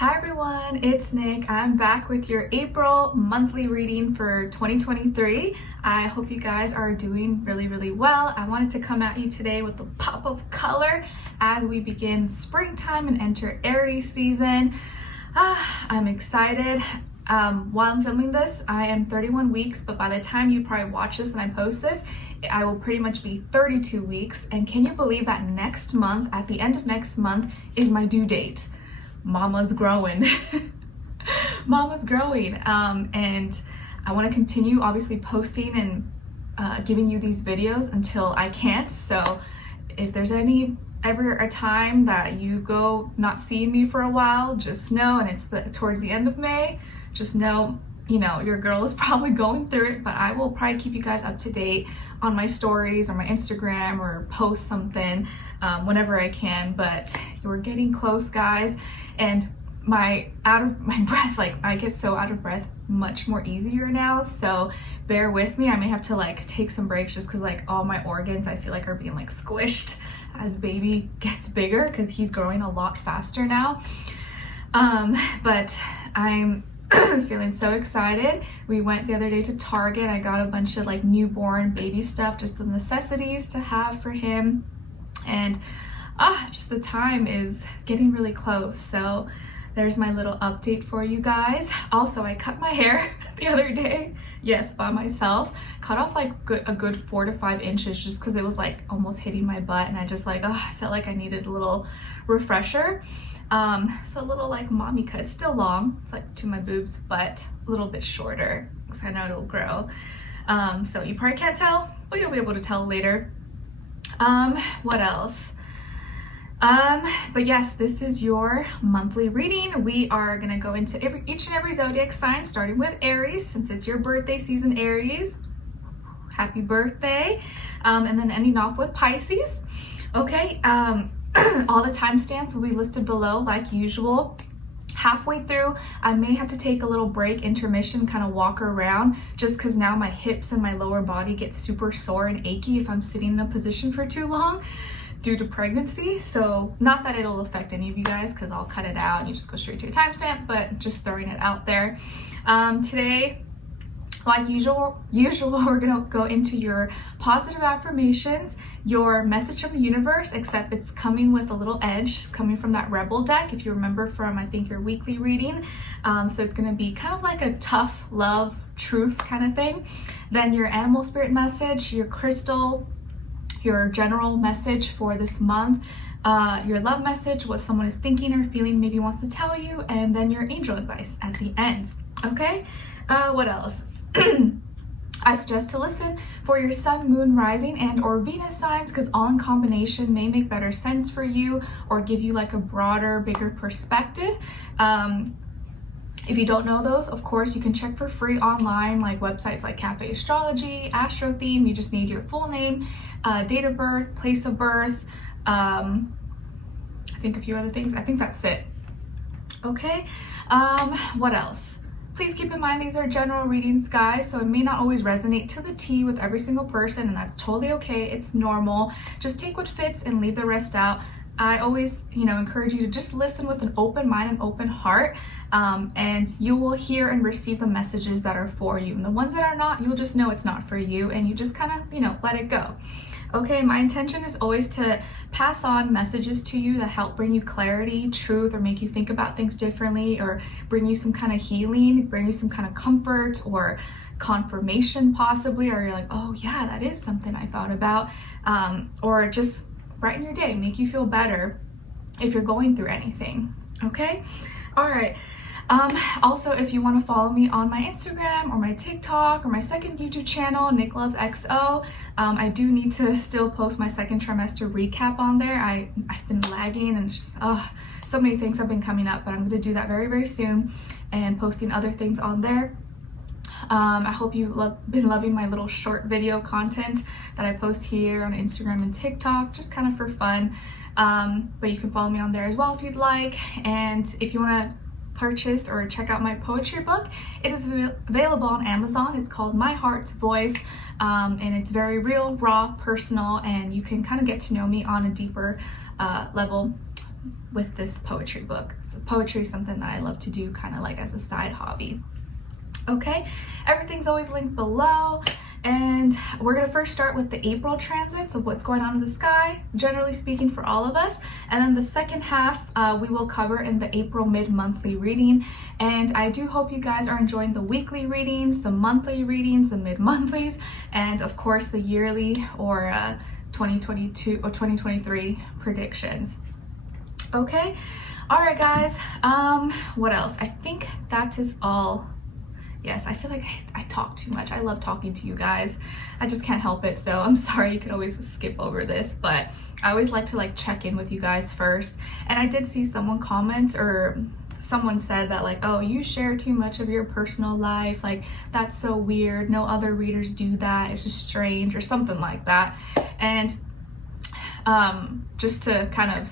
Hi everyone, it's Nick. I'm back with your April monthly reading for 2023. I hope you guys are doing really well. I wanted to come at you today with a pop of color as we begin springtime and enter Aries season. I'm excited. While I'm filming this, I am 31 weeks, but by the time you probably watch this and I post this, I will pretty much be 32 weeks. And can you believe that next month, at the end of next month, is my due date? Mama's growing. Mama's growing. And I want to continue obviously posting and giving you these videos until I can't. So if there's ever a time that you go not seeing me for a while, just know, and it's towards the end of May, just know, you know, your girl is probably going through it, but I will probably keep you guys up to date on my stories or my Instagram or post something whenever I can. But we're getting close, guys, and my breath, like I get so out of breath much more easier now, so bear with me. I may have to like take some breaks just because like all my organs I feel like are being like squished as baby gets bigger because he's growing a lot faster now. But I'm feeling so excited. We went the other day to Target. I got a bunch of like newborn baby stuff, just the necessities to have for him, and just the time is getting really close. So there's my little update for you guys. Also, I cut my hair the other day, yes, by myself. Cut off like a good 4 to 5 inches just because it was like almost hitting my butt, and I just like, I felt like I needed a little refresher. So a little like mommy cut. It's still long, it's like to my boobs, but a little bit shorter because I know it'll grow. So you probably can't tell, but you'll be able to tell later. What else? But yes, this is your monthly reading. We are gonna go into each and every zodiac sign, starting with Aries, since it's your birthday season, Aries. Happy birthday. And then ending off with Pisces. Okay, all the timestamps will be listed below like usual. Halfway through, I may have to take a little break, intermission, kind of walk around, just because now my hips and my lower body get super sore and achy if I'm sitting in a position for too long due to pregnancy. So not that it'll affect any of you guys because I'll cut it out and you just go straight to your timestamp, but just throwing it out there. Today, like usual, we're gonna go into your positive affirmations, your message from the universe, except it's coming with a little edge, coming from that Rebel deck, if you remember from, I think, your weekly reading. So it's gonna be kind of like a tough love, truth kind of thing. Then your animal spirit message, your crystal, your general message for this month, your love message, what someone is thinking or feeling, maybe wants to tell you, and then your angel advice at the end. Okay, what else? I suggest to listen for your sun, moon, rising, and or Venus signs, because all in combination may make better sense for you or give you like a broader, bigger perspective. If you don't know those, of course, you can check for free online, like websites like Cafe Astrology, Astro Theme. You just need your full name, date of birth, place of birth, I think a few other things. I think that's it. Okay, what else? Please keep in mind these are general readings, guys, so it may not always resonate to the T with every single person, and that's totally okay. It's normal. Just take what fits and leave the rest out. I always, encourage you to just listen with an open mind and open heart, and you will hear and receive the messages that are for you. And the ones that are not, you'll just know it's not for you, and you just kind of, let it go. Okay, my intention is always to pass on messages to you that help bring you clarity, truth, or make you think about things differently, or bring you some kind of healing, bring you some kind of comfort or confirmation possibly, or you're like, oh yeah, that is something I thought about, or just brighten your day, make you feel better if you're going through anything. Okay, all right. Also, if you want to follow me on my Instagram or my TikTok or my second YouTube channel, NicLoves XO, I do need to still post my second trimester recap on there. I've been lagging and just so many things have been coming up, but I'm going to do that very soon and posting other things on there. I hope you've been loving my little short video content that I post here on Instagram and TikTok, just kind of for fun. But you can follow me on there as well if you'd like. And if you want to purchase or check out my poetry book, it is available on Amazon. It's called My Heart's Voice, and it's very real, raw, personal, and you can kind of get to know me on a deeper level with this poetry book. So poetry is something that I love to do kind of like as a side hobby. Okay, everything's always linked below. And we're gonna first start with the April transits of what's going on in the sky, generally speaking for all of us. And then the second half we will cover in the April mid-monthly reading. And I do hope you guys are enjoying the weekly readings, the monthly readings, the mid-monthlies, and of course the yearly or 2022 or 2023 predictions. Okay, all right guys, what else? I think that is all. Yes, I feel like I talk too much. I love talking to you guys. I just can't help it. So I'm sorry, you can always skip over this, but I always like to like check in with you guys first. And I did see someone comment, or someone said that like, oh, you share too much of your personal life. Like, that's so weird. No other readers do that. It's just strange, or something like that. And just to kind of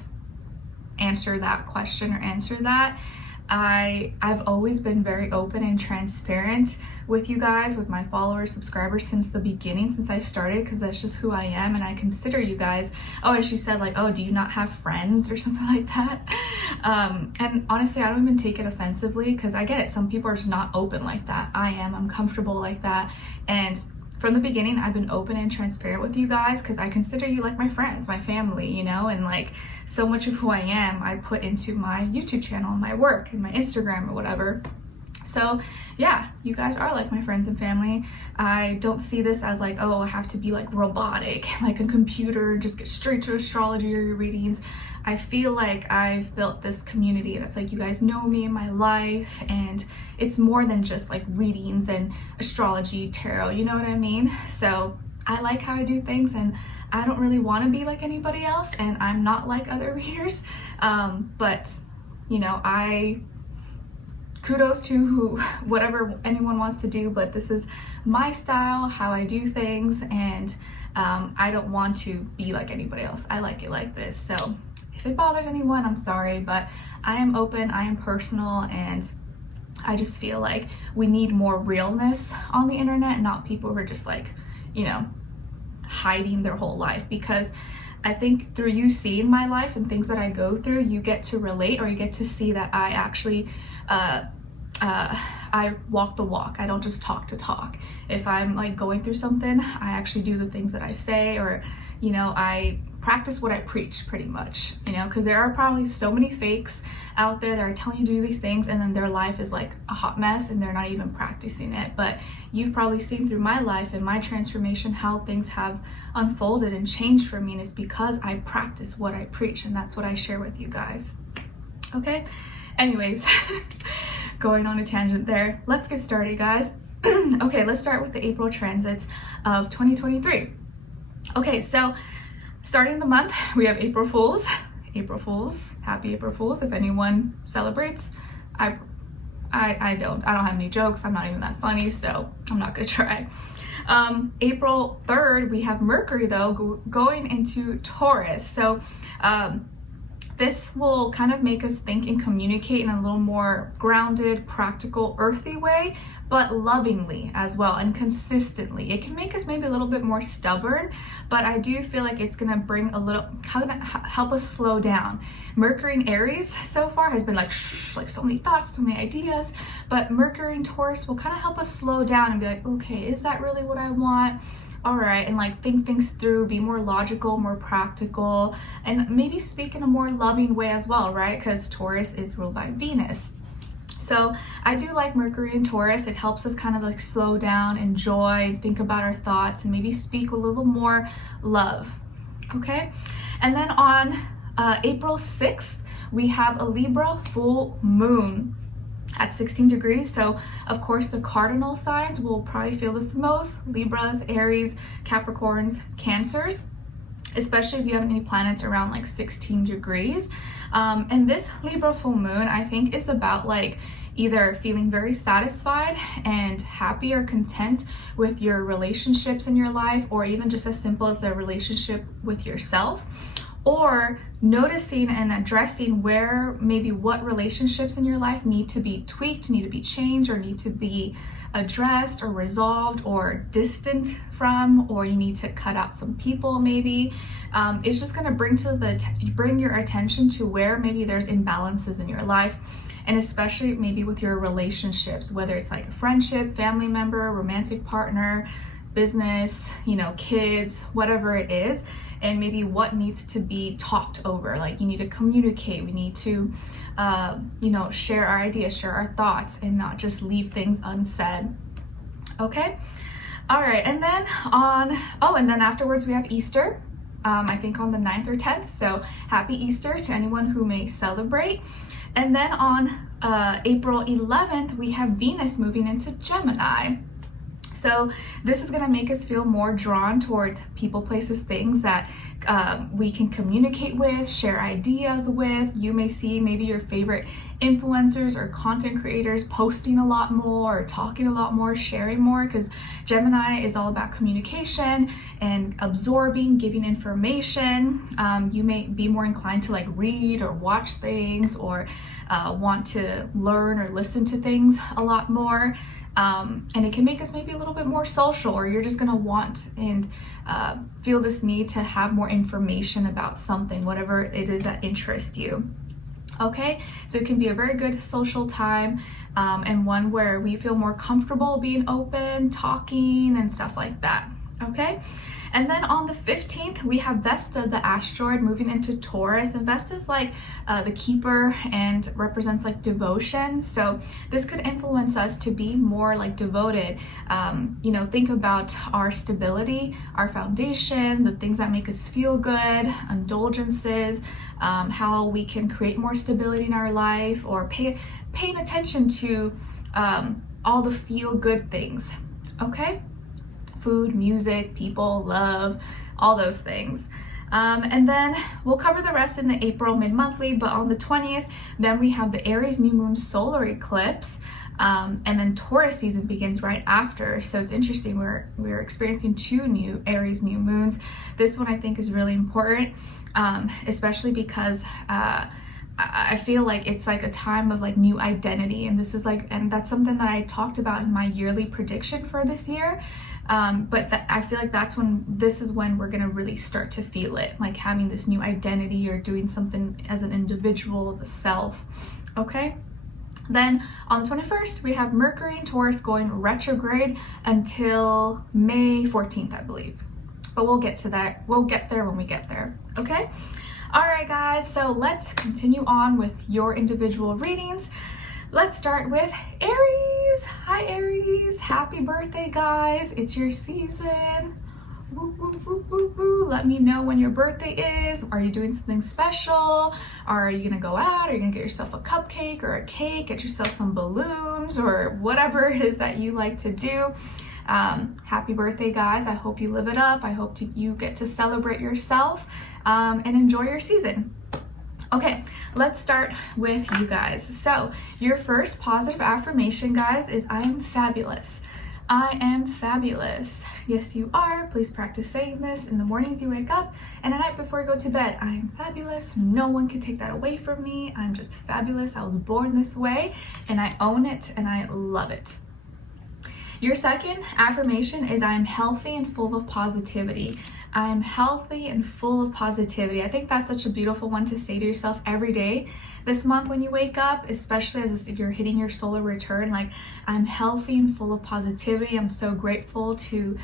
answer that question or answer that, I've always been very open and transparent with you guys, with my followers, subscribers since the beginning, since I started, because that's just who I am, and I consider you guys. Oh, and she said like, oh, do you not have friends or something like that? And honestly, I don't even take it offensively, because I get it. Some people are just not open like that. I'm comfortable like that. And from the beginning, I've been open and transparent with you guys because I consider you like my friends, my family, you know, and like so much of who I am, I put into my YouTube channel, my work, and my Instagram or whatever. So yeah, you guys are like my friends and family. I don't see this as like, oh, I have to be like robotic, like a computer, just get straight to astrology or your readings. I feel like I've built this community that's like, you guys know me in my life, and it's more than just like readings and astrology, tarot, you know what I mean? So I like how I do things, and I don't really want to be like anybody else, and I'm not like other readers. But you know, kudos to whatever anyone wants to do, but this is my style, how I do things, and I don't want to be like anybody else. I like it like this. So if it bothers anyone, I'm sorry, but I am open, I am personal, and I just feel like we need more realness on the internet, not people who are just like, you know, hiding their whole life. Because I think through you seeing my life and things that I go through, you get to relate, or you get to see that I actually I walk the walk. I don't just talk to talk. If I'm like going through something, I actually do the things that I say, or you know, I practice what I preach pretty much, you know, because there are probably so many fakes out there that are telling you to do these things, and then their life is like a hot mess and they're not even practicing it. But you've probably seen through my life and my transformation how things have unfolded and changed for me, and it's because I practice what I preach, and that's what I share with you guys. Okay, anyways, going on a tangent there. Let's get started, guys. Okay, let's start with the April transits of 2023. Okay, so starting the month, we have April Fools. April Fools, happy April Fools if anyone celebrates. I don't have any jokes. I'm not even that funny, so I'm not gonna try. April 3rd, we have Mercury though going into Taurus. So this will kind of make us think and communicate in a little more grounded, practical, earthy way, but lovingly as well, and consistently. It can make us maybe a little bit more stubborn, but I do feel like it's gonna bring a little, help us slow down. Mercury in Aries so far has been like so many thoughts, so many ideas, but Mercury in Taurus will kind of help us slow down and be like, okay, is that really what I want? All right, and like think things through, be more logical, more practical, and maybe speak in a more loving way as well, right? Because Taurus is ruled by Venus. So I do like Mercury in Taurus. It helps us kind of like slow down, enjoy, think about our thoughts, and maybe speak a little more love, okay? And then on April 6th, we have a Libra full moon at 16 degrees. So of course the cardinal signs will probably feel this the most: Libras, Aries, Capricorns, Cancers, especially if you have any planets around like 16 degrees. And this Libra full moon, I think, is about like either feeling very satisfied and happy or content with your relationships in your life, or even just as simple as the relationship with yourself. or noticing and addressing where maybe what relationships in your life need to be tweaked, need to be changed, or need to be addressed or resolved or distant from, or you need to cut out some people maybe. It's just going to bring your attention to where maybe there's imbalances in your life, and especially maybe with your relationships, whether it's like a friendship, family member, romantic partner, business, you know, kids, whatever it is, and maybe what needs to be talked over. Like, you need to communicate, we need to you know, share our ideas, share our thoughts, and not just leave things unsaid. Okay, all right. And then and then afterwards we have Easter, I think on the 9th or 10th, so happy Easter to anyone who may celebrate. And then on April 11th we have Venus moving into Gemini. So this is going to make us feel more drawn towards people, places, things that we can communicate with, share ideas with. You may see maybe your favorite influencers or content creators posting a lot more, or talking a lot more, sharing more, because Gemini is all about communication and absorbing, giving information. You may be more inclined to like read or watch things, or want to learn or listen to things a lot more. And it can make us maybe a little bit more social, or you're just gonna want and feel this need to have more information about something, whatever it is that interests you. Okay, so it can be a very good social time, and one where we feel more comfortable being open, talking, and stuff like that. Okay, and then on the 15th we have Vesta, the asteroid, moving into Taurus, and Vesta is like the keeper and represents like devotion. So this could influence us to be more like devoted. You know, think about our stability, our foundation, the things that make us feel good, indulgences, how we can create more stability in our life, or paying attention to all the feel good things. Okay, food, music, people, love, all those things. And then we'll cover the rest in the April mid-monthly, but on the 20th, then we have the Aries new moon solar eclipse, and then Taurus season begins right after. So it's interesting, we're experiencing 2 new Aries new moons. This one I think is really important, especially because I feel like it's like a time of like new identity, and this is like, and that's something that I talked about in my yearly prediction for this year. But I feel like this is when we're gonna really start to feel it, like having this new identity or doing something as an individual, the self. Okay. Then on the 21st, we have Mercury in Taurus going retrograde until May 14th, I believe. But we'll get to that. We'll get there when we get there. Okay. All right, guys. So let's continue on with your individual readings. Let's start with Aries. Hi, Aries. Happy birthday, guys. It's your season. Woo, woo, woo, woo, woo. Let me know when your birthday is. Are you doing something special? Are you gonna go out? Are you gonna get yourself a cupcake or a cake? Get yourself some balloons or whatever it is that you like to do. Happy birthday, guys. I hope you live it up. I hope you get to celebrate yourself and enjoy your season. Okay, let's start with you guys. So your first positive affirmation, guys, is I am fabulous. I am fabulous. Yes, you are. Please practice saying this in the mornings you wake up and at night before you go to bed. I am fabulous. No one can take that away from me. I'm just fabulous. I was born this way and I own it and I love it. Your second affirmation is I am healthy and full of positivity. I am healthy and full of positivity. I think that's such a beautiful one to say to yourself every day this month when you wake up, especially as you're hitting your solar return. Like, I'm healthy and full of positivity. I'm so grateful to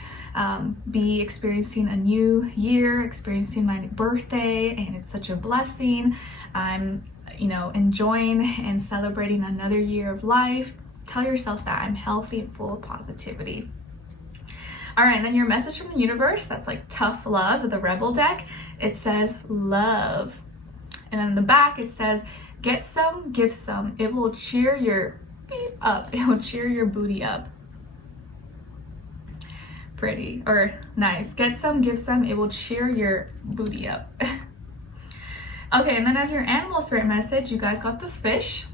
be experiencing a new year, experiencing my birthday, and it's such a blessing. I'm, enjoying and celebrating another year of life. Tell yourself that I'm healthy and full of positivity. All right, and then your message from the universe, that's like tough love, the Rebel deck, it says love. And then in the back, it says, get some, give some. It will cheer your beep up. It will cheer your booty up. Pretty, or nice. Get some, give some. It will cheer your booty up. Okay, and then as your animal spirit message, you guys got the fish.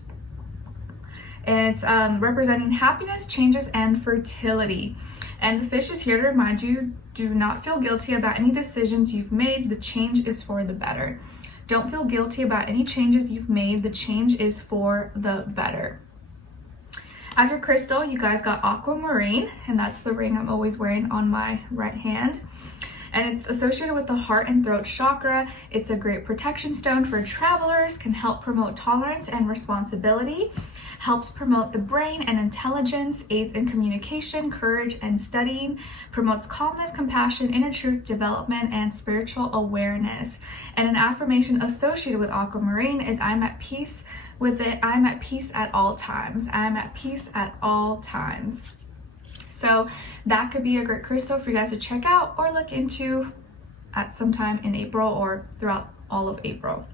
It's representing happiness, changes, and fertility. And the fish is here to remind you, do not feel guilty about any decisions you've made. The change is for the better. Don't feel guilty about any changes you've made. The change is for the better. As your crystal, you guys got aquamarine, and that's the ring I'm always wearing on my right hand. And it's associated with the heart and throat chakra. It's a great protection stone for travelers, can help promote tolerance and responsibility, helps promote the brain and intelligence, aids in communication, courage, and studying, promotes calmness, compassion, inner truth development, and spiritual awareness. And an affirmation associated with aquamarine is, I'm at peace with it. I'm at peace at all times. I'm at peace at all times. So that could be a great crystal for you guys to check out or look into at some time in April or throughout all of April.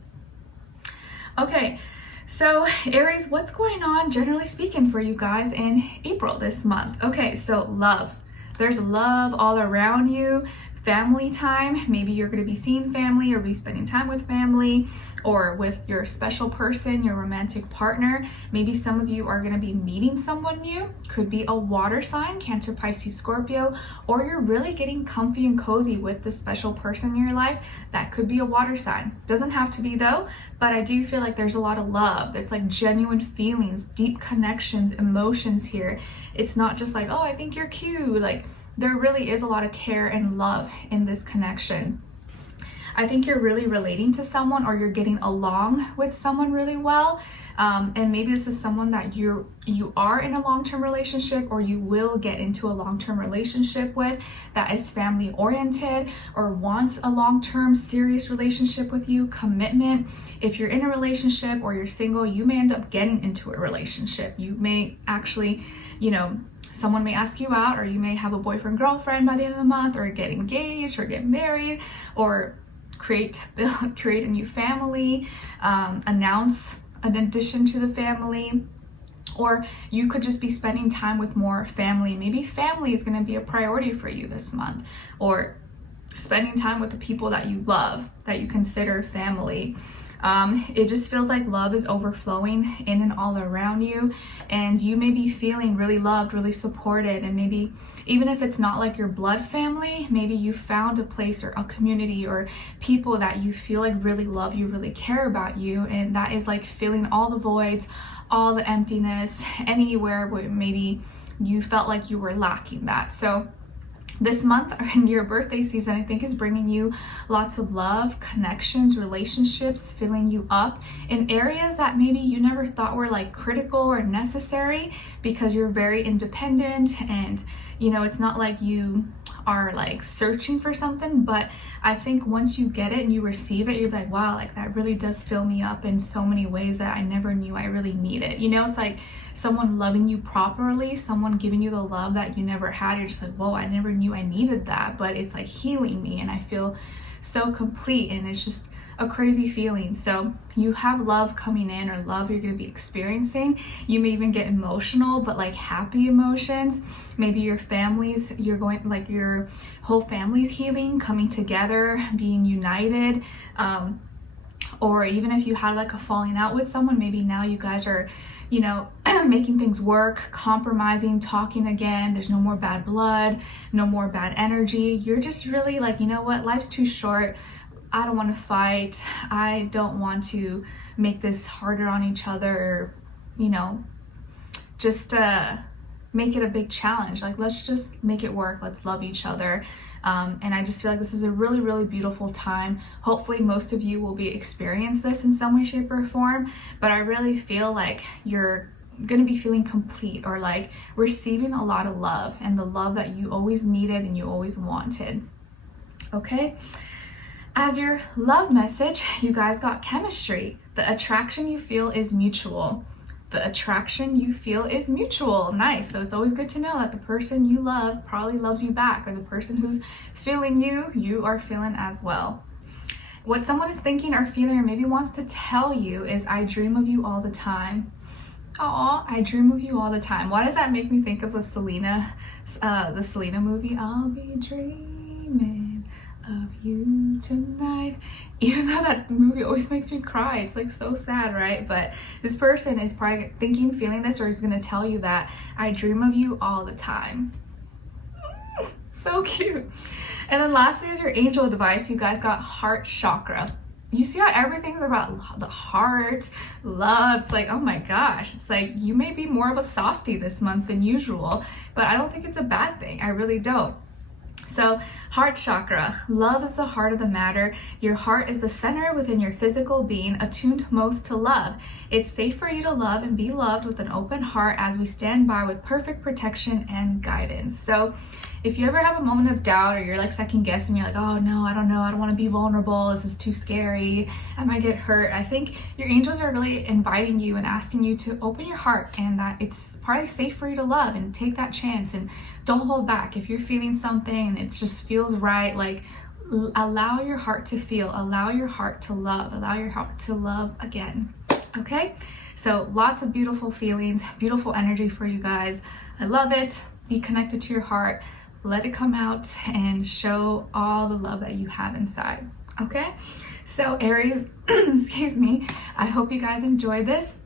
Okay, so Aries, what's going on generally speaking for you guys in April this month? Okay, so love. There's love all around you. Family time, maybe you're going to be seeing family or be spending time with family or with your special person, your romantic partner. Maybe some of you are going to be meeting someone new. Could be a water sign, Cancer, Pisces, Scorpio, or you're really getting comfy and cozy with the special person in your life. That could be a water sign. Doesn't have to be though, but I do feel like there's a lot of love. It's like genuine feelings, deep connections, emotions here. It's not just like, oh, I think you're cute. Like, there really is a lot of care and love in this connection. I think you're really relating to someone, or you're getting along with someone really well. And maybe this is someone that you are in a long-term relationship, or you will get into a long-term relationship with, that is family oriented or wants a long-term serious relationship with you, commitment. If you're in a relationship or you're single, you may end up getting into a relationship. You may actually, someone may ask you out, or you may have a boyfriend, girlfriend by the end of the month, or get engaged or get married, or create a new family, announce an addition to the family. Or you could just be spending time with more family. Maybe family is going to be a priority for you this month, or spending time with the people that you love, that you consider family. It just feels like love is overflowing in and all around you, and you may be feeling really loved, really supported. And maybe even if it's not like your blood family, maybe you found a place or a community or people that you feel like really love you, really care about you, and that is like filling all the voids, all the emptiness, anywhere where maybe you felt like you were lacking that. So this month, in your birthday season, I think is bringing you lots of love, connections, relationships, filling you up in areas that maybe you never thought were like critical or necessary, because you're very independent, and it's not like you are like searching for something, but I think once you get it and you receive it, you're like, wow, like that really does fill me up in so many ways that I never knew I really needed. It's like someone loving you properly, someone giving you the love that you never had. You're just like, whoa, I never knew I needed that, but it's like healing me, and I feel so complete, and it's just a crazy feeling. So you have love coming in, or love you're going to be experiencing. You may even get emotional, but like happy emotions. Maybe your whole family's healing, coming together, being united. Or even if you had like a falling out with someone, maybe now you guys are making things work, compromising, talking again. There's no more bad blood, no more bad energy. You're just really like, you know what, life's too short. I don't want to fight. I don't want to make this harder on each other, or, just make it a big challenge. Like, let's just make it work. Let's love each other. And I just feel like this is a really, really beautiful time. Hopefully most of you will be experience this in some way, shape, or form, but I really feel like you're going to be feeling complete, or like receiving a lot of love, and the love that you always needed and you always wanted. Okay. As your love message, you guys got chemistry. The attraction you feel is mutual. The attraction you feel is mutual. Nice. So it's always good to know that the person you love probably loves you back, or the person who's feeling you, you are feeling as well. What someone is thinking or feeling, or maybe wants to tell you, is, I dream of you all the time. Aw, I dream of you all the time. Why does that make me think of the Selena movie? I'll be dreaming of you tonight. Even though that movie always makes me cry, it's like so sad, right? But this person is probably thinking, feeling this, or is going to tell you that, I dream of you all the time. So cute. And then lastly is your angel advice. You guys got heart chakra. You see how everything's about the heart, love. It's like, oh my gosh, it's like you may be more of a softie this month than usual, but I don't think it's a bad thing. I really don't. So heart chakra, love is the heart of the matter. Your heart is the center within your physical being, attuned most to love. It's safe for you to love and be loved with an open heart as we stand by with perfect protection and guidance. So if you ever have a moment of doubt or you're like second guessing, you're like, oh no, I don't know, I don't want to be vulnerable, this is too scary, I might get hurt. I think your angels are really inviting you and asking you to open your heart, and that it's probably safe for you to love, and take that chance and don't hold back. If you're feeling something and it just feels right, like allow your heart to feel, allow your heart to love, allow your heart to love again. Okay, so lots of beautiful feelings, beautiful energy for you guys. I love it. Be connected to your heart. Let it come out and show all the love that you have inside. Okay, so Aries, excuse me, I hope you guys enjoy this.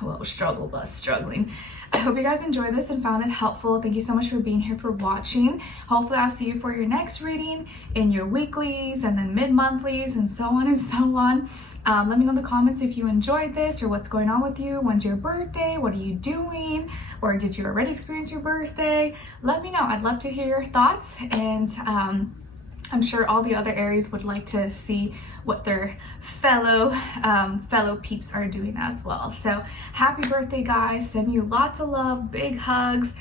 Whoa, struggle bus, struggling. I hope you guys enjoyed this and found it helpful. Thank you so much for being here, for watching. Hopefully I'll see you for your next reading, in your weeklies and then mid-monthlies and so on and so on. Let me know in the comments if you enjoyed this or what's going on with you. When's your birthday? What are you doing? Or did you already experience your birthday? Let me know. I'd love to hear your thoughts, and I'm sure all the other Aries would like to see what their fellow peeps are doing as well. So happy birthday, guys. Send you lots of love, big hugs,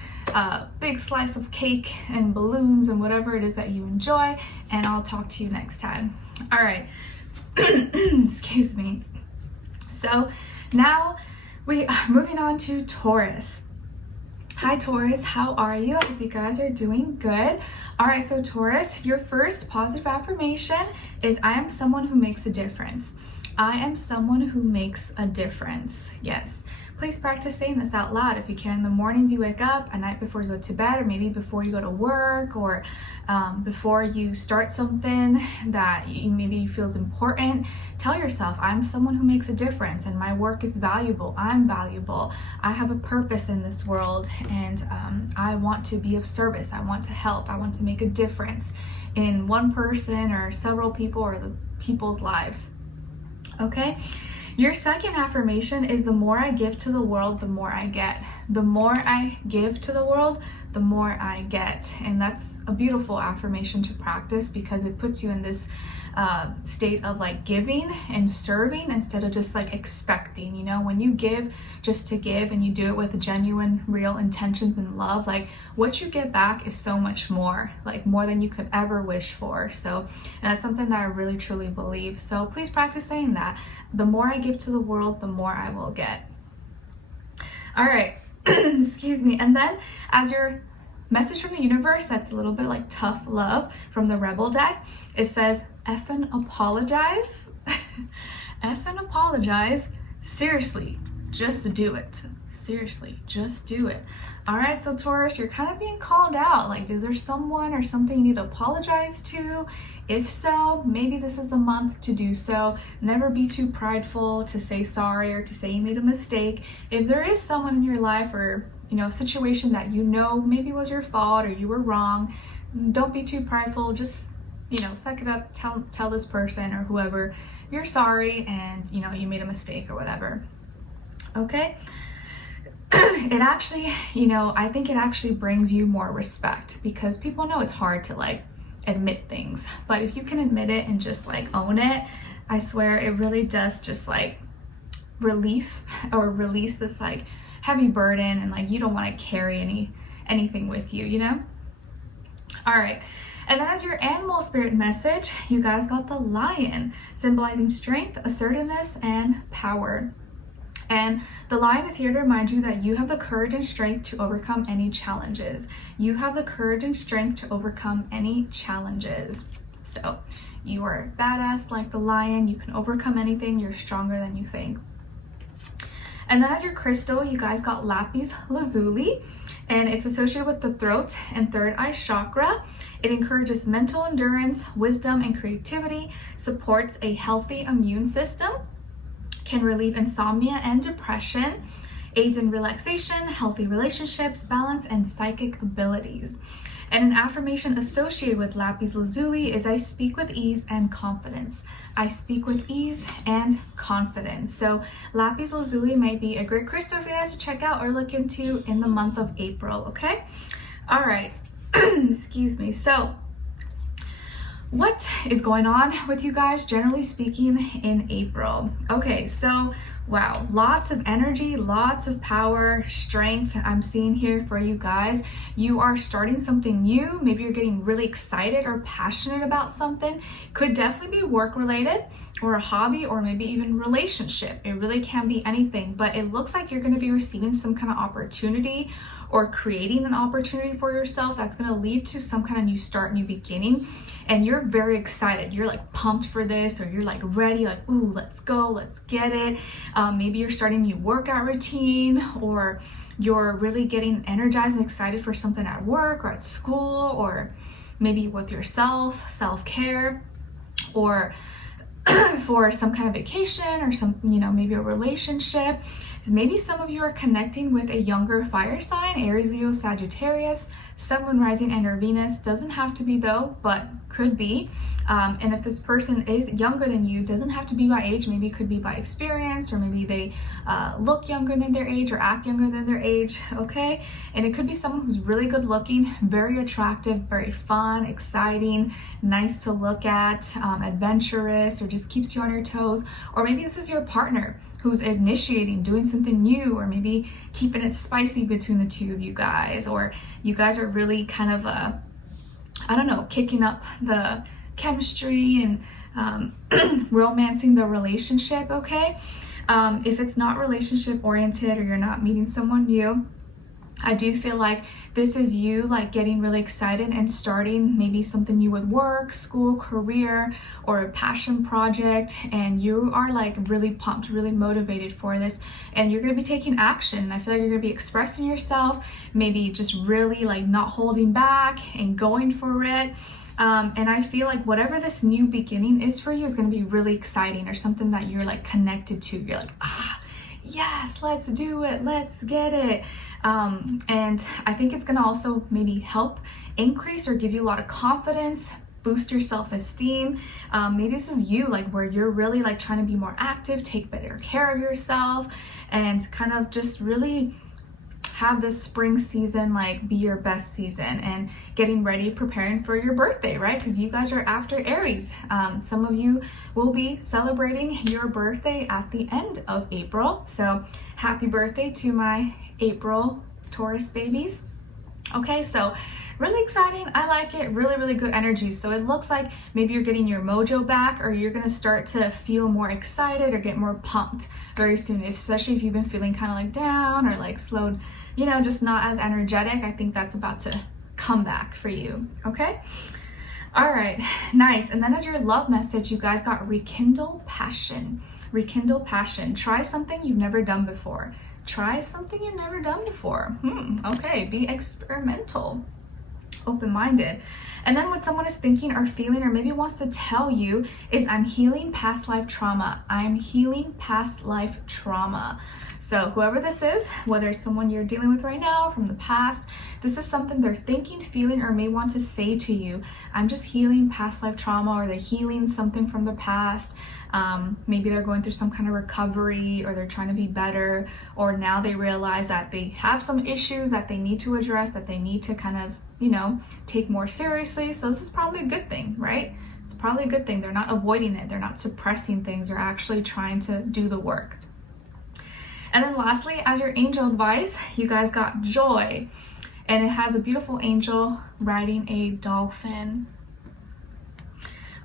big slice of cake and balloons and whatever it is that you enjoy, and I'll talk to you next time. All right. Excuse me. So now we are moving on to Taurus. Hi Taurus, how are you? I hope you guys are doing good. All right, so Taurus, your first positive affirmation is I am someone who makes a difference. I am someone who makes a difference. Yes. Please practice saying this out loud if you can. In the mornings you wake up, at night before you go to bed, or maybe before you go to work, or before you start something that maybe you feel is important. Tell yourself, I'm someone who makes a difference and my work is valuable. I'm valuable. I have a purpose in this world, and I want to be of service. I want to help. I want to make a difference in one person or several people or the people's lives. Okay? Your second affirmation is the more I give to the world, the more I get. The more I give to the world, the more I get. And that's a beautiful affirmation to practice, because it puts you in this state of like giving and serving instead of just like expecting. You know, when you give just to give and you do it with genuine, real intentions and love, like what you get back is so much more, like more than you could ever wish for. So, and that's something that I really truly believe. So please practice saying that. The more I give to the world, the more I will get. All right. Excuse me. And then as your message from the universe, that's a little bit like tough love from the Rebel deck, it says, effing apologize. Effing apologize. Seriously, just do it. Seriously, just do it. All right, so Taurus, you're kind of being called out. Like, is there someone or something you need to apologize to? If so, maybe this is the month to do so. Never be too prideful to say sorry or to say you made a mistake. If there is someone in your life or, you know, a situation that you know maybe was your fault or you were wrong, don't be too prideful. Just, you know, suck it up. Tell this person or whoever you're sorry and, you know, you made a mistake or whatever. Okay? It actually, you know, I think it actually brings you more respect, because people know it's hard to like admit things, but if you can admit it and just like own it, I swear it really does just like relief or release this like heavy burden, and like you don't want to carry anything with you, you know? All right. And then as your animal spirit message, you guys got the lion, symbolizing strength, assertiveness, and power. And the lion is here to remind you that you have the courage and strength to overcome any challenges. You have the courage and strength to overcome any challenges. So you are badass like the lion. You can overcome anything. You're stronger than you think. And then as your crystal, you guys got lapis lazuli, and it's associated with the throat and third eye chakra. It encourages mental endurance, wisdom, and creativity, supports a healthy immune system, can relieve insomnia and depression, aids in relaxation, healthy relationships, balance, and psychic abilities. And an affirmation associated with lapis lazuli is I speak with ease and confidence. I speak with ease and confidence. So lapis lazuli might be a great crystal for you guys to check out or look into in the month of April, okay? All right, excuse me. So what is going on with you guys, generally speaking, in April? Okay, so wow, lots of energy, lots of power, strength I'm seeing here for you guys. You are starting something new. Maybe you're getting really excited or passionate about something. Could definitely be work related or a hobby or maybe even relationship. It really can be anything, but it looks like you're going to be receiving some kind of opportunity or creating an opportunity for yourself that's going to lead to some kind of new start, new beginning. And you're very excited. You're like pumped for this, or you're like ready, like, ooh, let's go, let's get it. Maybe you're starting a new workout routine, or you're really getting energized and excited for something at work or at school, or maybe with yourself, self-care, or for some kind of vacation or some, maybe a relationship. Maybe some of you are connecting with a younger fire sign, Aries, Leo, Sagittarius, Sun, Moon, Rising, and or Venus. Doesn't have to be though, but could be. And if this person is younger than you, doesn't have to be by age, maybe it could be by experience, or maybe they look younger than their age or act younger than their age, okay? And it could be someone who's really good looking, very attractive, very fun, exciting, nice to look at, adventurous, or just keeps you on your toes. Or maybe this is your partner who's initiating, doing something new, or maybe keeping it spicy between the two of you guys, or you guys are really kind of, I don't know, kicking up the chemistry and romancing the relationship, okay? If it's not relationship oriented, or you're not meeting someone new, I do feel like this is you like getting really excited and starting maybe something new with work, school, career, or a passion project, and you are like really pumped, really motivated for this, and you're going to be taking action. I feel like you're going to be expressing yourself, maybe just really like not holding back and going for it. And I feel like whatever this new beginning is for you is going to be really exciting, or something that you're like connected to. You're like, yes, let's do it, let's get it. And I think it's going to also maybe help increase or give you a lot of confidence, boost your self-esteem. Maybe this is you, like where you're really like trying to be more active, take better care of yourself, and kind of just really have this spring season like be your best season, and getting ready, preparing for your birthday, right? Because you guys are after Aries. Some of you will be celebrating your birthday at the end of April. So happy birthday to my April Taurus babies. Okay, so really exciting. I like it. Really, really good energy. So it looks like maybe you're getting your mojo back, or you're going to start to feel more excited or get more pumped very soon, especially if you've been feeling kind of like down or like slowed, just not as energetic. I think that's about to come back for you. Okay. All right. Nice. And then as your love message, you guys got rekindle passion. Rekindle passion. Try something you've never done before. Try something you've never done before. Okay. Be experimental. Open-minded. And then what someone is thinking or feeling, or maybe wants to tell you, is I'm healing past life trauma. I'm healing past life trauma. So whoever this is, whether it's someone you're dealing with right now from the past, this is something they're thinking, feeling, or may want to say to you. I'm just healing past life trauma, or they're healing something from the past. Maybe they're going through some kind of recovery, or they're trying to be better, or now they realize that they have some issues that they need to address, that they need to kind of take more seriously. So this is probably a good thing, right? It's probably a good thing. They're not avoiding it. They're not suppressing things. They're actually trying to do the work. And then lastly, as your angel advice, you guys got joy. And it has a beautiful angel riding a dolphin.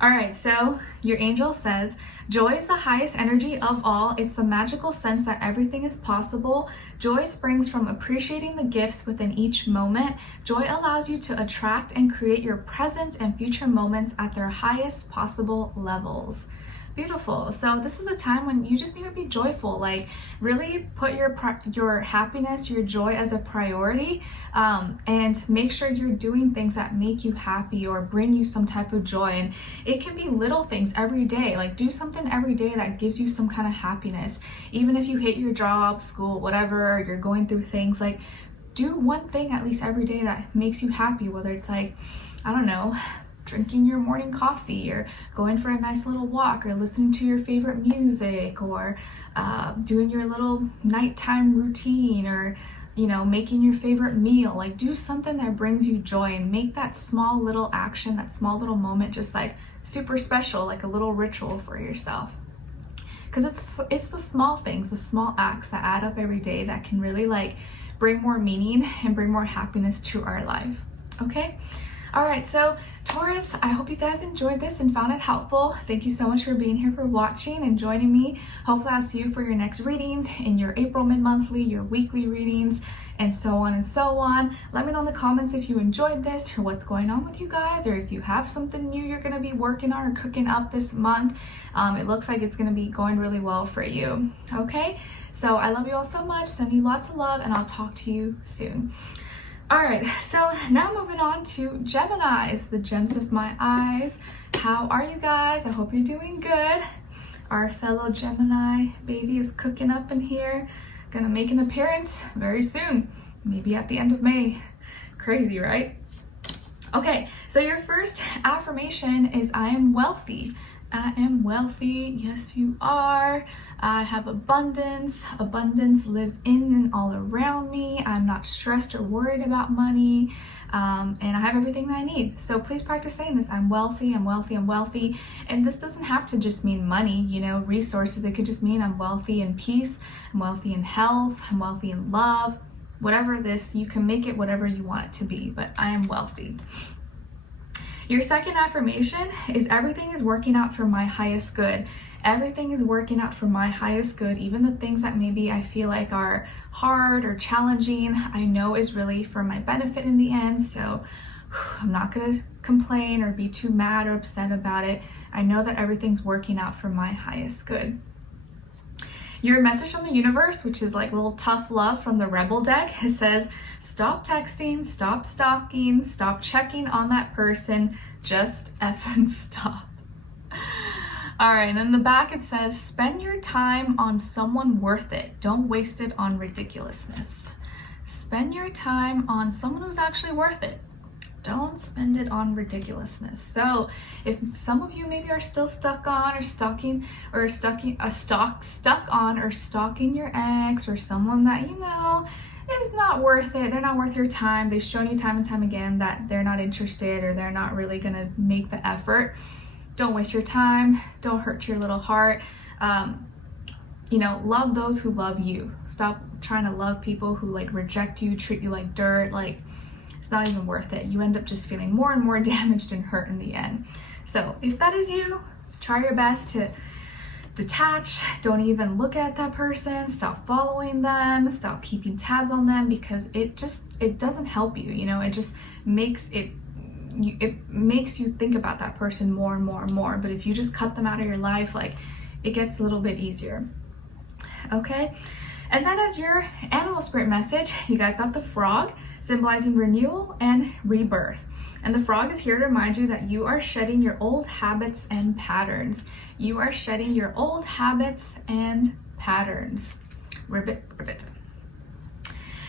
All right, so your angel says, joy is the highest energy of all. It's the magical sense that everything is possible. Joy springs from appreciating the gifts within each moment. Joy allows you to attract and create your present and future moments at their highest possible levels. Beautiful. So this is a time when you just need to be joyful, like really put your happiness, your joy as a priority, and make sure you're doing things that make you happy or bring you some type of joy. And it can be little things every day, like do something every day that gives you some kind of happiness. Even if you hate your job, school, whatever, you're going through things, like do one thing at least every day that makes you happy, whether it's like, I don't know, drinking your morning coffee, or going for a nice little walk, or listening to your favorite music, or doing your little nighttime routine, or making your favorite meal. Like, do something that brings you joy and make that small little action, that small little moment just like super special, like a little ritual for yourself. Because it's the small things, the small acts that add up every day that can really like bring more meaning and bring more happiness to our life. Okay? All right, so Taurus, I hope you guys enjoyed this and found it helpful. Thank you so much for being here, for watching and joining me. Hopefully I'll see you for your next readings, in your April mid-monthly, your weekly readings, and so on and so on. Let me know in the comments if you enjoyed this, or what's going on with you guys, or if you have something new you're gonna be working on or cooking up this month. It looks like it's gonna be going really well for you, okay? So I love you all so much, send you lots of love, and I'll talk to you soon. All right, so now moving on to Geminis, the gems of my eyes. How are you guys? I hope you're doing good. Our fellow Gemini baby is cooking up in here. Gonna make an appearance very soon, maybe at the end of May. Crazy, right? Okay, so your first affirmation is I am wealthy. I am wealthy. Yes, you are. I have abundance. Abundance lives in and all around me. I'm not stressed or worried about money. And I have everything that I need. So please practice saying this. I'm wealthy, I'm wealthy, I'm wealthy. And this doesn't have to just mean money, resources. It could just mean I'm wealthy in peace. I'm wealthy in health. I'm wealthy in love. Whatever it is, you can make it whatever you want it to be, but I am wealthy. Your second affirmation is everything is working out for my highest good. Everything is working out for my highest good. Even the things that maybe I feel like are hard or challenging, I know is really for my benefit in the end. So I'm not gonna complain or be too mad or upset about it. I know that everything's working out for my highest good. Your message from the universe, which is like a little tough love from the Rebel deck, it says, stop texting, stop stalking, stop checking on that person, just effing stop. All right, and in the back it says, spend your time on someone worth it. Don't waste it on ridiculousness. Spend your time on someone who's actually worth it. Don't spend it on ridiculousness. So if some of you maybe are still stuck on or stuck on or stalking your ex, or someone that is not worth it, they're not worth your time, they've shown you time and time again that they're not interested or they're not really gonna make the effort, don't waste your time, don't hurt your little heart. Love those who love you. Stop trying to love people who like reject you, treat you like dirt. Like, it's not even worth it. You end up just feeling more and more damaged and hurt in the end. So if that is you, try your best to detach. Don't even look at that person. Stop following them. Stop keeping tabs on them, because it doesn't help you. It just makes it makes you think about that person more and more and more. But if you just cut them out of your life, like, it gets a little bit easier. Okay. And then as your animal spirit message, you guys got the frog, symbolizing renewal and rebirth. And the frog is here to remind you that you are shedding your old habits and patterns. You are shedding your old habits and patterns. Ribbit, ribbit.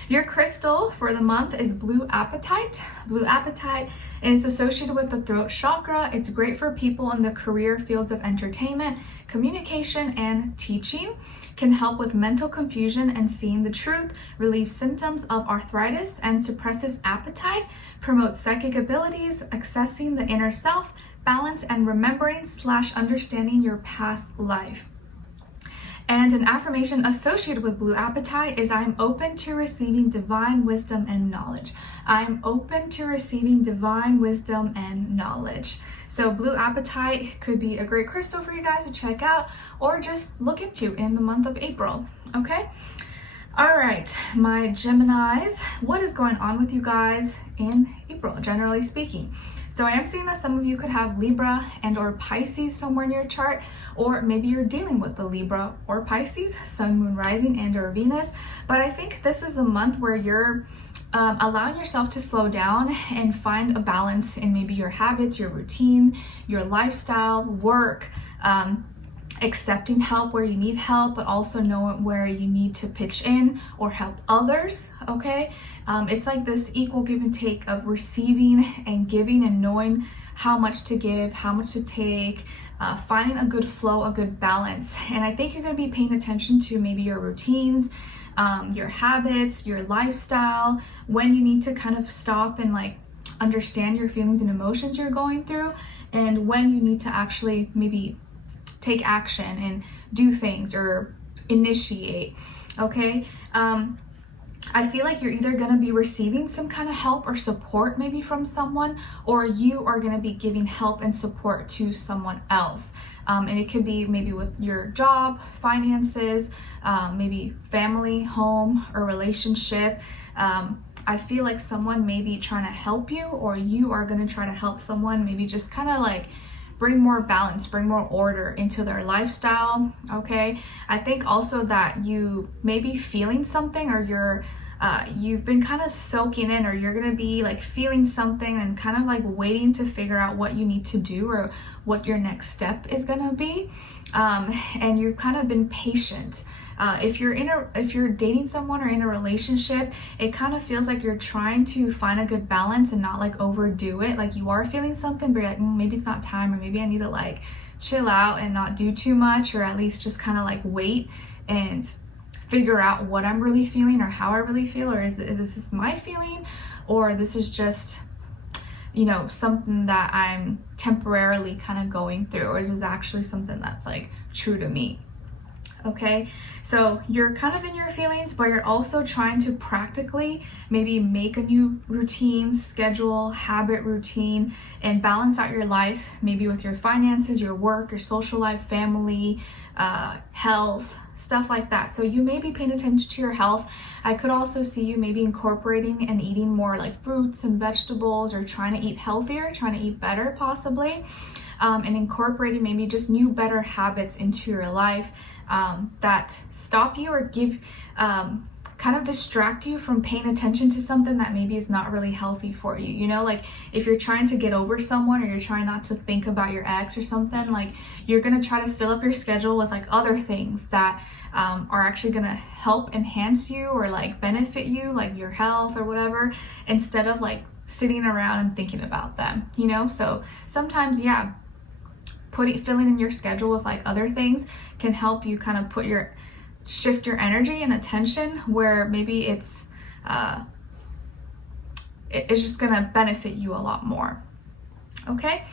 Your crystal for the month is blue apatite. Blue apatite, and it's associated with the throat chakra. It's great for people in the career fields of entertainment, communication, and teaching. Can help with mental confusion and seeing the truth, relieves symptoms of arthritis, and suppresses appetite, promotes psychic abilities, accessing the inner self, balance, and remembering / understanding your past life. And an affirmation associated with blue apatite is I'm open to receiving divine wisdom and knowledge. I'm open to receiving divine wisdom and knowledge. So blue apatite could be a great crystal for you guys to check out or just look into in the month of April, okay? All right, my Geminis, what is going on with you guys in April, generally speaking? So I am seeing that some of you could have Libra and or Pisces somewhere in your chart, or maybe you're dealing with the Libra or Pisces, Sun, Moon, Rising, and or Venus. But I think this is a month where you're allowing yourself to slow down and find a balance in maybe your habits, your routine, your lifestyle, work, accepting help where you need help, but also knowing where you need to pitch in or help others, okay? It's like this equal give and take of receiving and giving, and knowing how much to give, how much to take, finding a good flow, a good balance. And I think you're going to be paying attention to maybe your routines, your habits, your lifestyle, when you need to kind of stop and like understand your feelings and emotions you're going through, and when you need to actually maybe take action and do things or initiate, okay? I feel like you're either going to be receiving some kind of help or support maybe from someone, or you are going to be giving help and support to someone else. And it could be maybe with your job, finances, maybe family, home, or relationship. I feel like someone may be trying to help you, or you are going to try to help someone maybe just kind of like bring more balance, bring more order into their lifestyle, okay? I think also that you may be feeling something, or you've been kind of soaking in, or you're gonna be like feeling something and kind of like waiting to figure out what you need to do or what your next step is gonna be. And you've kind of been patient. If you're dating someone or in a relationship, it kind of feels like you're trying to find a good balance and not like overdo it. Like you are feeling something, but you're like, maybe it's not time, or maybe I need to like chill out and not do too much, or at least just kind of like wait and figure out what I'm really feeling or how I really feel, or is this my feeling, or this is just, you know, something that I'm temporarily kind of going through, or is this actually something that's like true to me? Okay, so you're kind of in your feelings, but you're also trying to practically maybe make a new routine, schedule, habit routine, and balance out your life, maybe with your finances, your work, your social life, family, health, stuff like that. So you may be paying attention to your health. I could also see you maybe incorporating and eating more like fruits and vegetables, or trying to eat healthier, trying to eat better possibly, and incorporating maybe just new, better habits into your life that stop you or give, kind of distract you from paying attention to something that maybe is not really healthy for you. You know, like if you're trying to get over someone, or you're trying not to think about your ex or something, like you're gonna try to fill up your schedule with like other things that are actually gonna help enhance you or like benefit you, like your health or whatever, instead of like sitting around and thinking about them, you know? So sometimes, yeah, filling in your schedule with like other things can help you kind of shift your energy and attention where maybe it's just gonna benefit you a lot more. Okay,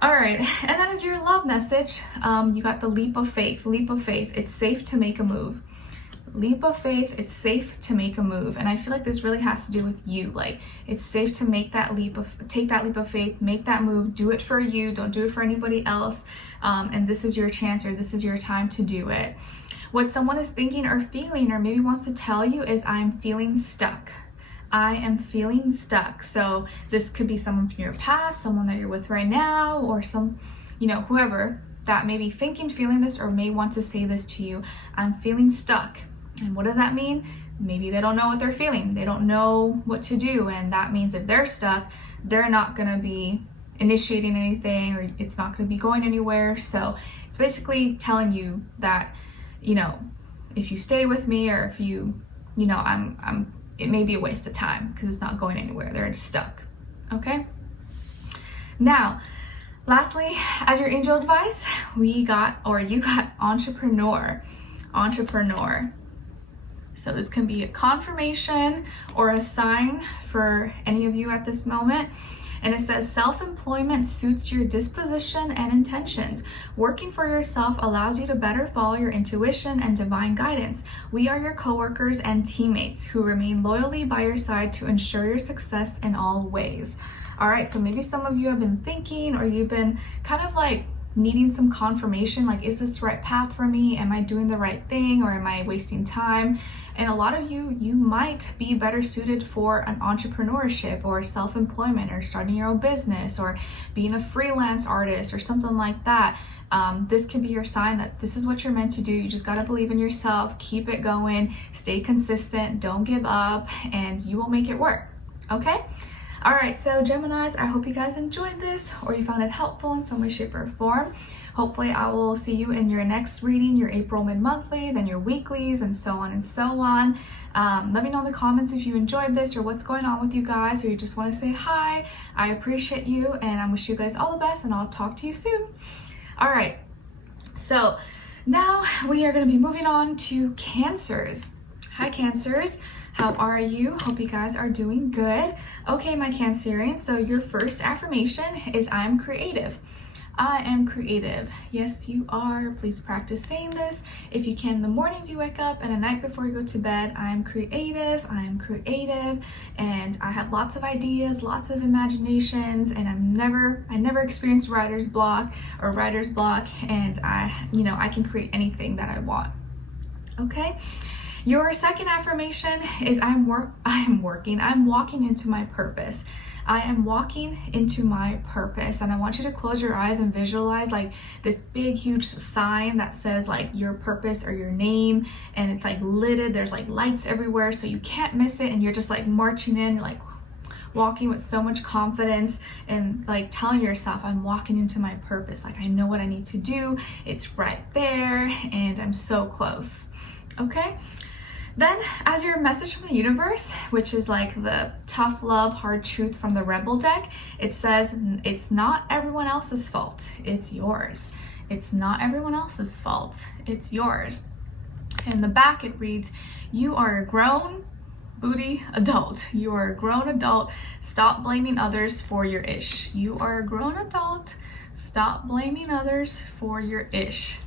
all right, and then as your love message, you got the leap of faith. Leap of faith, it's safe to make a move. Leap of faith, it's safe to make a move. And I feel like this really has to do with you. Like it's safe to take that leap of faith, make that move, do it for you, don't do it for anybody else. And this is your chance, or this is your time to do it. What someone is thinking or feeling, or maybe wants to tell you, is I'm feeling stuck. I am feeling stuck. So this could be someone from your past, someone that you're with right now, or some, you know, whoever that may be thinking, feeling this, or may want to say this to you. I'm feeling stuck. And what does that mean? Maybe they don't know what they're feeling. They don't know what to do. And that means if they're stuck, they're not going to be initiating anything, or it's not going to be going anywhere. So it's basically telling you that, you know, if you stay with me, or if you know, it may be a waste of time because it's not going anywhere. They're just stuck. Okay. Now, lastly, as your angel advice, you got entrepreneur. So this can be a confirmation or a sign for any of you at this moment. And it says, self-employment suits your disposition and intentions. Working for yourself allows you to better follow your intuition and divine guidance. We are your coworkers and teammates who remain loyally by your side to ensure your success in all ways. All right, so maybe some of you have been thinking, or you've been kind of like needing some confirmation, like, is this the right path for me? Am I doing the right thing, or am I wasting time? And a lot of you might be better suited for an entrepreneurship or self-employment, or starting your own business, or being a freelance artist or something like that. This could be your sign that this is what you're meant to do. You just got to believe in yourself, keep it going, stay consistent, don't give up, and you will make it work. Okay? All right, so Geminis, I hope you guys enjoyed this or you found it helpful in some way, shape, or form. Hopefully I will see you in your next reading, your April mid-monthly, then your weeklies, and so on and so on. Let me know in the comments if you enjoyed this or what's going on with you guys, or you just want to say hi. I appreciate you, and I wish you guys all the best, and I'll talk to you soon. All right, so now we are going to be moving on to Cancers. Hi, Cancers. How are you? Hope you guys are doing good. Okay, my Cancerians, so your first affirmation is I am creative. I am creative. Yes, you are. Please practice saying this. If you can in the mornings you wake up and at night before you go to bed, I am creative, and I have lots of ideas, lots of imaginations, and I never experienced writer's block, and I can create anything that I want. Okay? Your second affirmation is I'm walking into my purpose. I am walking into my purpose, and I want you to close your eyes and visualize like this big huge sign that says like your purpose or your name, and it's like lighted, there's like lights everywhere so you can't miss it, and you're just like marching in, like walking with so much confidence and like telling yourself I'm walking into my purpose, like I know what I need to do, it's right there and I'm so close. Okay? Then, as your message from the universe, which is like the tough love, hard truth from the Rebel deck, it says, it's not everyone else's fault, it's yours. It's not everyone else's fault, it's yours. In the back it reads, you are a grown booty adult. You are a grown adult. Stop blaming others for your ish. You are a grown adult. Stop blaming others for your ish.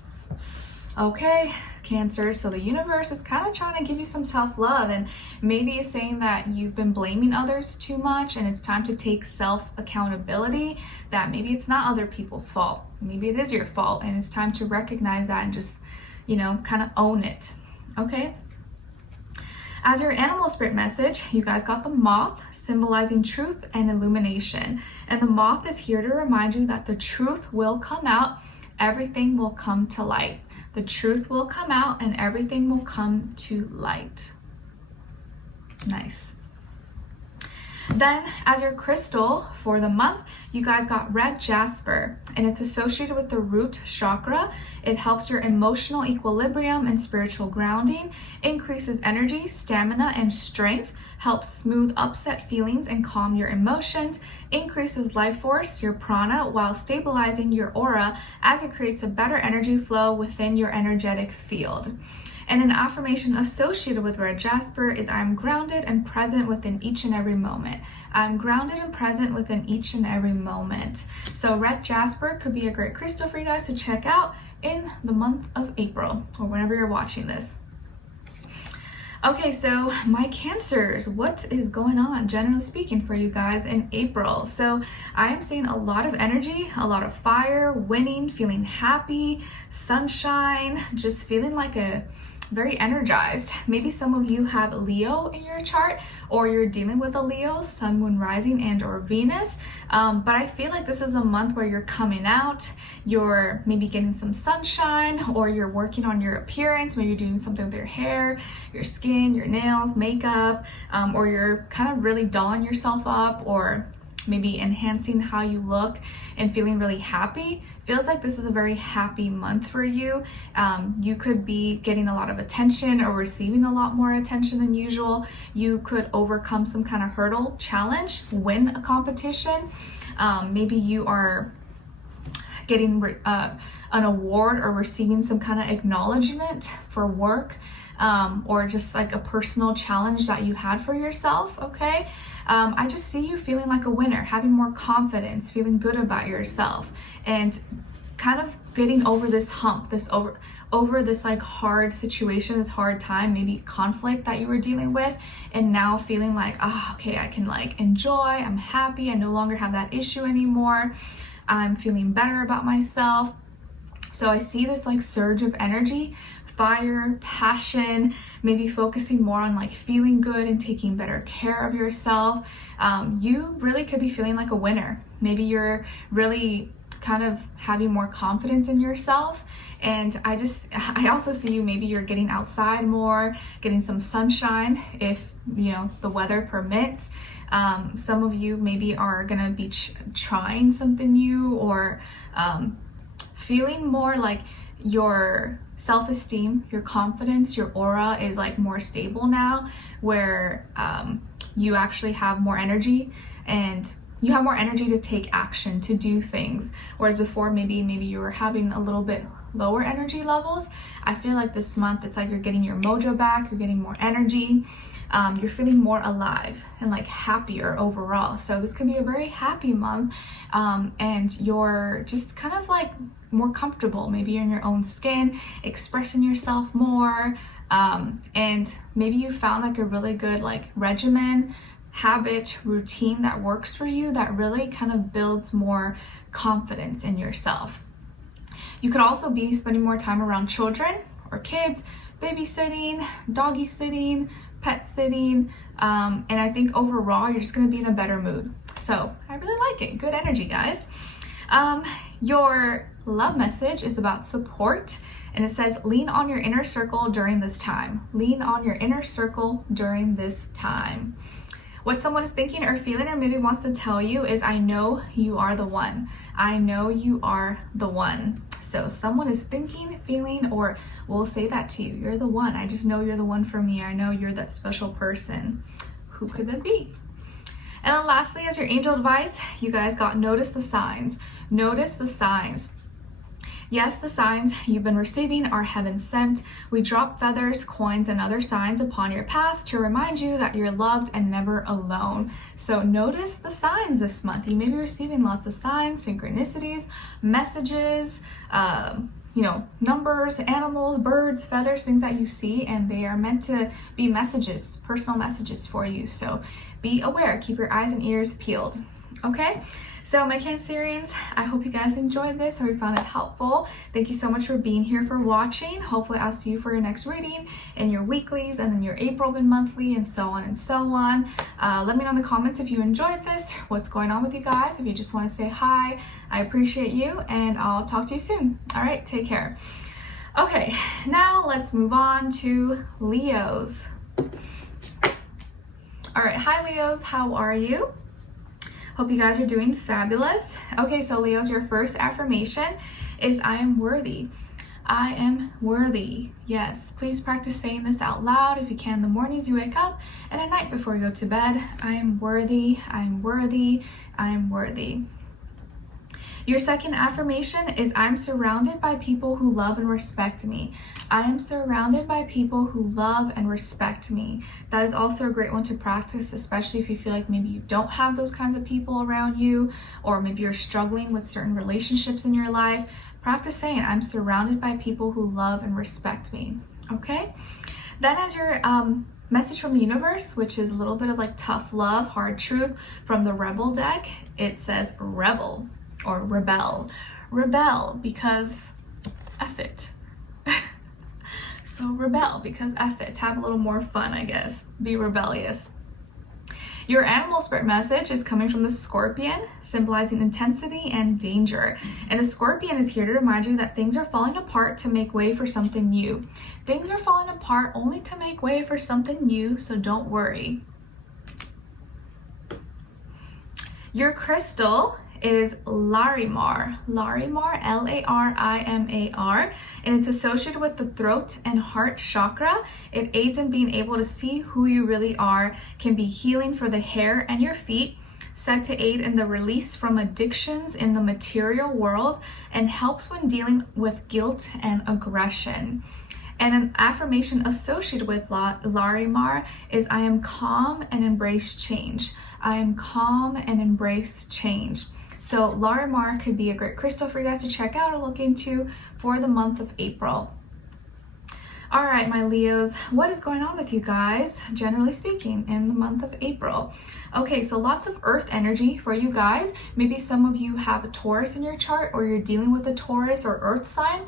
Okay, Cancer, so the universe is kind of trying to give you some tough love, and maybe is saying that you've been blaming others too much and it's time to take self-accountability, that maybe it's not other people's fault. Maybe it is your fault, and it's time to recognize that and just, kind of own it. Okay? As your animal spirit message, you guys got the moth, symbolizing truth and illumination. And the moth is here to remind you that the truth will come out, everything will come to light. The truth will come out and everything will come to light. Nice. Then, as your crystal for the month, you guys got red jasper, and it's associated with the root chakra. It helps your emotional equilibrium and spiritual grounding, increases energy, stamina, and strength, helps smooth upset feelings and calm your emotions, increases life force, your prana, while stabilizing your aura as it creates a better energy flow within your energetic field. And an affirmation associated with red jasper is I'm grounded and present within each and every moment. I'm grounded and present within each and every moment. So red jasper could be a great crystal for you guys to check out in the month of April or whenever you're watching this. Okay, so my Cancers, what is going on, generally speaking, for you guys in April? So I am seeing a lot of energy, a lot of fire, winning, feeling happy, sunshine, just feeling like very energized. Maybe some of you have Leo in your chart, or you're dealing with a Leo, Sun, Moon, Rising, and or Venus. But I feel like this is a month where you're coming out, you're maybe getting some sunshine, or you're working on your appearance, maybe you're doing something with your hair, your skin, your nails, makeup, or you're kind of really dolling yourself up, or maybe enhancing how you look and feeling really happy. Feels like this is a very happy month for you. You could be getting a lot of attention or receiving a lot more attention than usual. You could overcome some kind of hurdle, challenge, win a competition. Maybe you are getting an award or receiving some kind of acknowledgement for work, or just like a personal challenge that you had for yourself, okay? I just see you feeling like a winner, having more confidence, feeling good about yourself, and kind of getting over this hump, over this like hard situation, this hard time, maybe conflict that you were dealing with, and now feeling like, oh, okay, I can like enjoy, I'm happy, I no longer have that issue anymore, I'm feeling better about myself. So I see this like surge of energy, fire, passion, maybe focusing more on like feeling good and taking better care of yourself. You really could be feeling like a winner. Maybe you're really kind of having more confidence in yourself. And I also see you, maybe you're getting outside more, getting some sunshine if, you know, the weather permits. Some of you maybe are gonna be trying something new, or feeling more like your self-esteem, your confidence, your aura is like more stable now, where you actually have more energy, and you have more energy to take action, to do things. Whereas before, maybe you were having a little bit lower energy levels. I feel like this month, it's like you're getting your mojo back, you're getting more energy, you're feeling more alive and like happier overall. So this could be a very happy month, and you're just kind of like more comfortable. Maybe you're in your own skin, expressing yourself more, and maybe you found like a really good like regimen, habit, routine that works for you, that really kind of builds more confidence in yourself. You could also be spending more time around children or kids, babysitting, doggy sitting, pet sitting, and I think overall you're just going to be in a better mood. So I really like it. Good energy, guys. Your love message is about support, and it says lean on your inner circle during this time. Lean on your inner circle during this time. What someone is thinking or feeling, or maybe wants to tell you, is I know you are the one. I know you are the one. So someone is thinking, feeling, or will say that to you. You're the one. I just know you're the one for me. I know you're that special person. Who could that be? And then lastly, as your angel advice, you guys got notice the signs. Notice the signs. Yes, the signs you've been receiving are heaven sent. We drop feathers, coins, and other signs upon your path to remind you that you're loved and never alone. So notice the signs this month. You may be receiving lots of signs, synchronicities, messages, you know, numbers, animals, birds, feathers, things that you see, and they are meant to be messages, personal messages for you. So be aware, keep your eyes and ears peeled. Okay? So my Cancerians, I hope you guys enjoyed this or you found it helpful. Thank you so much for being here, for watching. Hopefully I'll see you for your next reading and your weeklies, and then your April and monthly, and so on and so on. Let me know in the comments if you enjoyed this, what's going on with you guys. If you just want to say hi, I appreciate you, and I'll talk to you soon. All right, take care. Okay, now let's move on to Leos. All right, hi Leos, how are you? Hope you guys are doing fabulous. Okay, so Leos, your first affirmation is I am worthy. I am worthy. Yes, please practice saying this out loud if you can in the mornings you wake up, and at night before you go to bed. I am worthy. I am worthy. I am worthy. Your second affirmation is I'm surrounded by people who love and respect me. I am surrounded by people who love and respect me. That is also a great one to practice, especially if you feel like maybe you don't have those kinds of people around you, or maybe you're struggling with certain relationships in your life. Practice saying, I'm surrounded by people who love and respect me. Okay? Then as your message from the universe, which is a little bit of like tough love, hard truth from the Rebel deck, it says rebel. Or rebel. Rebel because F it. So rebel because F it. Have a little more fun, I guess. Be rebellious. Your animal spirit message is coming from the Scorpion, symbolizing intensity and danger. And the Scorpion is here to remind you that things are falling apart to make way for something new. Things are falling apart only to make way for something new, so don't worry. Your crystal is Larimar. Larimar, Larimar, and it's associated with the throat and heart chakra. It aids in being able to see who you really are, can be healing for the hair and your feet, said to aid in the release from addictions in the material world, and helps when dealing with guilt and aggression. And an affirmation associated with Larimar is I am calm and embrace change. I am calm and embrace change. So Larimar could be a great crystal for you guys to check out or look into for the month of April. All right, my Leos, what is going on with you guys, generally speaking, in the month of April? Okay, so lots of earth energy for you guys. Maybe some of you have a Taurus in your chart, or you're dealing with a Taurus or earth sign,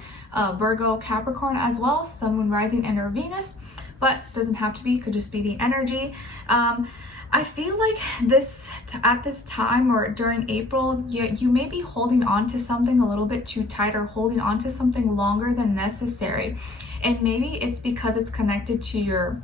Virgo, Capricorn as well, Sun, Moon, Rising, and or Venus, but doesn't have to be, could just be the energy. I feel like at this time or during April, you may be holding on to something a little bit too tight, or holding on to something longer than necessary. And maybe it's because it's connected to your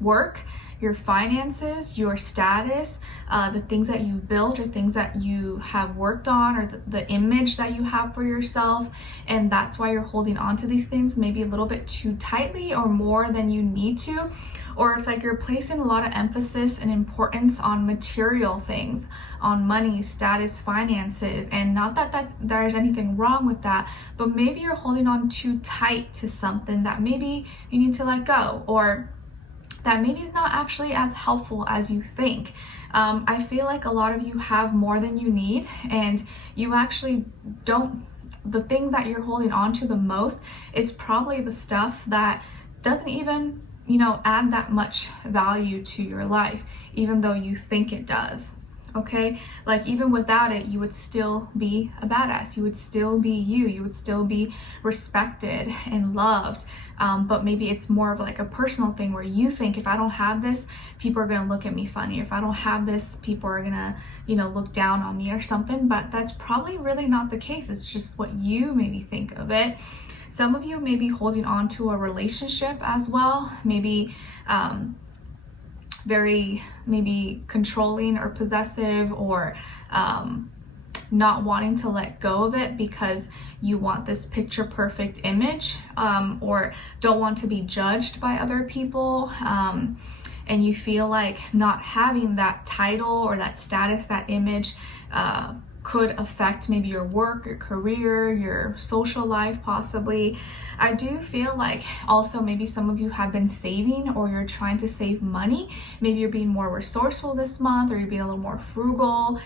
work, your finances, your status, the things that you've built or things that you have worked on, or the image that you have for yourself. And that's why you're holding on to these things maybe a little bit too tightly or more than you need to. Or it's like you're placing a lot of emphasis and importance on material things, on money, status, finances. And not that there's anything wrong with that, but maybe you're holding on too tight to something that maybe you need to let go, or that maybe is not actually as helpful as you think. I feel like a lot of you have more than you need, and you actually don't. The thing that you're holding on to the most is probably the stuff that doesn't even, add that much value to your life, even though you think it does. Okay, like even without it, you would still be a badass. You would still be you. You would still be respected and loved. But maybe it's more of like a personal thing where you think, if I don't have this, people are gonna look at me funny. If I don't have this, people are gonna, look down on me or something. But that's probably really not the case. It's just what you maybe think of it. Some of you may be holding on to a relationship as well. Maybe very maybe controlling or possessive, or not wanting to let go of it because you want this picture perfect image, or don't want to be judged by other people, and you feel like not having that title or that status, that image, could affect maybe your work, your career, your social life possibly. I do feel like also maybe some of you have been saving, or you're trying to save money. Maybe you're being more resourceful this month, or you're being a little more frugal.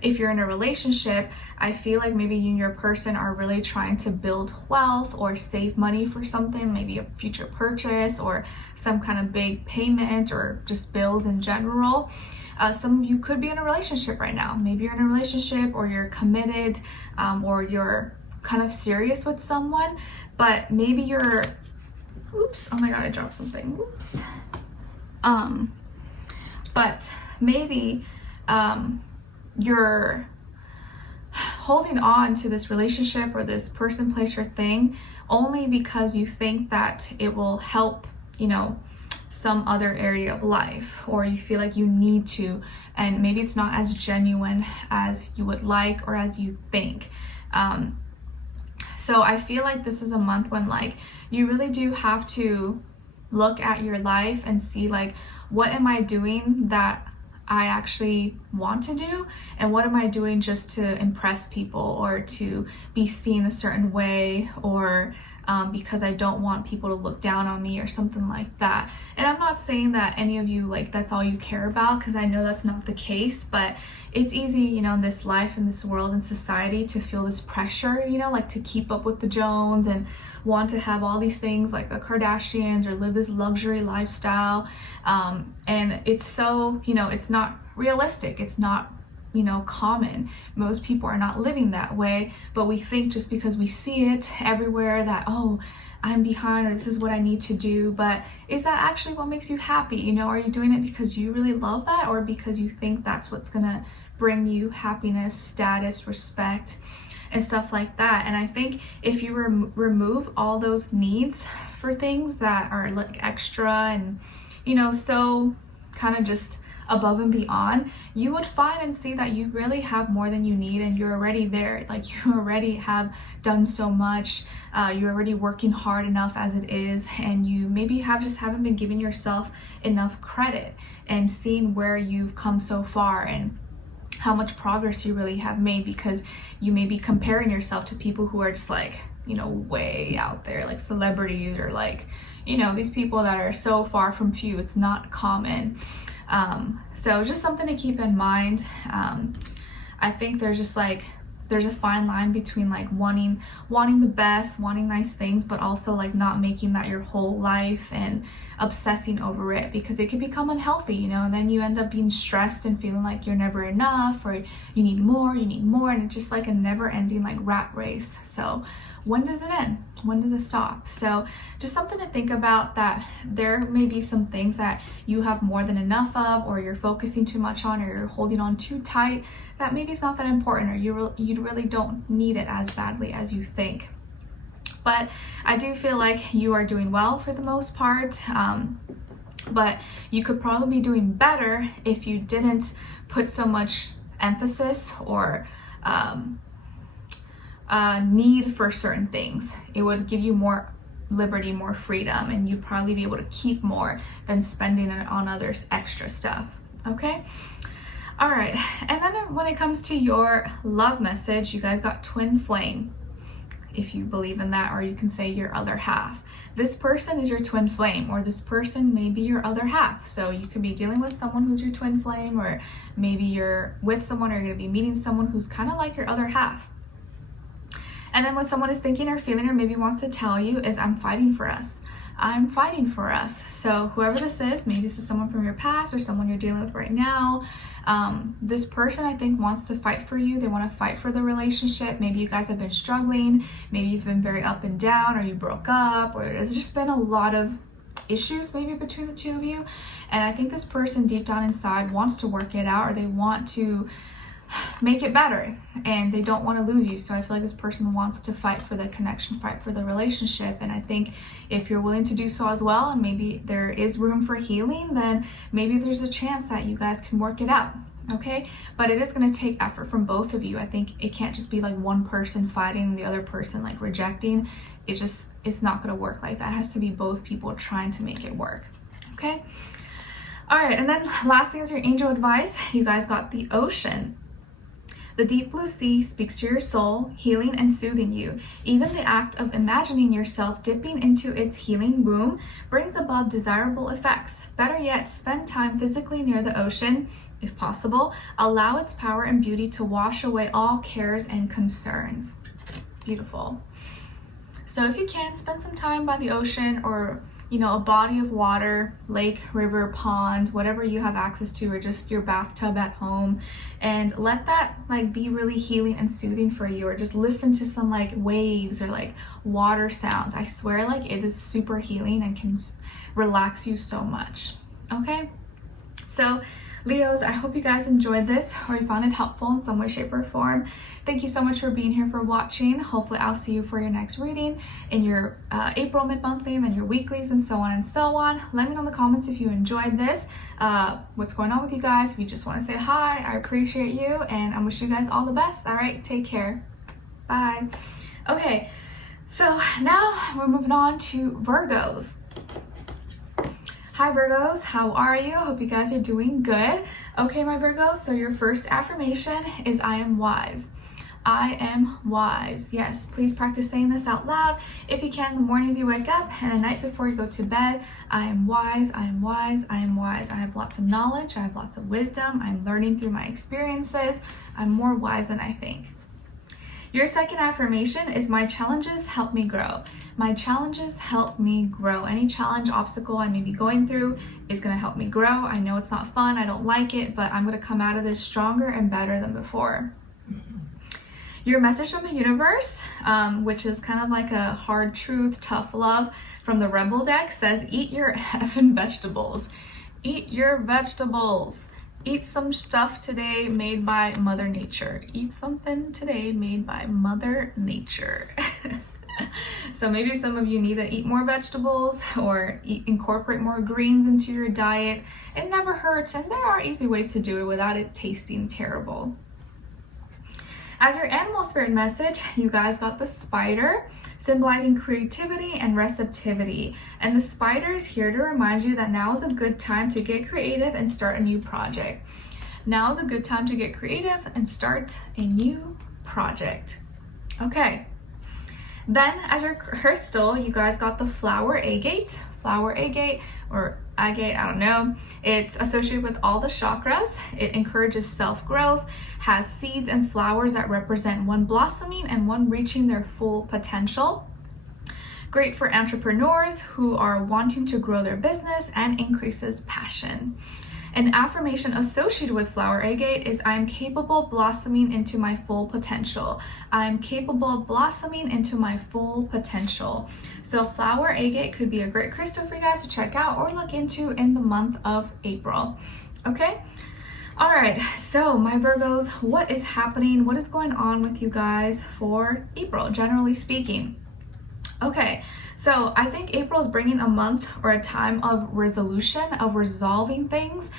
If you're in a relationship, I feel like maybe you and your person are really trying to build wealth or save money for something, maybe a future purchase or some kind of big payment, or just bills in general. Some of you could be in a relationship right now. Maybe you're in a relationship, or you're committed, or you're kind of serious with someone, but maybe you're, oops, oh my God, I dropped something, oops. But maybe you're holding on to this relationship or this person, place, or thing only because you think that it will help, some other area of life, or you feel like you need to, and maybe it's not as genuine as you would like or as you think. So I feel like this is a month when like you really do have to look at your life and see like, what am I doing that I actually want to do, and what am I doing just to impress people or to be seen a certain way, or because I don't want people to look down on me or something like that. And I'm not saying that any of you like that's all you care about, because I know that's not the case, but it's easy, in this life, in this world, in society, to feel this pressure, like to keep up with the Jones and want to have all these things like the Kardashians, or live this luxury lifestyle. And it's so, it's not realistic. It's not, common. Most people are not living that way, but we think just because we see it everywhere that, oh, I'm behind, or this is what I need to do. But is that actually what makes you happy? Are you doing it because you really love that, or because you think that's what's gonna bring you happiness, status, respect, and stuff like that? And I think if you remove all those needs for things that are like extra and, so kind of just above and beyond, you would find and see that you really have more than you need, and you're already there. Like, you already have done so much. You're already working hard enough as it is, and you maybe haven't been giving yourself enough credit and seeing where you've come so far and how much progress you really have made, because you may be comparing yourself to people who are just like, way out there, like celebrities, or like, these people that are so far from few. It's not common. So just something to keep in mind. I think there's a fine line between like wanting the best, wanting nice things, but also like not making that your whole life and obsessing over it, because it can become unhealthy, and then you end up being stressed and feeling like you're never enough, or you need more, and it's just like a never ending like rat race. So when does it end? When does it stop? So just something to think about, that there may be some things that you have more than enough of, or you're focusing too much on, or you're holding on too tight, that maybe it's not that important, or you really don't need it as badly as you think. But I do feel like you are doing well for the most part, but you could probably be doing better if you didn't put so much emphasis or need for certain things. It would give you more liberty, more freedom, and you'd probably be able to keep more than spending it on others' extra stuff. Okay? All right. And then when it comes to your love message, you guys got twin flame, if you believe in that, or you can say your other half. This person is your twin flame, or this person may be your other half. So you could be dealing with someone who's your twin flame, or maybe you're with someone, or you're going to be meeting someone who's kind of like your other half. And then what someone is thinking or feeling, or maybe wants to tell you, is I'm fighting for us. I'm fighting for us. So whoever this is, maybe this is someone from your past or someone you're dealing with right now. This person, I think, wants to fight for you. They want to fight for the relationship. Maybe you guys have been struggling. Maybe you've been very up and down, or you broke up, or there's just been a lot of issues maybe between the two of you. And I think this person deep down inside wants to work it out, or they want to make it better, and they don't want to lose you. So I feel like this person wants to fight for the connection, fight for the relationship. And I think if you're willing to do so as well, and maybe there is room for healing, then maybe there's a chance that you guys can work it out. Okay? But it is going to take effort from both of you. I think it can't just be like one person fighting and the other person like rejecting. It's not going to work like that. It has to be both people trying to make it work. Okay? All right. And then last thing is your angel advice. You guys got the ocean. The deep blue sea speaks to your soul, healing and soothing you. Even the act of imagining yourself dipping into its healing womb brings about desirable effects. Better yet, spend time physically near the ocean, if possible. Allow its power and beauty to wash away all cares and concerns. Beautiful. So if you can, spend some time by the ocean, or a body of water, lake, river, pond, whatever you have access to, or just your bathtub at home, and let that like be really healing and soothing for you, or just listen to some like waves or like water sounds. I swear, like, it is super healing and can relax you so much. Okay? So Leos, I hope you guys enjoyed this, or you found it helpful in some way, shape, or form. Thank you so much for being here, for watching. Hopefully I'll see you for your next reading in your April mid-monthly, and then your weeklies, and so on and so on. Let me know in the comments if you enjoyed this, what's going on with you guys. If you just want to say hi, I appreciate you, and I wish you guys all the best. All right, take care. Bye. Okay, so now we're moving on to Virgos. Hi Virgos, how are you? Hope you guys are doing good. Okay, my Virgos, so your first affirmation is I am wise. I am wise. Yes, please practice saying this out loud if you can, the mornings you wake up and the night before you go to bed. I am wise, I am wise, I am wise. I have lots of knowledge, I have lots of wisdom. I'm learning through my experiences. I'm more wise than I think. Your second affirmation is my challenges help me grow. My challenges help me grow. Any challenge, obstacle I may be going through is going to help me grow. I know it's not fun, I don't like it, but I'm going to come out of this stronger and better than before. Your message from the universe, which is kind of like a hard truth, tough love from the Rebel deck, says eat your effing vegetables. Eat your vegetables. Eat some stuff today made by Mother Nature. Eat something today made by Mother Nature. So maybe some of you need to eat more vegetables, or incorporate more greens into your diet. It never hurts, and there are easy ways to do it without it tasting terrible. As your animal spirit message, you guys got the spider, symbolizing creativity and receptivity. And the spider is here to remind you that now is a good time to get creative and start a new project. Now is a good time to get creative and start a new project. Okay. Then as your crystal, you guys got the flower agate. Flower agate, or agate, I don't know. It's associated with all the chakras. It encourages self-growth, has seeds and flowers that represent one blossoming and one reaching their full potential. Great for entrepreneurs who are wanting to grow their business and increases passion. An affirmation associated with flower agate is I am capable of blossoming into my full potential. I am capable of blossoming into my full potential. So flower agate could be a great crystal for you guys to check out or look into in the month of April. Okay? All right, so my Virgos, what is happening? What is going on with you guys for April, generally speaking? Okay, so I think April is bringing a month or a time of resolution, of resolving things,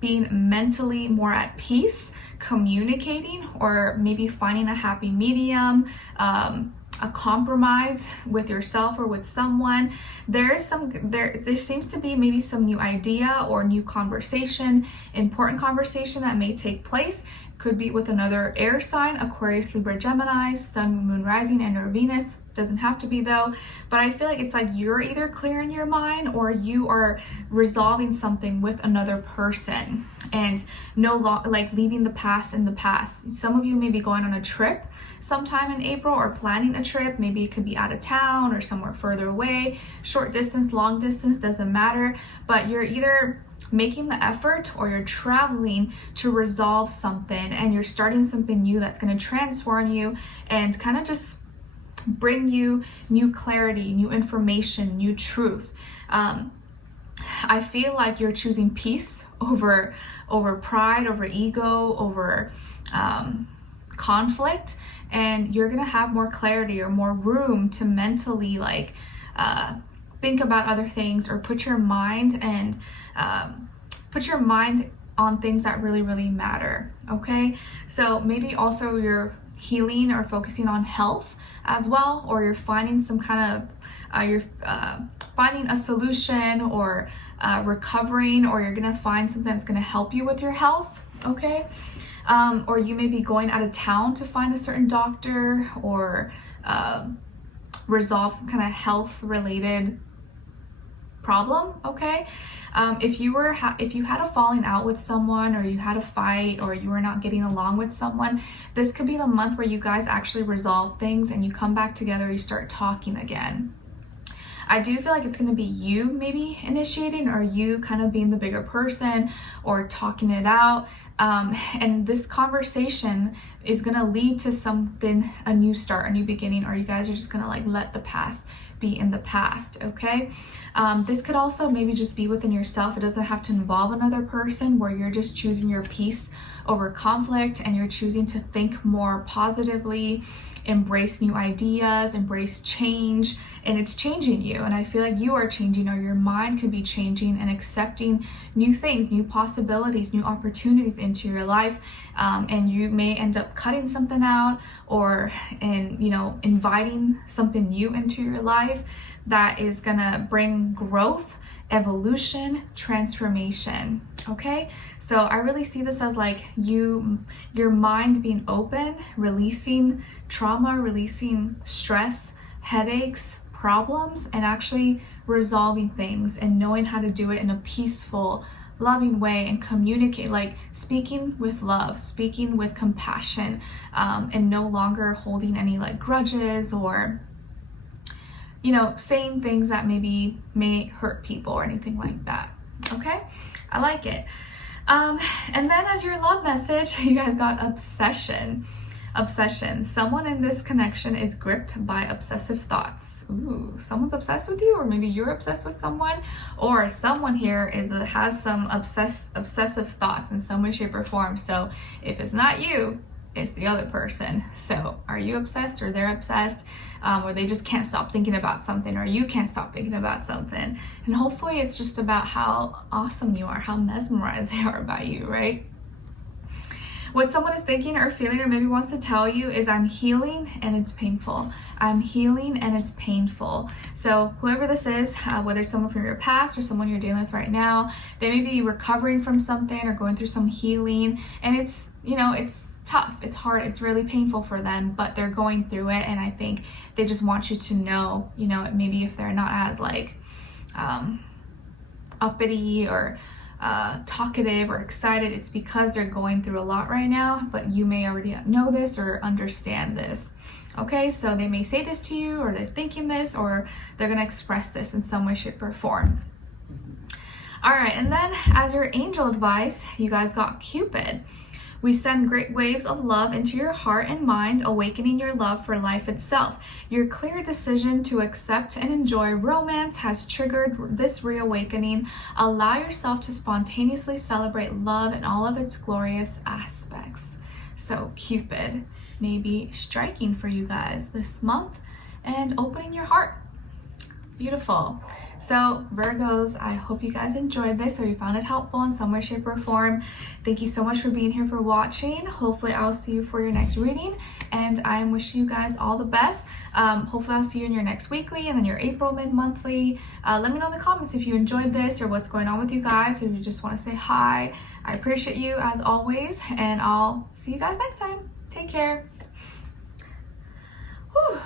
being mentally more at peace, communicating, or maybe finding a happy medium, a compromise with yourself or with someone. There seems to be maybe some new idea or new conversation, important conversation that may take place. Could be with another air sign, Aquarius, Libra, Gemini, Sun, Moon, Rising, and or Venus. Doesn't have to be though, but I feel like it's like you're either clear in your mind or you are resolving something with another person and like leaving the past in the past. Some of you may be going on a trip sometime in April or planning a trip. Maybe it could be out of town or somewhere further away, short distance, long distance, doesn't matter, but you're either making the effort or you're traveling to resolve something and you're starting something new that's going to transform you and kind of just bring you new clarity, new information, new truth. I feel like you're choosing peace over pride, over ego, over conflict, and you're gonna have more clarity or more room to mentally like think about other things or put your mind on things that really, really matter. Okay, so maybe also you're healing or focusing on health as well, or you're finding some kind of finding a solution or recovering, or you're gonna find something that's gonna help you with your health. Okay, or you may be going out of town to find a certain doctor or resolve some kind of health related problem. Okay, if you had a falling out with someone, or you had a fight, or you were not getting along with someone, this could be the month where you guys actually resolve things and you come back together, you start talking again. I do feel like it's going to be you maybe initiating, or you kind of being the bigger person or talking it out. And this conversation is going to lead to something, a new start, a new beginning, or you guys are just going to like let the past be in the past. Okay, this could also maybe just be within yourself. It doesn't have to involve another person, where you're just choosing your peace over conflict and you're choosing to think more positively, embrace new ideas, embrace change, and it's changing you. And I feel like you are changing, or your mind could be changing and accepting new things, new possibilities, new opportunities into your life. And you may end up cutting something out, or inviting something new into your life that is gonna bring growth, evolution, transformation. Okay, so I really see this as like your mind being open, releasing trauma, releasing stress, headaches, problems, and actually resolving things and knowing how to do it in a peaceful, loving way, and communicate, like speaking with love, speaking with compassion, and no longer holding any like grudges or saying things that maybe may hurt people or anything like that. Okay, I like it. And then as your love message, you guys got obsession. Someone in this connection is gripped by obsessive thoughts. Ooh, someone's obsessed with you, or maybe you're obsessed with someone, or someone here has some obsessive thoughts in some way, shape, or form. So if it's not you, it's the other person. So are you obsessed, or they're obsessed, or they just can't stop thinking about something, or you can't stop thinking about something? And hopefully it's just about how awesome you are, how mesmerized they are by you, right? What someone is thinking or feeling, or maybe wants to tell you, is I'm healing and it's painful. I'm healing and it's painful. So whoever this is, whether it's someone from your past or someone you're dealing with right now, they may be recovering from something or going through some healing, and it's tough, it's hard, it's really painful for them, but they're going through it. And I think they just want you to know, maybe if they're not as like uppity or talkative or excited, it's because they're going through a lot right now, but you may already know this or understand this. Okay, so they may say this to you, or they're thinking this, or they're going to express this in some way, shape, or form. All right, and then as your angel advice, you guys got Cupid. We send great waves of love into your heart and mind, awakening your love for life itself. Your clear decision to accept and enjoy romance has triggered this reawakening. Allow yourself to spontaneously celebrate love in all of its glorious aspects. So Cupid may be striking for you guys this month and opening your heart. Beautiful. So Virgos, I hope you guys enjoyed this or you found it helpful in some way, shape, or form. Thank you so much for being here, for watching. Hopefully I'll see you for your next reading, and I'm wishing you guys all the best. Hopefully I'll see you in your next weekly and then your April mid-monthly. Let me know in the comments if you enjoyed this or what's going on with you guys, if you just want to say hi. I appreciate you as always, and I'll see you guys next time. Take care. Whew.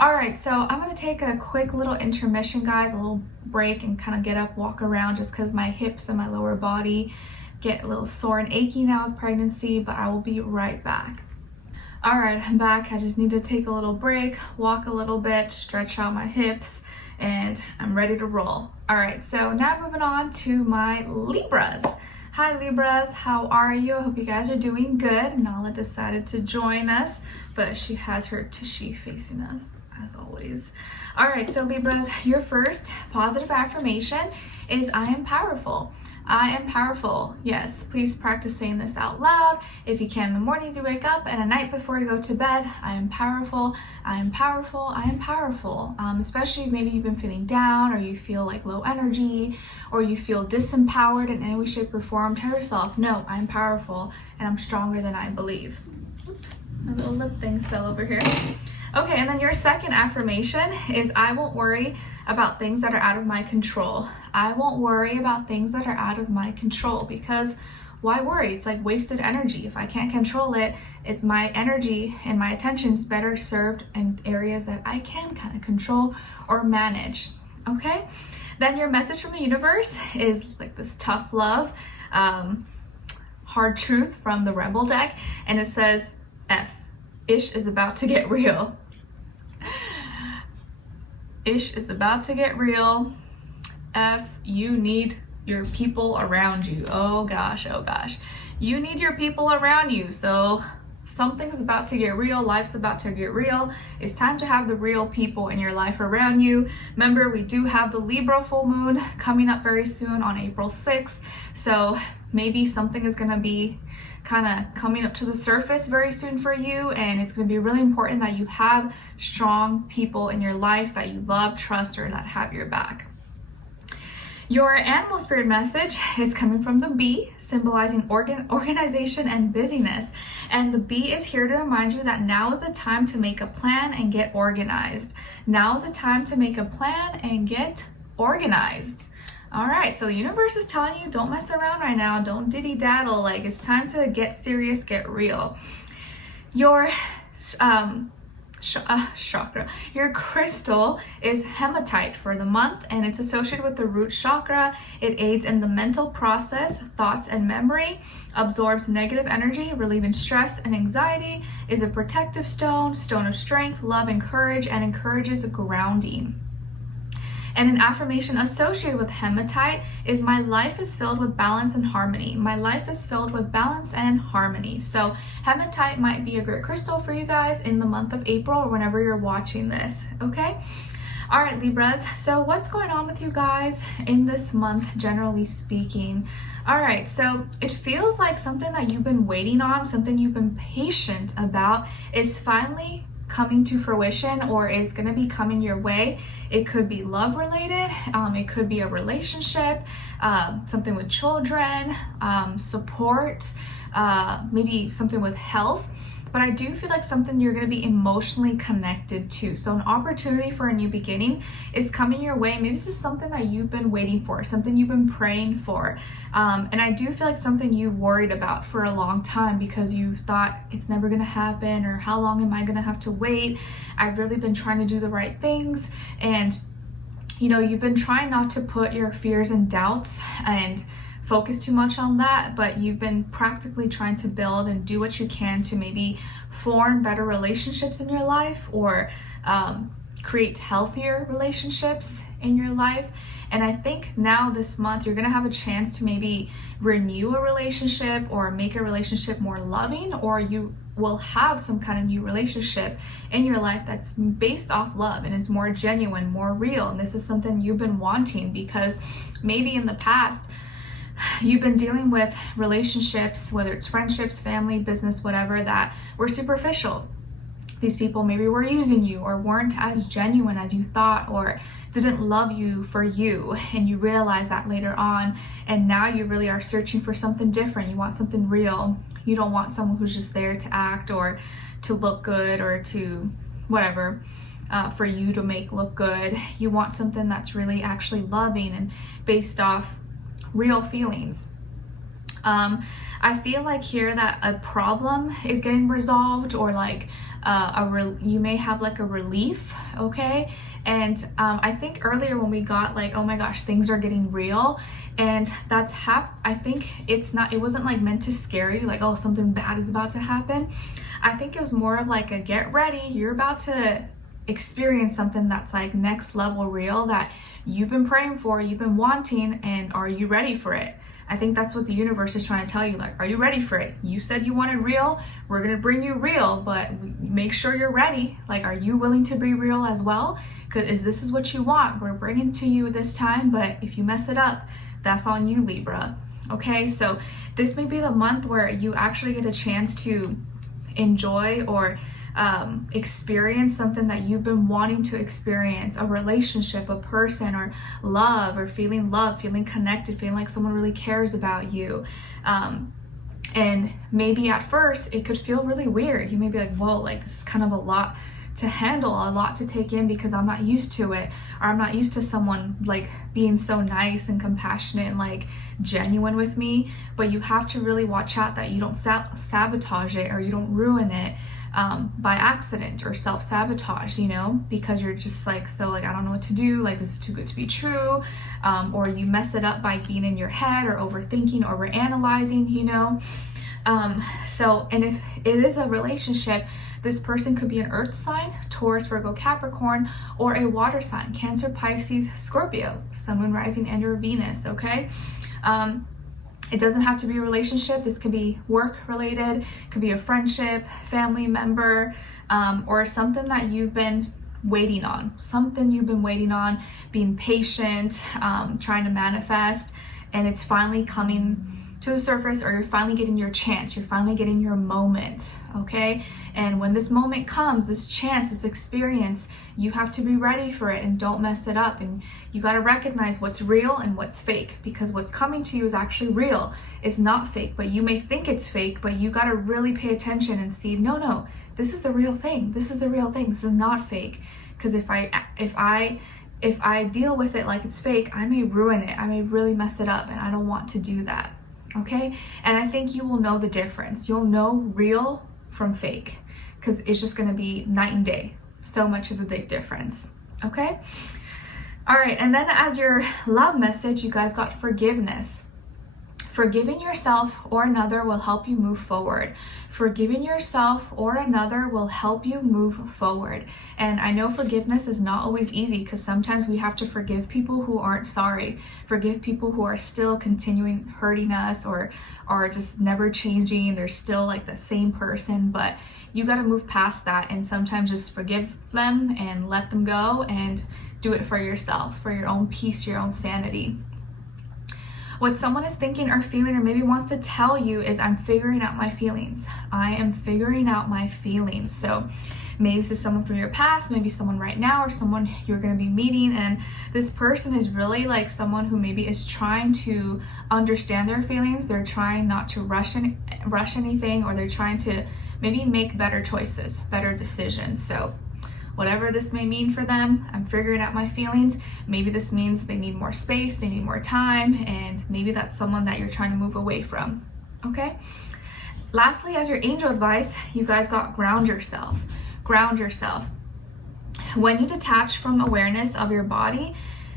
All right, so I'm gonna take a quick little intermission, guys, a little break, and kind of get up, walk around, just because my hips and my lower body get a little sore and achy now with pregnancy, but I will be right back. All right, I'm back. I just need to take a little break, walk a little bit, stretch out my hips, and I'm ready to roll. All right, so now moving on to my Libras. Hi Libras, how are you? I hope you guys are doing good. Nala decided to join us, but she has her tushy facing us as always. All right, so Libras, your first positive affirmation is I am powerful. I am powerful. Yes, please practice saying this out loud. If you can, in the mornings you wake up and at night before you go to bed, I am powerful, I am powerful, I am powerful. Especially maybe you've been feeling down, or you feel like low energy, or you feel disempowered in any way, shape, or form. Tell yourself, no, I'm powerful and I'm stronger than I believe. My little lip thing fell over here. Okay, and then your second affirmation is I won't worry about things that are out of my control. I won't worry about things that are out of my control, because why worry? It's like wasted energy. If I can't control it, my energy and my attention is better served in areas that I can kind of control or manage. Okay, then your message from the universe is like this tough love, hard truth from the Rebel deck, and it says F. Ish is about to get real. Ish is about to get real. F, you need your people around you. Oh gosh, oh gosh. You need your people around you. So something's about to get real. Life's about to get real. It's time to have the real people in your life around you. Remember, we do have the Libra full moon coming up very soon on April 6th. So maybe something is going to be kind of coming up to the surface very soon for you, and it's going to be really important that you have strong people in your life that you love, trust, or that have your back. Your animal spirit message is coming from the bee, symbolizing organization and busyness. And the bee is here to remind you that now is the time to make a plan and get organized. Now is the time to make a plan and get organized. All right, so the universe is telling you, don't mess around right now. Don't diddy daddle. Like, it's time to get serious, get real. Your chakra, your crystal is hematite for the month, and it's associated with the root chakra. It aids in the mental process, thoughts, and memory, absorbs negative energy, relieving stress and anxiety, is a protective stone, stone of strength, love, and courage, and encourages grounding. And an affirmation associated with hematite is my life is filled with balance and harmony. My life is filled with balance and harmony. So hematite might be a great crystal for you guys in the month of April or whenever you're watching this, okay? All right, Libras, so what's going on with you guys in this month, generally speaking? All right, so it feels like something that you've been waiting on, something you've been patient about is finally coming to fruition, or is going to be coming your way. It could be love related, it could be a relationship, something with children, support, maybe something with health. But I do feel like something you're going to be emotionally connected to. So an opportunity for a new beginning is coming your way. Maybe this is something that you've been waiting for, something you've been praying for. And I do feel like something you've worried about for a long time, because you thought it's never going to happen, or how long am I going to have to wait? I've really been trying to do the right things. And, you know, you've been trying not to put your fears and doubts and focus too much on that, but you've been practically trying to build and do what you can to maybe form better relationships in your life, or create healthier relationships in your life. And I think now this month you're gonna have a chance to maybe renew a relationship or make a relationship more loving, or you will have some kind of new relationship in your life that's based off love and it's more genuine, more real. And this is something you've been wanting, because maybe in the past you've been dealing with relationships, whether it's friendships, family, business, whatever, that were superficial. These people maybe were using you or weren't as genuine as you thought, or didn't love you for you, and you realize that later on, and now you really are searching for something different. You want something real. You don't want someone who's just there to act or to look good or to whatever, for you to make look good. You want something that's really actually loving and based off real feelings. I feel like here that a problem is getting resolved, or like you may have like a relief, okay? And I think earlier when we got like, oh my gosh, things are getting real, and that's I think it wasn't like meant to scare you, like, oh, something bad is about to happen. I think it was more of like a get ready, you're about to experience something that's like next level real that you've been praying for, you've been wanting, and are you ready for it? I think that's what the universe is trying to tell you, like, are you ready for it? You said you wanted real, we're gonna bring you real, but make sure you're ready. Like, are you willing to be real as well? Because this is what you want, we're bringing to you this time, but if you mess it up, that's on you, Libra. Okay, so this may be the month where you actually get a chance to enjoy or experience something that you've been wanting to experience, a relationship, a person, or love, or feeling loved, feeling connected, feeling like someone really cares about you. And maybe at first it could feel really weird. You may be like, whoa, like this is kind of a lot to handle, a lot to take in, because I'm not used to it, or I'm not used to someone like being so nice and compassionate and like genuine with me. But you have to really watch out that you don't sabotage it, or you don't ruin it by accident, or self-sabotage, you know, because you're just like, so like, I don't know what to do, like this is too good to be true, or you mess it up by being in your head, or overthinking, or overanalyzing, you know. So, and if it is a relationship, this person could be an earth sign, Taurus, Virgo, Capricorn, or a water sign, Cancer, Pisces, Scorpio, Sun, Moon, Rising, and or Venus, okay? It doesn't have to be a relationship. This could be work related, could be a friendship, family member, or something that you've been waiting on, being patient, trying to manifest, and it's finally coming to the surface, or you're finally getting your chance, you're finally getting your moment, okay? And when this moment comes, this chance, this experience, you have to be ready for it and don't mess it up. And you got to recognize what's real and what's fake, because what's coming to you is actually real. It's not fake, but you may think it's fake, but you got to really pay attention and see, no, this is the real thing. This is the real thing. This is not fake. Because if I deal with it like it's fake, I may ruin it. I may really mess it up, and I don't want to do that. Okay? And I think you will know the difference. You'll know real from fake, because it's just going to be night and day. So much of a big difference. Okay? All right. And then as your love message, you guys got forgiveness. Forgiving yourself or another will help you move forward. Forgiving yourself or another will help you move forward. And I know forgiveness is not always easy, because sometimes we have to forgive people who aren't sorry, forgive people who are still continuing hurting us, or are just never changing. They're still like the same person, but you got to move past that and sometimes just forgive them and let them go, and do it for yourself, for your own peace, your own sanity. What someone is thinking or feeling, or maybe wants to tell you, is I'm figuring out my feelings. I am figuring out my feelings. So maybe this is someone from your past, maybe someone right now, or someone you're going to be meeting. And this person is really like someone who maybe is trying to understand their feelings. They're trying not to rush anything, or they're trying to maybe make better choices, better decisions. So whatever this may mean for them, I'm figuring out my feelings. Maybe this means they need more space, they need more time, and maybe that's someone that you're trying to move away from, okay? Lastly, as your angel advice, you guys got ground yourself. Ground yourself. When you detach from awareness of your body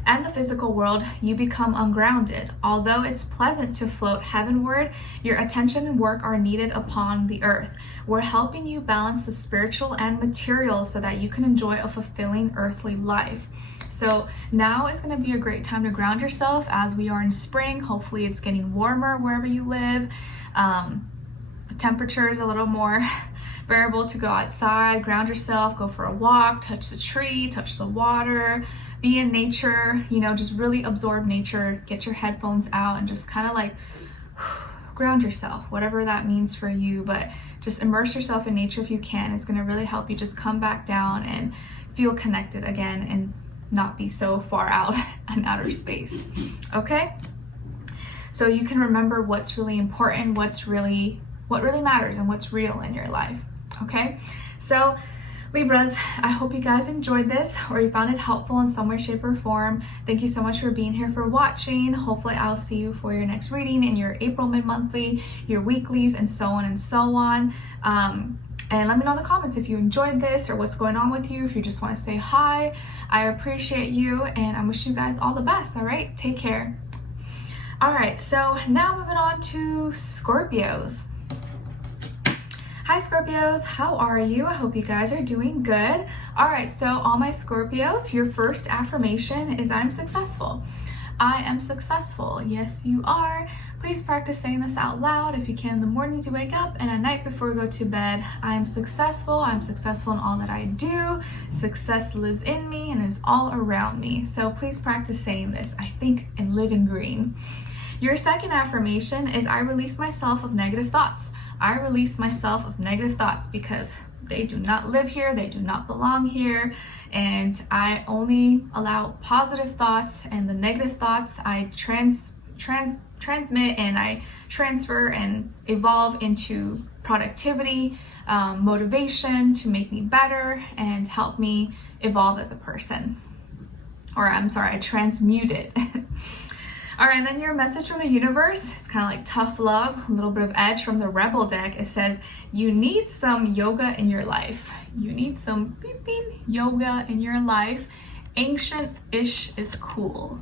and the physical world, you become ungrounded. Although it's pleasant to float heavenward, your attention and work are needed upon the earth. We're helping you balance the spiritual and material so that you can enjoy a fulfilling earthly life. So now is going to be a great time to ground yourself as we are in spring. Hopefully it's getting warmer wherever you live. The temperature is a little more bearable to go outside, ground yourself, go for a walk, touch the tree, touch the water, be in nature, you know, just really absorb nature, get your headphones out and just kind of like ground yourself, whatever that means for you, but just immerse yourself in nature if you can. It's going to really help you just come back down and feel connected again and not be so far out in outer space. Okay? So you can remember what's really important, what really matters and what's real in your life. Okay? So Libras, I hope you guys enjoyed this or you found it helpful in some way, shape, or form. Thank you so much for being here, for watching. Hopefully I'll see you for your next reading in your April mid-monthly, your weeklies, and so on and so on. And let me know in the comments if you enjoyed this or what's going on with you. If you just want to say hi, I appreciate you and I wish you guys all the best. All right, take care. All right, so now moving on to Scorpios. Hi Scorpios, how are you? I hope you guys are doing good. All right, so all my Scorpios, your first affirmation is I'm successful. I am successful. Yes, you are. Please practice saying this out loud if you can in the mornings you wake up and at night before you go to bed. I am successful. I'm successful in all that I do. Success lives in me and is all around me. So please practice saying this, I think, and live in green. Your second affirmation is I release myself of negative thoughts. I release myself of negative thoughts because they do not live here, they do not belong here, and I only allow positive thoughts, and the negative thoughts I transmit and I transfer and evolve into productivity, motivation to make me better and help me evolve as a person. Or I'm sorry, I transmute it. All right, and then your message from the universe is kind of like tough love, a little bit of edge from the Rebel deck. It says, you need some yoga in your life. You need some beeping yoga in your life. Ancient-ish is cool.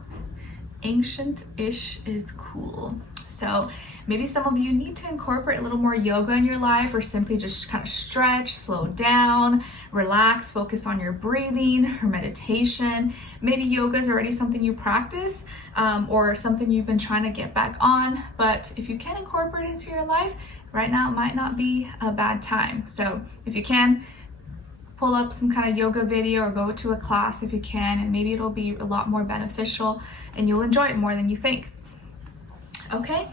Ancient-ish is cool. So maybe some of you need to incorporate a little more yoga in your life or simply just kind of stretch, slow down, relax, focus on your breathing or meditation. Maybe yoga is already something you practice or something you've been trying to get back on. But if you can incorporate it into your life, right now it might not be a bad time. So if you can, pull up some kind of yoga video or go to a class if you can, and maybe it'll be a lot more beneficial and you'll enjoy it more than you think. Okay,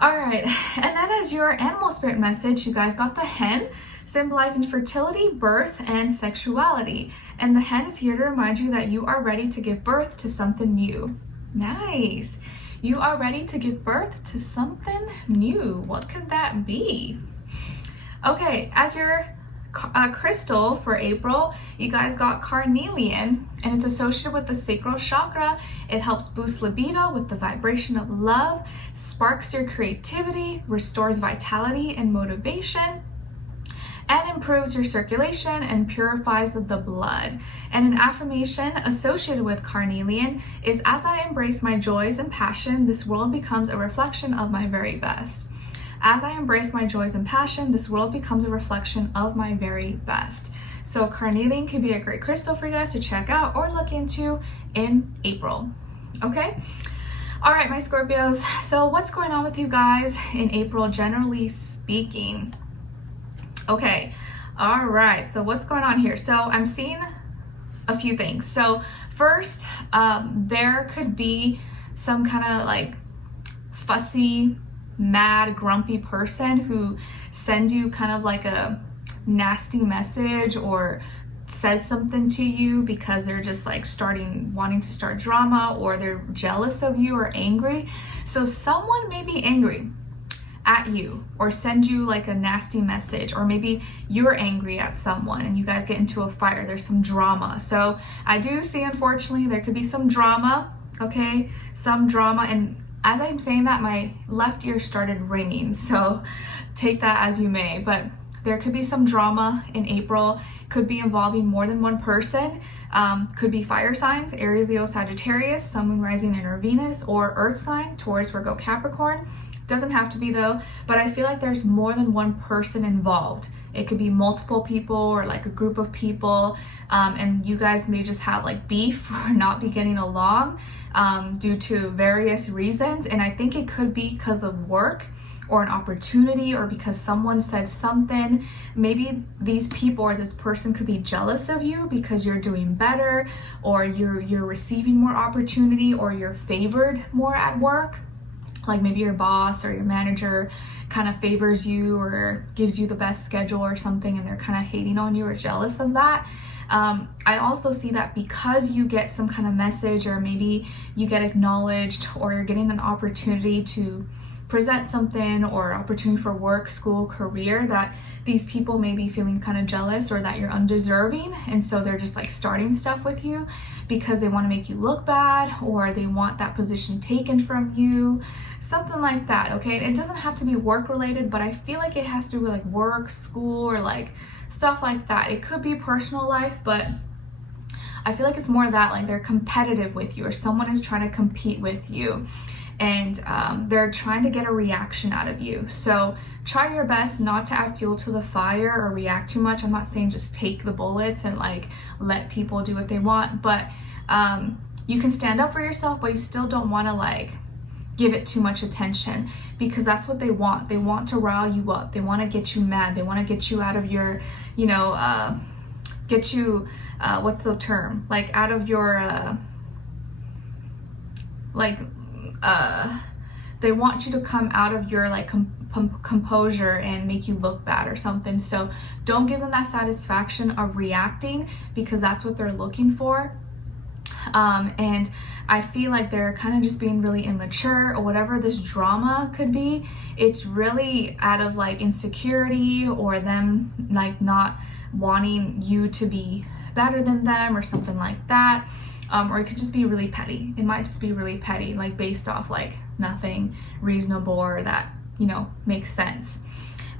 all right, and then as your animal spirit message, you guys got the hen, symbolizing fertility, birth, and sexuality. And the hen is here to remind you that you are ready to give birth to something new. Nice. You are ready to give birth to something new. What could that be? Okay, as your crystal for April, you guys got carnelian, and it's associated with the sacral chakra. It helps boost libido with the vibration of love, sparks your creativity, restores vitality and motivation, and improves your circulation and purifies the blood. And an affirmation associated with carnelian is, as I embrace my joys and passion, this world becomes a reflection of my very best. As I embrace my joys and passion, this world becomes a reflection of my very best. So carnelian could be a great crystal for you guys to check out or look into in April. Okay? All right, my Scorpios. So what's going on with you guys in April, generally speaking? Okay. All right. So what's going on here? So I'm seeing a few things. So first, there could be some kind of like fussy, mad, grumpy person who sends you kind of like a nasty message or says something to you because they're just like wanting to start drama, or they're jealous of you or angry. So someone may be angry at you or send you like a nasty message, or maybe you're angry at someone and you guys get into a fight, or there's some drama. So I do see, unfortunately, there could be some drama. Okay, some drama. And as I'm saying that, my left ear started ringing, so take that as you may. But there could be some drama in April. Could be involving more than one person. Could be fire signs, Aries, Leo, Sagittarius, Sun, Moon, Rising, and Venus, or Earth sign, Taurus, Virgo, Capricorn. Doesn't have to be though, but I feel like there's more than one person involved. It could be multiple people or like a group of people, and you guys may just have like beef or not be getting along due to various reasons. And I think it could be because of work or an opportunity, or because someone said something. Maybe these people or this person could be jealous of you because you're doing better, or you're receiving more opportunity, or you're favored more at work. Like maybe your boss or your manager kind of favors you or gives you the best schedule or something, and they're kind of hating on you or jealous of that. I also see that because you get some kind of message, or maybe you get acknowledged, or you're getting an opportunity to present something, or opportunity for work, school, career, that these people may be feeling kind of jealous, or that you're undeserving, and so they're just like starting stuff with you because they want to make you look bad, or they want that position taken from you, something like that. Okay, it doesn't have to be work related, but I feel like it has to be like work, school, or like stuff like that. It could be personal life, but I feel like it's more that like they're competitive with you, or someone is trying to compete with you, and they're trying to get a reaction out of you. So try your best not to add fuel to the fire or react too much. I'm not saying just take the bullets and like let people do what they want, but you can stand up for yourself, but you still don't want to like give it too much attention, because that's what they want. They want to rile you up. They want to get you mad. They want to get you out of your, you know, get you, what's the term? Like out of your, they want you to come out of your like composure and make you look bad or something. So don't give them that satisfaction of reacting, because that's what they're looking for. And I feel like they're kind of just being really immature, or whatever this drama could be. It's really out of like insecurity, or them like not wanting you to be better than them or something like that. Or it could just be really petty. It might just be really petty, like based off like nothing reasonable or that, you know, makes sense.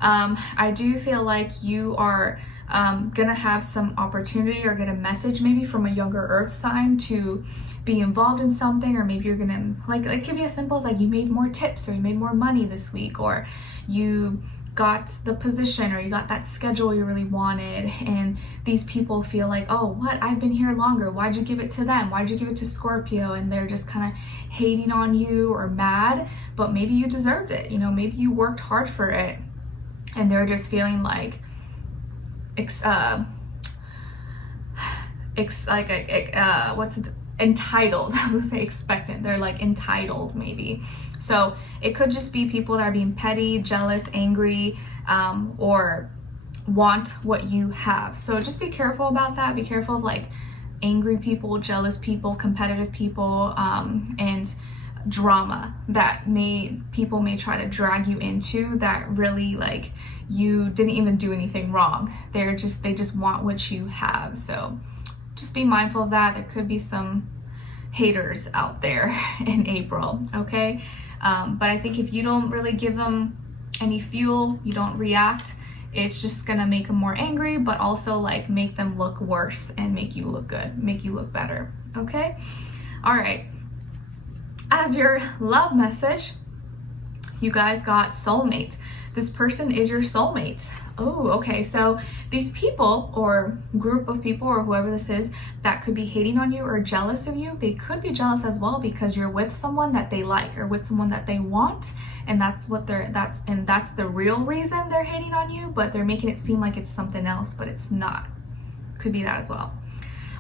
I do feel like you are gonna have some opportunity or get a message maybe from a younger earth sign to be involved in something, or maybe you're gonna like, it could be as simple as like you made more tips, or you made more money this week, or you got the position, or you got that schedule you really wanted, and these people feel like, oh, what, I've been here longer, why'd you give it to them, why'd you give it to Scorpio? And they're just kind of hating on you or mad, but maybe you deserved it, you know, maybe you worked hard for it, and they're just feeling like entitled. I was gonna say expectant. They're like entitled maybe. So it could just be people that are being petty, jealous, angry, or want what you have. So just be careful about that. Be careful of like angry people, jealous people, competitive people, and drama that people may try to drag you into, that really like you didn't even do anything wrong. They just want what you have. So just be mindful of that. There could be some haters out there in April, okay? But I think if you don't really give them any fuel, you don't react, it's just gonna make them more angry, but also like make them look worse and make you look good, make you look better, okay? All right. As your love message, you guys got soulmate. This person is your soulmate. Oh, okay. So these people or group of people or whoever this is that could be hating on you or jealous of you, they could be jealous as well because you're with someone that they like or with someone that they want, and that's the real reason they're hating on you, but they're making it seem like it's something else, but it's not. Could be that as well.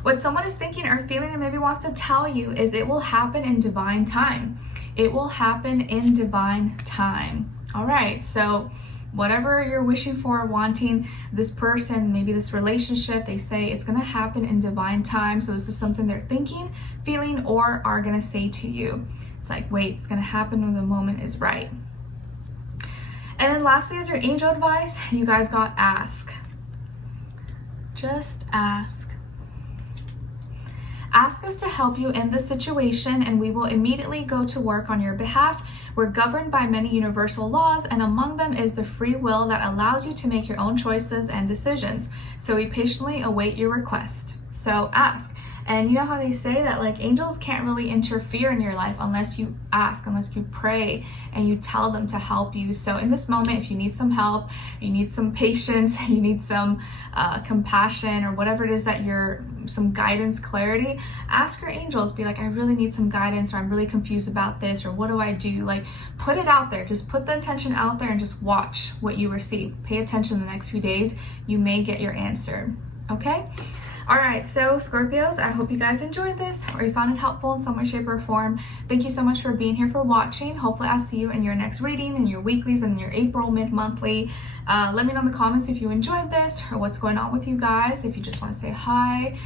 What someone is thinking or feeling and maybe wants to tell you is it will happen in divine time. It will happen in divine time. All right, so whatever you're wishing for, wanting, this person, maybe this relationship, they say it's going to happen in divine time. So this is something they're thinking, feeling, or are going to say to you. It's like, wait, it's going to happen when the moment is right. And then lastly, as your angel advice, you guys got ask. Just ask. Ask us to help you in this situation and we will immediately go to work on your behalf. We're governed by many universal laws, and among them is the free will that allows you to make your own choices and decisions. So we patiently await your request. So ask. And you know how they say that like angels can't really interfere in your life unless you ask, unless you pray and you tell them to help you. So in this moment, if you need some help, you need some patience, you need some compassion, or whatever it is that some guidance, clarity, ask your angels. Be like, I really need some guidance, or I'm really confused about this, or what do I do? Like, put it out there. Just put the intention out there and just watch what you receive. Pay attention the next few days. You may get your answer. Okay? All right, so Scorpios, I hope you guys enjoyed this or you found it helpful in some way, shape, or form. Thank you so much for being here, for watching. Hopefully I'll see you in your next reading, in your weeklies, and your April mid-monthly. Let me know in the comments if you enjoyed this or what's going on with you guys. If you just want to say hi,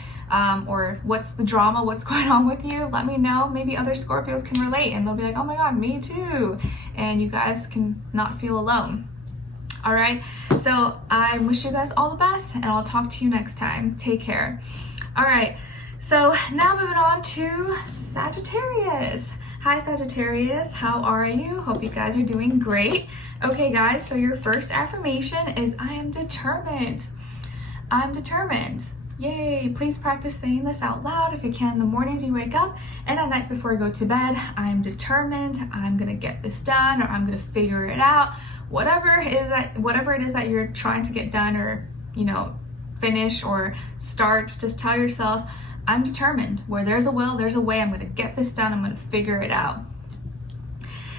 or what's the drama, what's going on with you, let me know. Maybe other Scorpios can relate and they'll be like, oh my God, me too. And you guys can not feel alone. All right, so I wish you guys all the best and I'll talk to you next time. Take care. All right, so now moving on to Sagittarius. Hi Sagittarius, how are you? Hope you guys are doing great. Okay guys, so your first affirmation is I am determined. I'm determined. Yay, please practice saying this out loud if you can in the mornings you wake up and at night before you go to bed. I'm determined, I'm gonna get this done, or I'm gonna figure it out. Whatever it is that you're trying to get done, or finish or start, just tell yourself, I'm determined. Where there's a will, there's a way. I'm gonna get this done, I'm gonna figure it out.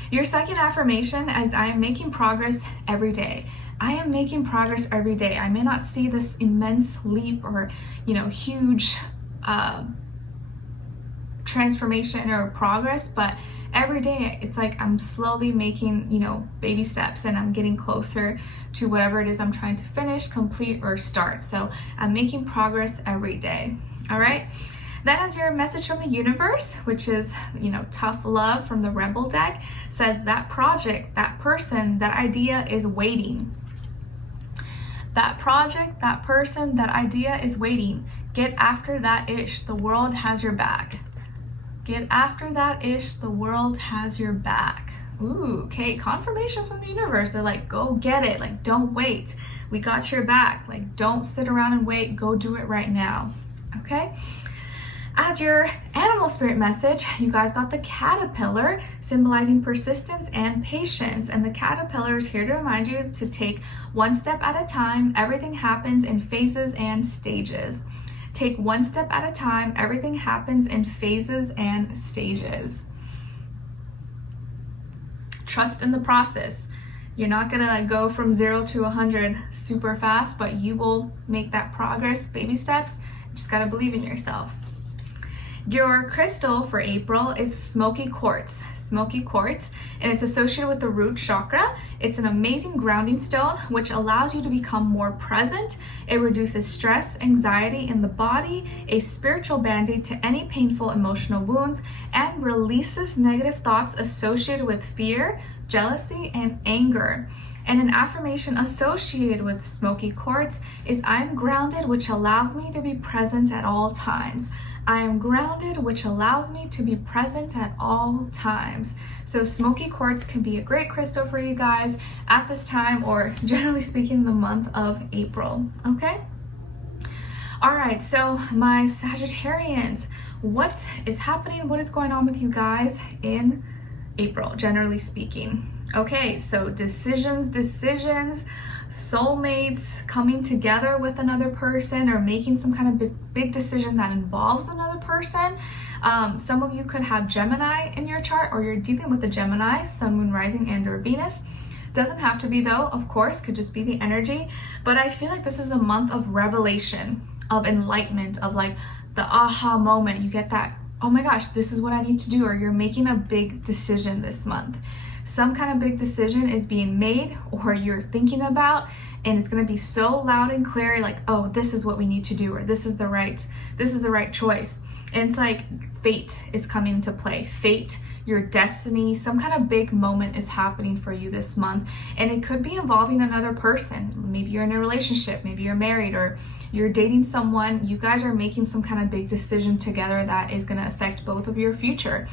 Your second affirmation is I am making progress every day. I am making progress every day. I may not see this immense leap or huge transformation or progress, but every day it's like I'm slowly making baby steps and I'm getting closer to whatever it is I'm trying to finish, complete, or start. So I'm making progress every day. All right, then as your message from the universe, which is tough love from the Rebel deck, says that project, that person, that idea is waiting. That project, that person, that idea is waiting. Get after that ish, the world has your back. Get after that ish, the world has your back. Ooh, okay, confirmation from the universe. They're like, go get it, like don't wait. We got your back, like don't sit around and wait, go do it right now, okay? As your animal spirit message, you guys got the caterpillar, symbolizing persistence and patience. And the caterpillar is here to remind you to take one step at a time. Everything happens in phases and stages. Take one step at a time. Everything happens in phases and stages. Trust in the process. You're not gonna go from 0 to 100 super fast, but you will make that progress, baby steps. You just gotta believe in yourself. Your crystal for April is smoky quartz. Smoky quartz, and it's associated with the root chakra. It's an amazing grounding stone which allows you to become more present. It reduces stress, anxiety in the body, a spiritual band-aid to any painful emotional wounds, and releases negative thoughts associated with fear, jealousy, and anger. And an affirmation associated with smoky quartz is I'm grounded, which allows me to be present at all times. I am grounded, which allows me to be present at all times. So smoky quartz can be a great crystal for you guys at this time, or generally speaking, the month of April, okay? All right, so my Sagittarians, what is happening? What is going on with you guys in April, generally speaking? Okay, so decisions, soulmates coming together with another person, or making some kind of big decision that involves another person. Some of you could have Gemini in your chart, or you're dealing with a Gemini, Sun, Moon, Rising, and or Venus. Doesn't have to be though, of course, could just be the energy. But I feel like this is a month of revelation, of enlightenment, of like the aha moment. You get that, oh my gosh, this is what I need to do, or you're making a big decision this month. Some kind of big decision is being made, or you're thinking about, and it's going to be so loud and clear, like, oh, this is what we need to do, or this is the right choice. And it's like fate is coming into play. Fate, your destiny. Some kind of big moment is happening for you this month, and it could be involving another person. Maybe you're in a relationship, maybe you're married, or you're dating someone. You guys are making some kind of big decision together that is going to affect both of your future.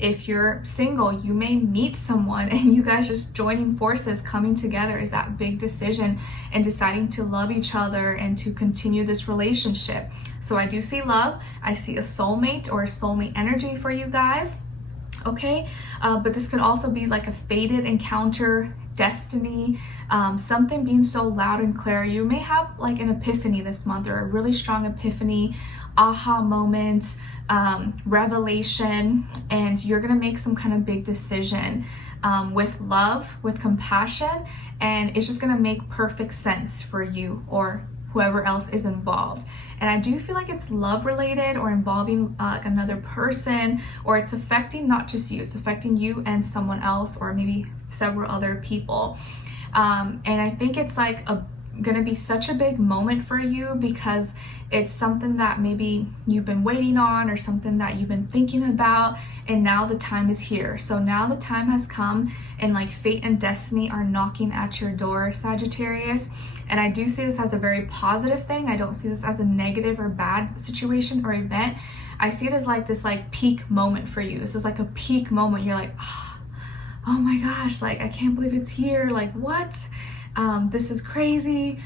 If you're single, you may meet someone and you guys just joining forces, coming together is that big decision and deciding to love each other and to continue this relationship. So I do see love. I see a soulmate or a soulmate energy for you guys. Okay, but this could also be like a fated encounter, destiny, something being so loud and clear. You may have like an epiphany this month, or a really strong epiphany, aha moment, revelation, and you're gonna make some kind of big decision with love, with compassion, and it's just gonna make perfect sense for you or whoever else is involved. And I do feel like it's love related or involving another person, or it's affecting not just you, it's affecting you and someone else, or maybe several other people. And I think it's like gonna be such a big moment for you, because it's something that maybe you've been waiting on, or something that you've been thinking about, and now the time is here. So now the time has come, and like fate and destiny are knocking at your door, Sagittarius. And I do see this as a very positive thing. I don't see this as a negative or bad situation or event. I see it as like this like peak moment for you. This is like a peak moment. You're like, oh my gosh, like I can't believe it's here. Like what? This is crazy.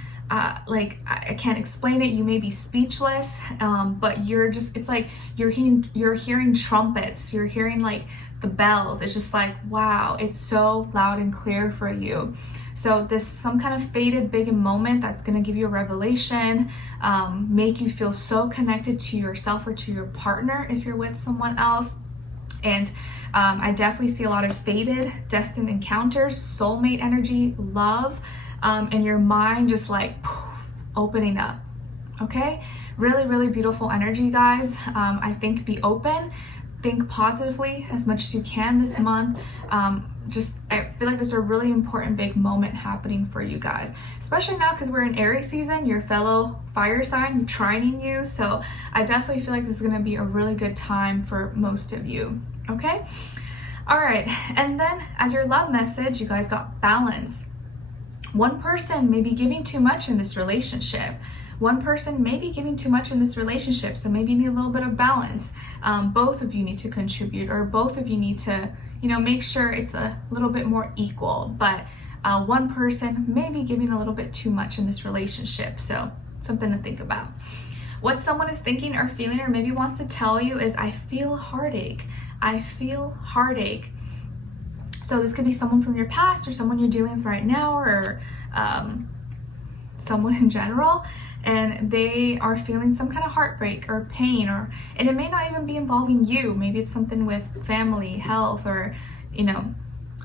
Like I can't explain it. You may be speechless, but you're just, it's like you're hearing trumpets, you're hearing like the bells. It's just like, wow, it's so loud and clear for you. So this some kind of fated big moment that's going to give you a revelation, make you feel so connected to yourself or to your partner if you're with someone else. And I definitely see a lot of fated, destined encounters, soulmate energy, love, and your mind just like opening up. Okay, really, really beautiful energy, guys. I think be open, think positively as much as you can this month. I feel like there's a really important big moment happening for you guys, especially now because we're in Aries season, your fellow fire sign trining you. So I definitely feel like this is going to be a really good time for most of you. Okay, all right, and then as your love message, you guys got balance. One person may be giving too much in this relationship. One person may be giving too much in this relationship, so maybe you need a little bit of balance. Both of you need to contribute, or both of you need to, make sure it's a little bit more equal. But one person may be giving a little bit too much in this relationship, so something to think about. What someone is thinking or feeling, or maybe wants to tell you, is I feel heartache. I feel heartache. So this could be someone from your past, or someone you're dealing with right now, or someone in general, and they are feeling some kind of heartbreak or pain, and it may not even be involving you. Maybe it's something with family, health, or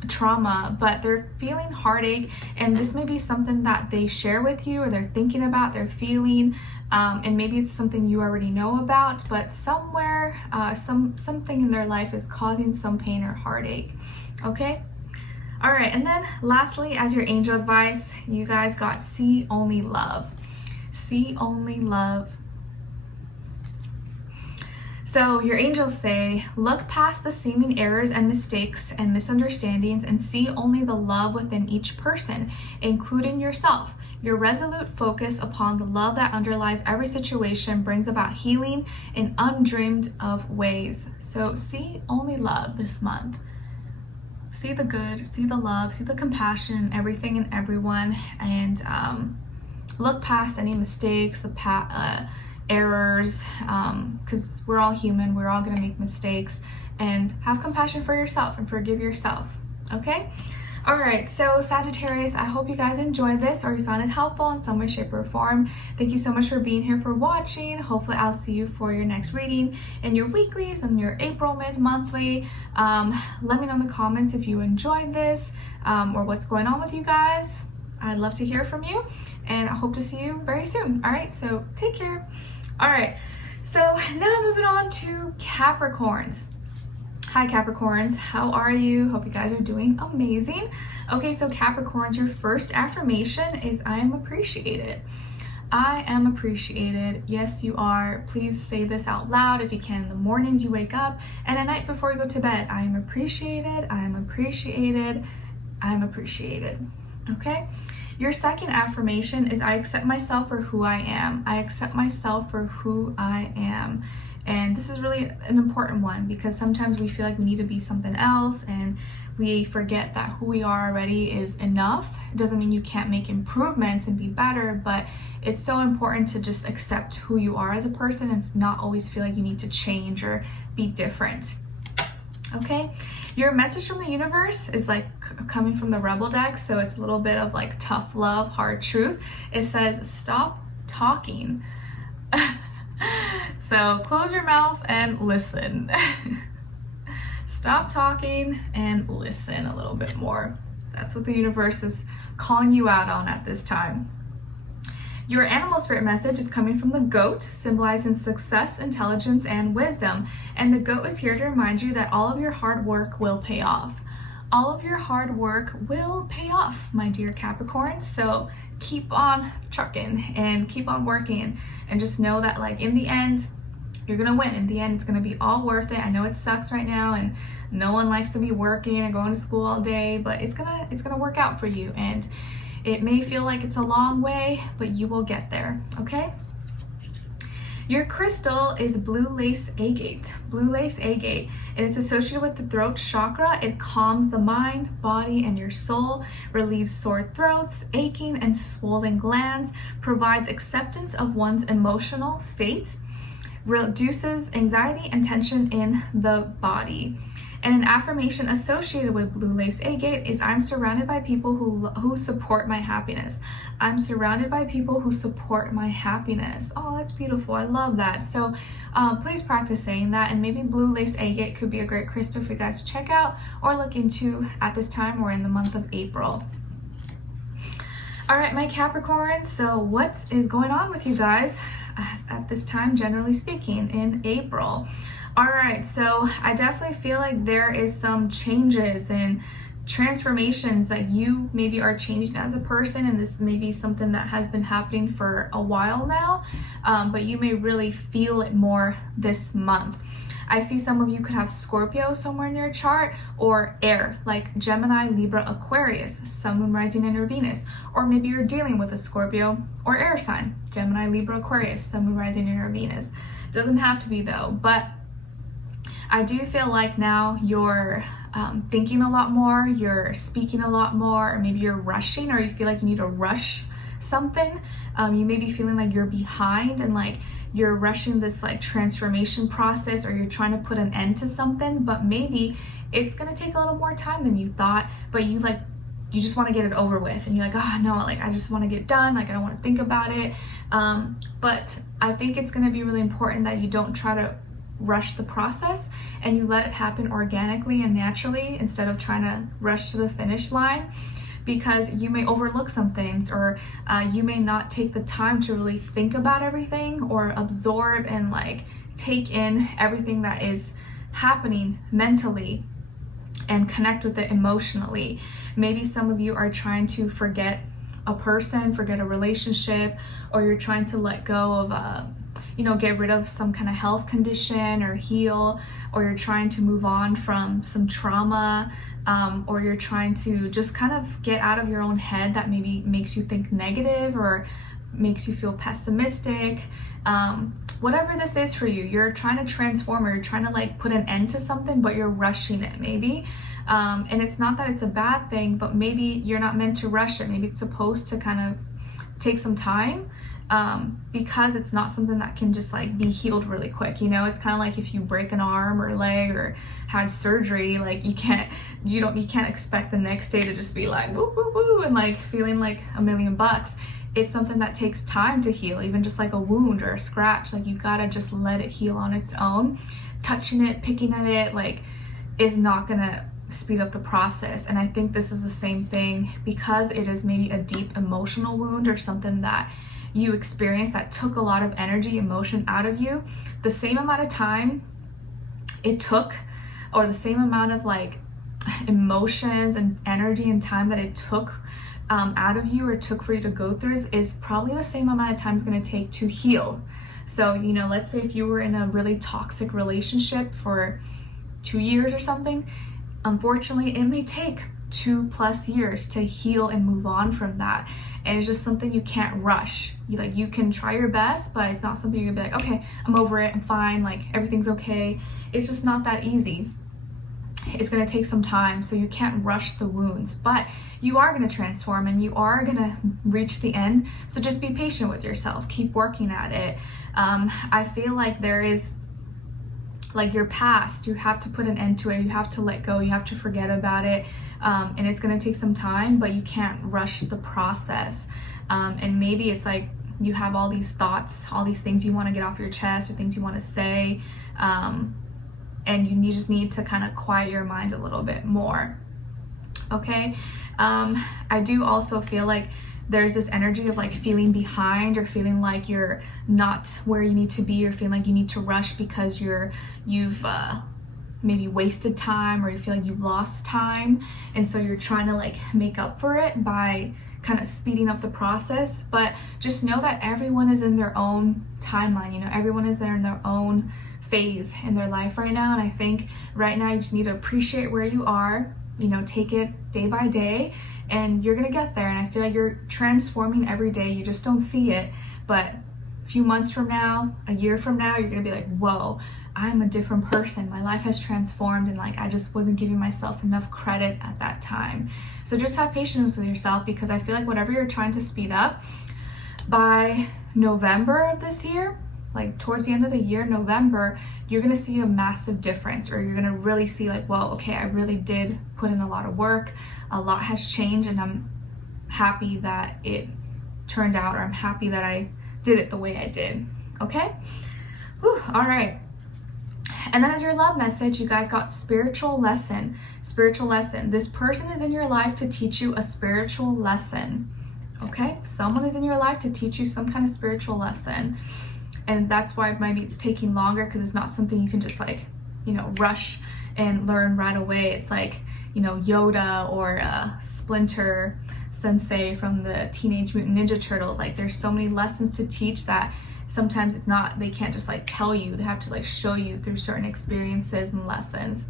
trauma, but they're feeling heartache, and this may be something that they share with you, or they're thinking about, they're feeling, and maybe it's something you already know about, but somewhere something in their life is causing some pain or heartache. Okay, all right, and then lastly, as your angel advice, you guys got see only love. See only love. So your angels say, look past the seeming errors and mistakes and misunderstandings and see only the love within each person, including yourself. Your resolute focus upon the love that underlies every situation brings about healing in undreamed of ways. So see only love this month. See the good, see the love, see the compassion, everything and everyone, and look past any mistakes, the errors, because we're all human, we're all gonna make mistakes, and have compassion for yourself and forgive yourself. Okay? All right, so Sagittarius, I hope you guys enjoyed this, or you found it helpful in some way, shape, or form. Thank you so much for being here, for watching. Hopefully I'll see you for your next reading in your weeklies and your April mid-monthly. Let me know in the comments if you enjoyed this, or what's going on with you guys. I'd love to hear from you, and I hope to see you very soon. All right, so take care. All right, so now moving on to Capricorns. Hi Capricorns, how are you? Hope you guys are doing amazing. Okay, so Capricorns, your first affirmation is I am appreciated. I am appreciated. Yes, you are. Please say this out loud if you can in the mornings you wake up and at night before you go to bed. I am appreciated. I am appreciated. I am appreciated. Okay? Your second affirmation is I accept myself for who I am. I accept myself for who I am. And this is really an important one because sometimes we feel like we need to be something else and we forget that who we are already is enough. It doesn't mean you can't make improvements and be better, but it's so important to just accept who you are as a person and not always feel like you need to change or be different. Okay, your message from the universe is like coming from the Rebel deck, so it's a little bit of like tough love, hard truth. It says, stop talking. So close your mouth and listen. Stop talking and listen a little bit more. That's what the universe is calling you out on at this time. Your animal spirit message is coming from the goat, symbolizing success, intelligence, and wisdom. And the goat is here to remind you that all of your hard work will pay off. All of your hard work will pay off, my dear Capricorn. So keep on trucking and keep on working and just know that like in the end, you're gonna win. In the end, it's gonna be all worth it. I know it sucks right now and no one likes to be working and going to school all day, but it's gonna work out for you. And it may feel like it's a long way, but you will get there, okay? Your crystal is blue lace agate. Blue lace agate, and it's associated with the throat chakra. It calms the mind, body, and your soul, relieves sore throats, aching and swollen glands, provides acceptance of one's emotional state, reduces anxiety and tension in the body. And an affirmation associated with blue lace agate is I'm surrounded by people who support my happiness. I'm surrounded by people who support my happiness. Oh, that's beautiful. I love that. So please practice saying that, and maybe blue lace agate could be a great crystal for you guys to check out or look into at this time or in the month of April. All right, my Capricorns, so what is going on with you guys at this time, generally speaking, in April? All right, so I definitely feel like there is some changes and transformations that you maybe are changing as a person, and this may be something that has been happening for a while now, but you may really feel it more this month. I see some of you could have Scorpio somewhere in your chart, or air, like Gemini, Libra, Aquarius, Sun, Moon, Rising, and your Venus. Or maybe you're dealing with a Scorpio or air sign, Gemini, Libra, Aquarius, Sun, Moon, Rising, and your Venus. Doesn't have to be though, but I do feel like now you're thinking a lot more, you're speaking a lot more, or maybe you're rushing, or you feel like you need to rush something. You may be feeling like you're behind and like you're rushing this like transformation process, or you're trying to put an end to something, but maybe it's gonna take a little more time than you thought, but you just want to get it over with, and you're like, oh no, like I just want to get done, like I don't want to think about it. But I think it's going to be really important that you don't try to rush the process and you let it happen organically and naturally instead of trying to rush to the finish line, because you may overlook some things, or you may not take the time to really think about everything or absorb and like take in everything that is happening mentally and connect with it emotionally. Maybe some of you are trying to forget a person, forget a relationship, or you're trying to let go of get rid of some kind of health condition or heal, or you're trying to move on from some trauma, or you're trying to just kind of get out of your own head that maybe makes you think negative or makes you feel pessimistic. Whatever this is for you, you're trying to transform, or you're trying to like put an end to something, but you're rushing it maybe. And it's not that it's a bad thing, but maybe you're not meant to rush it. Maybe it's supposed to kind of take some time, because it's not something that can just like be healed really quick. It's kind of like if you break an arm or leg or had surgery, like you can't expect the next day to just be like woo woo woo and like feeling like $1,000,000. It's something that takes time to heal, even just like a wound or a scratch. Like you gotta just let it heal on its own. Touching it, picking at it, like is not gonna speed up the process. And I think this is the same thing, because it is maybe a deep emotional wound or something that you experienced that took a lot of energy, emotion out of you. The same amount of time it took, or the same amount of like emotions and energy and time that it took out of you, or took for you to go through, is probably the same amount of time it's going to take to heal. So, you know, let's say if you were in a really toxic relationship for 2 years or something, unfortunately it may take 2+ years to heal and move on from that. And it's just something you can't rush. You can try your best, but it's not something you're gonna be like, okay, I'm over it, I'm fine, like everything's okay. It's just not that easy. It's gonna take some time, so you can't rush the wounds, but you are gonna transform and you are gonna reach the end. So just be patient with yourself, keep working at it. I feel like there is, like, your past, you have to put an end to it, you have to let go, you have to forget about it, and it's gonna take some time, but you can't rush the process. And maybe it's like you have all these thoughts, all these things you want to get off your chest, or things you want to say, and you just need to kind of quiet your mind a little bit more. Okay. I do also feel like there's this energy of like feeling behind, or feeling like you're not where you need to be, or feeling like you need to rush because you've maybe wasted time, or you feel like you lost time, and so you're trying to like make up for it by kind of speeding up the process. But just know that everyone is in their own timeline, you know, everyone is there in their own phase in their life right now. And I think right now you just need to appreciate where you are, you know, take it day by day, and you're gonna get there. And I feel like you're transforming every day, you just don't see it, but a few months from now, a year from now, you're gonna be like, whoa, I'm a different person, my life has transformed, and like I just wasn't giving myself enough credit at that time. So just have patience with yourself, because I feel like whatever you're trying to speed up, by November of this year, like towards the end of the year, November, you're gonna see a massive difference, or you're gonna really see like, well, okay, I really did put in a lot of work, a lot has changed, and I'm happy that it turned out, or I'm happy that I did it the way I did. Okay. Whew, all right. And then as your love message, you guys got spiritual lesson. Spiritual lesson. This person is in your life to teach you a spiritual lesson. Okay? Someone is in your life to teach you some kind of spiritual lesson. And that's why maybe it's taking longer, because it's not something you can just like, you know, rush and learn right away. It's like, you know, Yoda or Splinter Sensei from the Teenage Mutant Ninja Turtles. Like there's so many lessons to teach that sometimes it's not, they can't just like tell you, they have to like show you through certain experiences and lessons.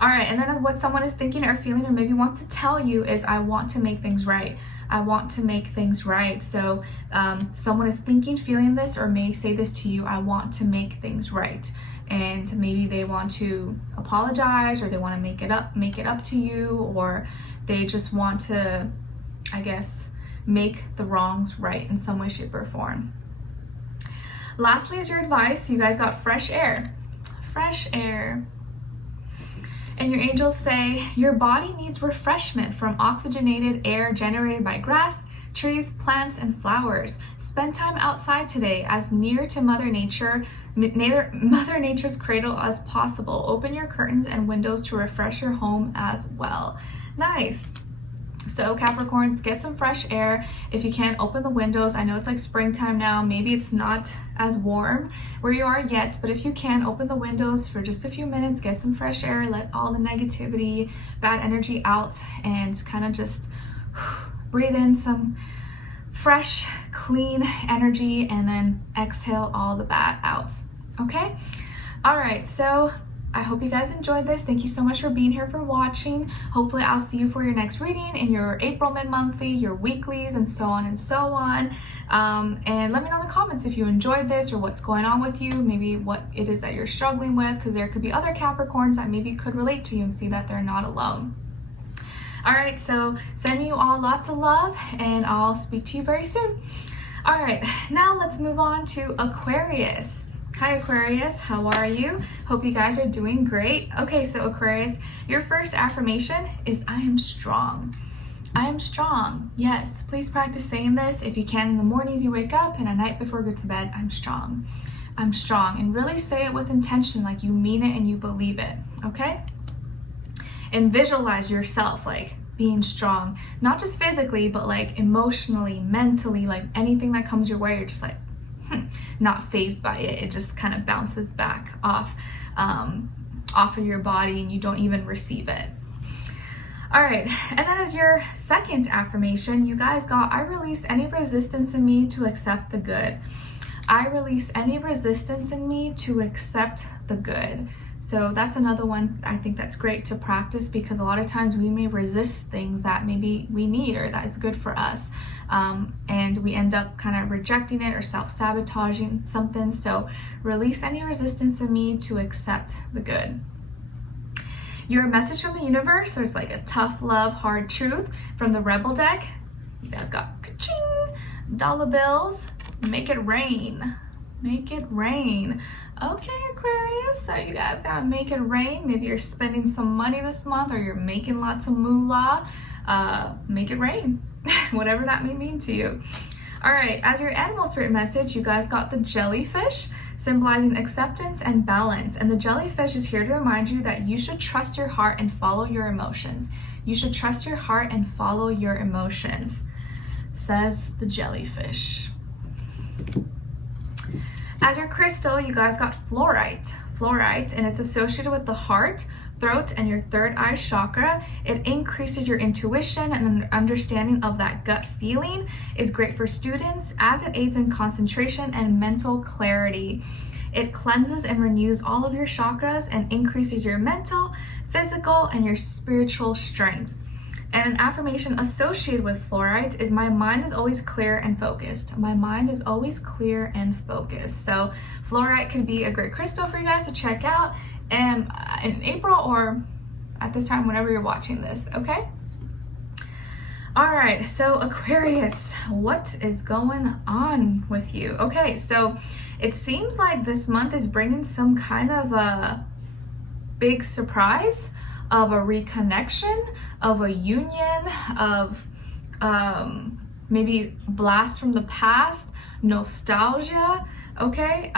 All right, and then what someone is thinking or feeling, or maybe wants to tell you, is I want to make things right. I want to make things right. So someone is thinking, feeling this, or may say this to you, I want to make things right. And maybe they want to apologize, or they want to make it up to you, or they just want to, I guess, make the wrongs right in some way, shape, or form. Lastly is your advice. You guys got fresh air. Fresh air. And your angels say, your body needs refreshment from oxygenated air generated by grass, trees, plants, and flowers. Spend time outside today, as near to Mother Nature's cradle as possible. Open your curtains and windows to refresh your home as well. Nice. So Capricorns, get some fresh air. If you can, open the windows. I know it's like springtime now. Maybe it's not as warm where you are yet, but if you can, open the windows for just a few minutes, get some fresh air, let all the negativity, bad energy out, and kind of just breathe in some fresh, clean energy, and then exhale all the bad out. Okay? All right, so I hope you guys enjoyed this. Thank you so much for being here, for watching. Hopefully I'll see you for your next reading in your April mid-monthly, your weeklies, and so on and so on. And let me know in the comments if you enjoyed this, or what's going on with you, maybe what it is that you're struggling with, because there could be other Capricorns that maybe could relate to you and see that they're not alone. All right, so sending you all lots of love, and I'll speak to you very soon. All right, now let's move on to Aquarius. Hi Aquarius, how are you? Hope you guys are doing great. Okay, so Aquarius, your first affirmation is I am strong. I am strong. Yes, please practice saying this if you can in the mornings you wake up and at night before you go to bed. I'm strong. I'm strong. And really say it with intention, like you mean it and you believe it, okay? And visualize yourself like being strong, not just physically, but like emotionally, mentally, like anything that comes your way, you're just like, not fazed by it. It just kind of bounces back off. off of your body and you don't even receive it. All right, and then as your second affirmation, you guys got, I release any resistance in me to accept the good. I release any resistance in me to accept the good. So that's another one I think that's great to practice, because a lot of times we may resist things that maybe we need or that is good for us. And we end up kind of rejecting it or self-sabotaging something. So release any resistance in me to accept the good. Your message from the universe, there's like a tough love, hard truth from the Rebel deck. You guys got ka-ching, dollar bills, make it rain. Make it rain. Okay, Aquarius, so you guys gotta make it rain. Maybe you're spending some money this month or you're making lots of moolah. Make it rain, whatever that may mean to you. All right, as your animal spirit message, you guys got the jellyfish, symbolizing acceptance and balance. And the jellyfish is here to remind you that you should trust your heart and follow your emotions. You should trust your heart and follow your emotions, says the jellyfish. As your crystal, you guys got fluorite. Fluorite, and it's associated with the heart, throat, and your third eye chakra. It increases your intuition and understanding of that gut feeling. Is great for students as it aids in concentration and mental clarity. It cleanses and renews all of your chakras and increases your mental, physical, and your spiritual strength. And an affirmation associated with fluorite is, my mind is always clear and focused. My mind is always clear and focused. So fluorite could be a great crystal for you guys to check out in April or at this time whenever you're watching this, okay? All right, so Aquarius, what is going on with you? Okay, so it seems like this month is bringing some kind of a big surprise, of a reconnection, of a union, of maybe blast from the past, nostalgia, okay?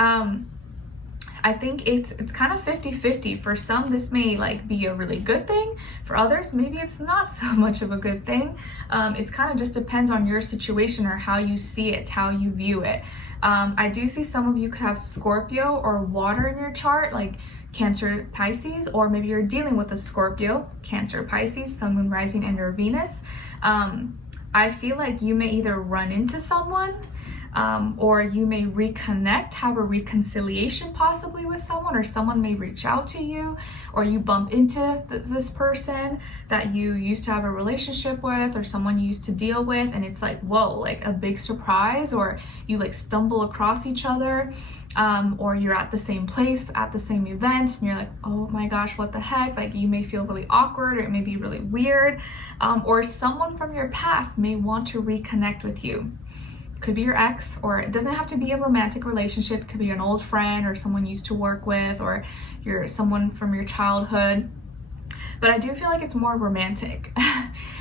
I think it's kind of 50-50. For some, this may like be a really good thing. For others, maybe it's not so much of a good thing. It's kind of just depends on your situation or how you see it, how you view it. I do see some of you could have Scorpio or water in your chart, like Cancer, Pisces, or maybe you're dealing with a Scorpio, Cancer, Pisces, Sun, Moon, Rising, and your Venus. I feel like you may either run into someone or you may reconnect, have a reconciliation possibly with someone, or someone may reach out to you, or you bump into this person that you used to have a relationship with or someone you used to deal with, and it's like, whoa, like a big surprise, or you like stumble across each other, or you're at the same place at the same event and you're like, oh my gosh, what the heck? Like you may feel really awkward, or it may be really weird, or someone from your past may want to reconnect with you. Could be your ex, or it doesn't have to be a romantic relationship. It could be an old friend or someone you used to work with, or you're someone from your childhood. But I do feel like it's more romantic.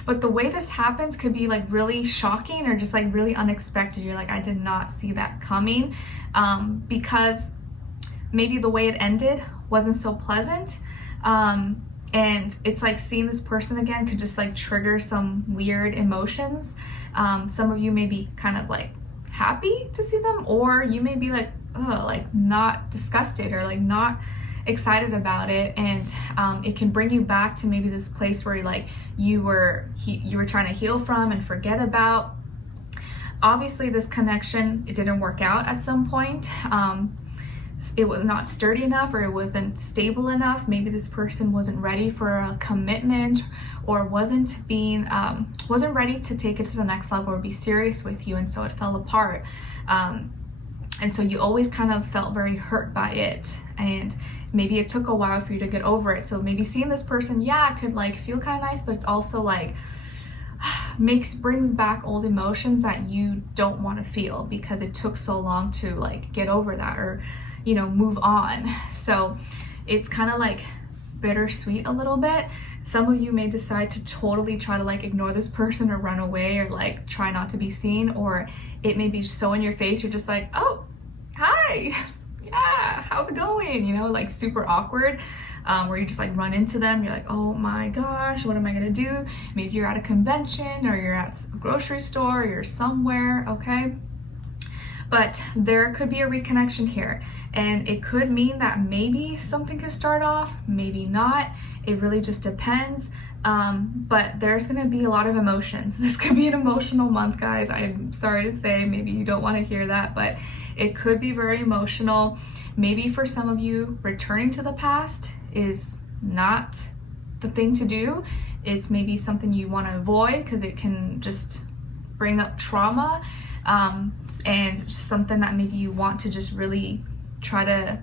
But the way this happens could be like really shocking or just like really unexpected. You're like, I did not see that coming, because maybe the way it ended wasn't so pleasant. And it's like seeing this person again could just like trigger some weird emotions. Some of you may be kind of like happy to see them, or you may be like, oh, like not disgusted or like not excited about it. And it can bring you back to maybe this place where like you were trying to heal from and forget about. Obviously this connection, it didn't work out at some point. It was not sturdy enough, or it wasn't stable enough. Maybe this person wasn't ready for a commitment, or wasn't ready to take it to the next level or be serious with you, and so it fell apart. And so you always kind of felt very hurt by it, and maybe it took a while for you to get over it. So maybe seeing this person, yeah, it could like feel kind of nice, but it's also like brings back old emotions that you don't want to feel because it took so long to like get over that, or you know, move on. So it's kind of like bittersweet a little bit. Some of you may decide to totally try to like ignore this person or run away, or like try not to be seen, or it may be so in your face you're just like, oh, hi, yeah, how's it going, you know, like super awkward, where you just like run into them. You're like, oh my gosh, what am I gonna do? Maybe you're at a convention, or you're at a grocery store, or you're somewhere, okay? But there could be a reconnection here. And it could mean that maybe something could start off, maybe not. It really just depends. But there's gonna be a lot of emotions. This could be an emotional month, guys. I'm sorry to say, maybe you don't want to hear that, but it could be very emotional. Maybe for some of you, returning to the past is not the thing to do. It's maybe something you want to avoid because it can just bring up trauma, and something that maybe you want to just really try to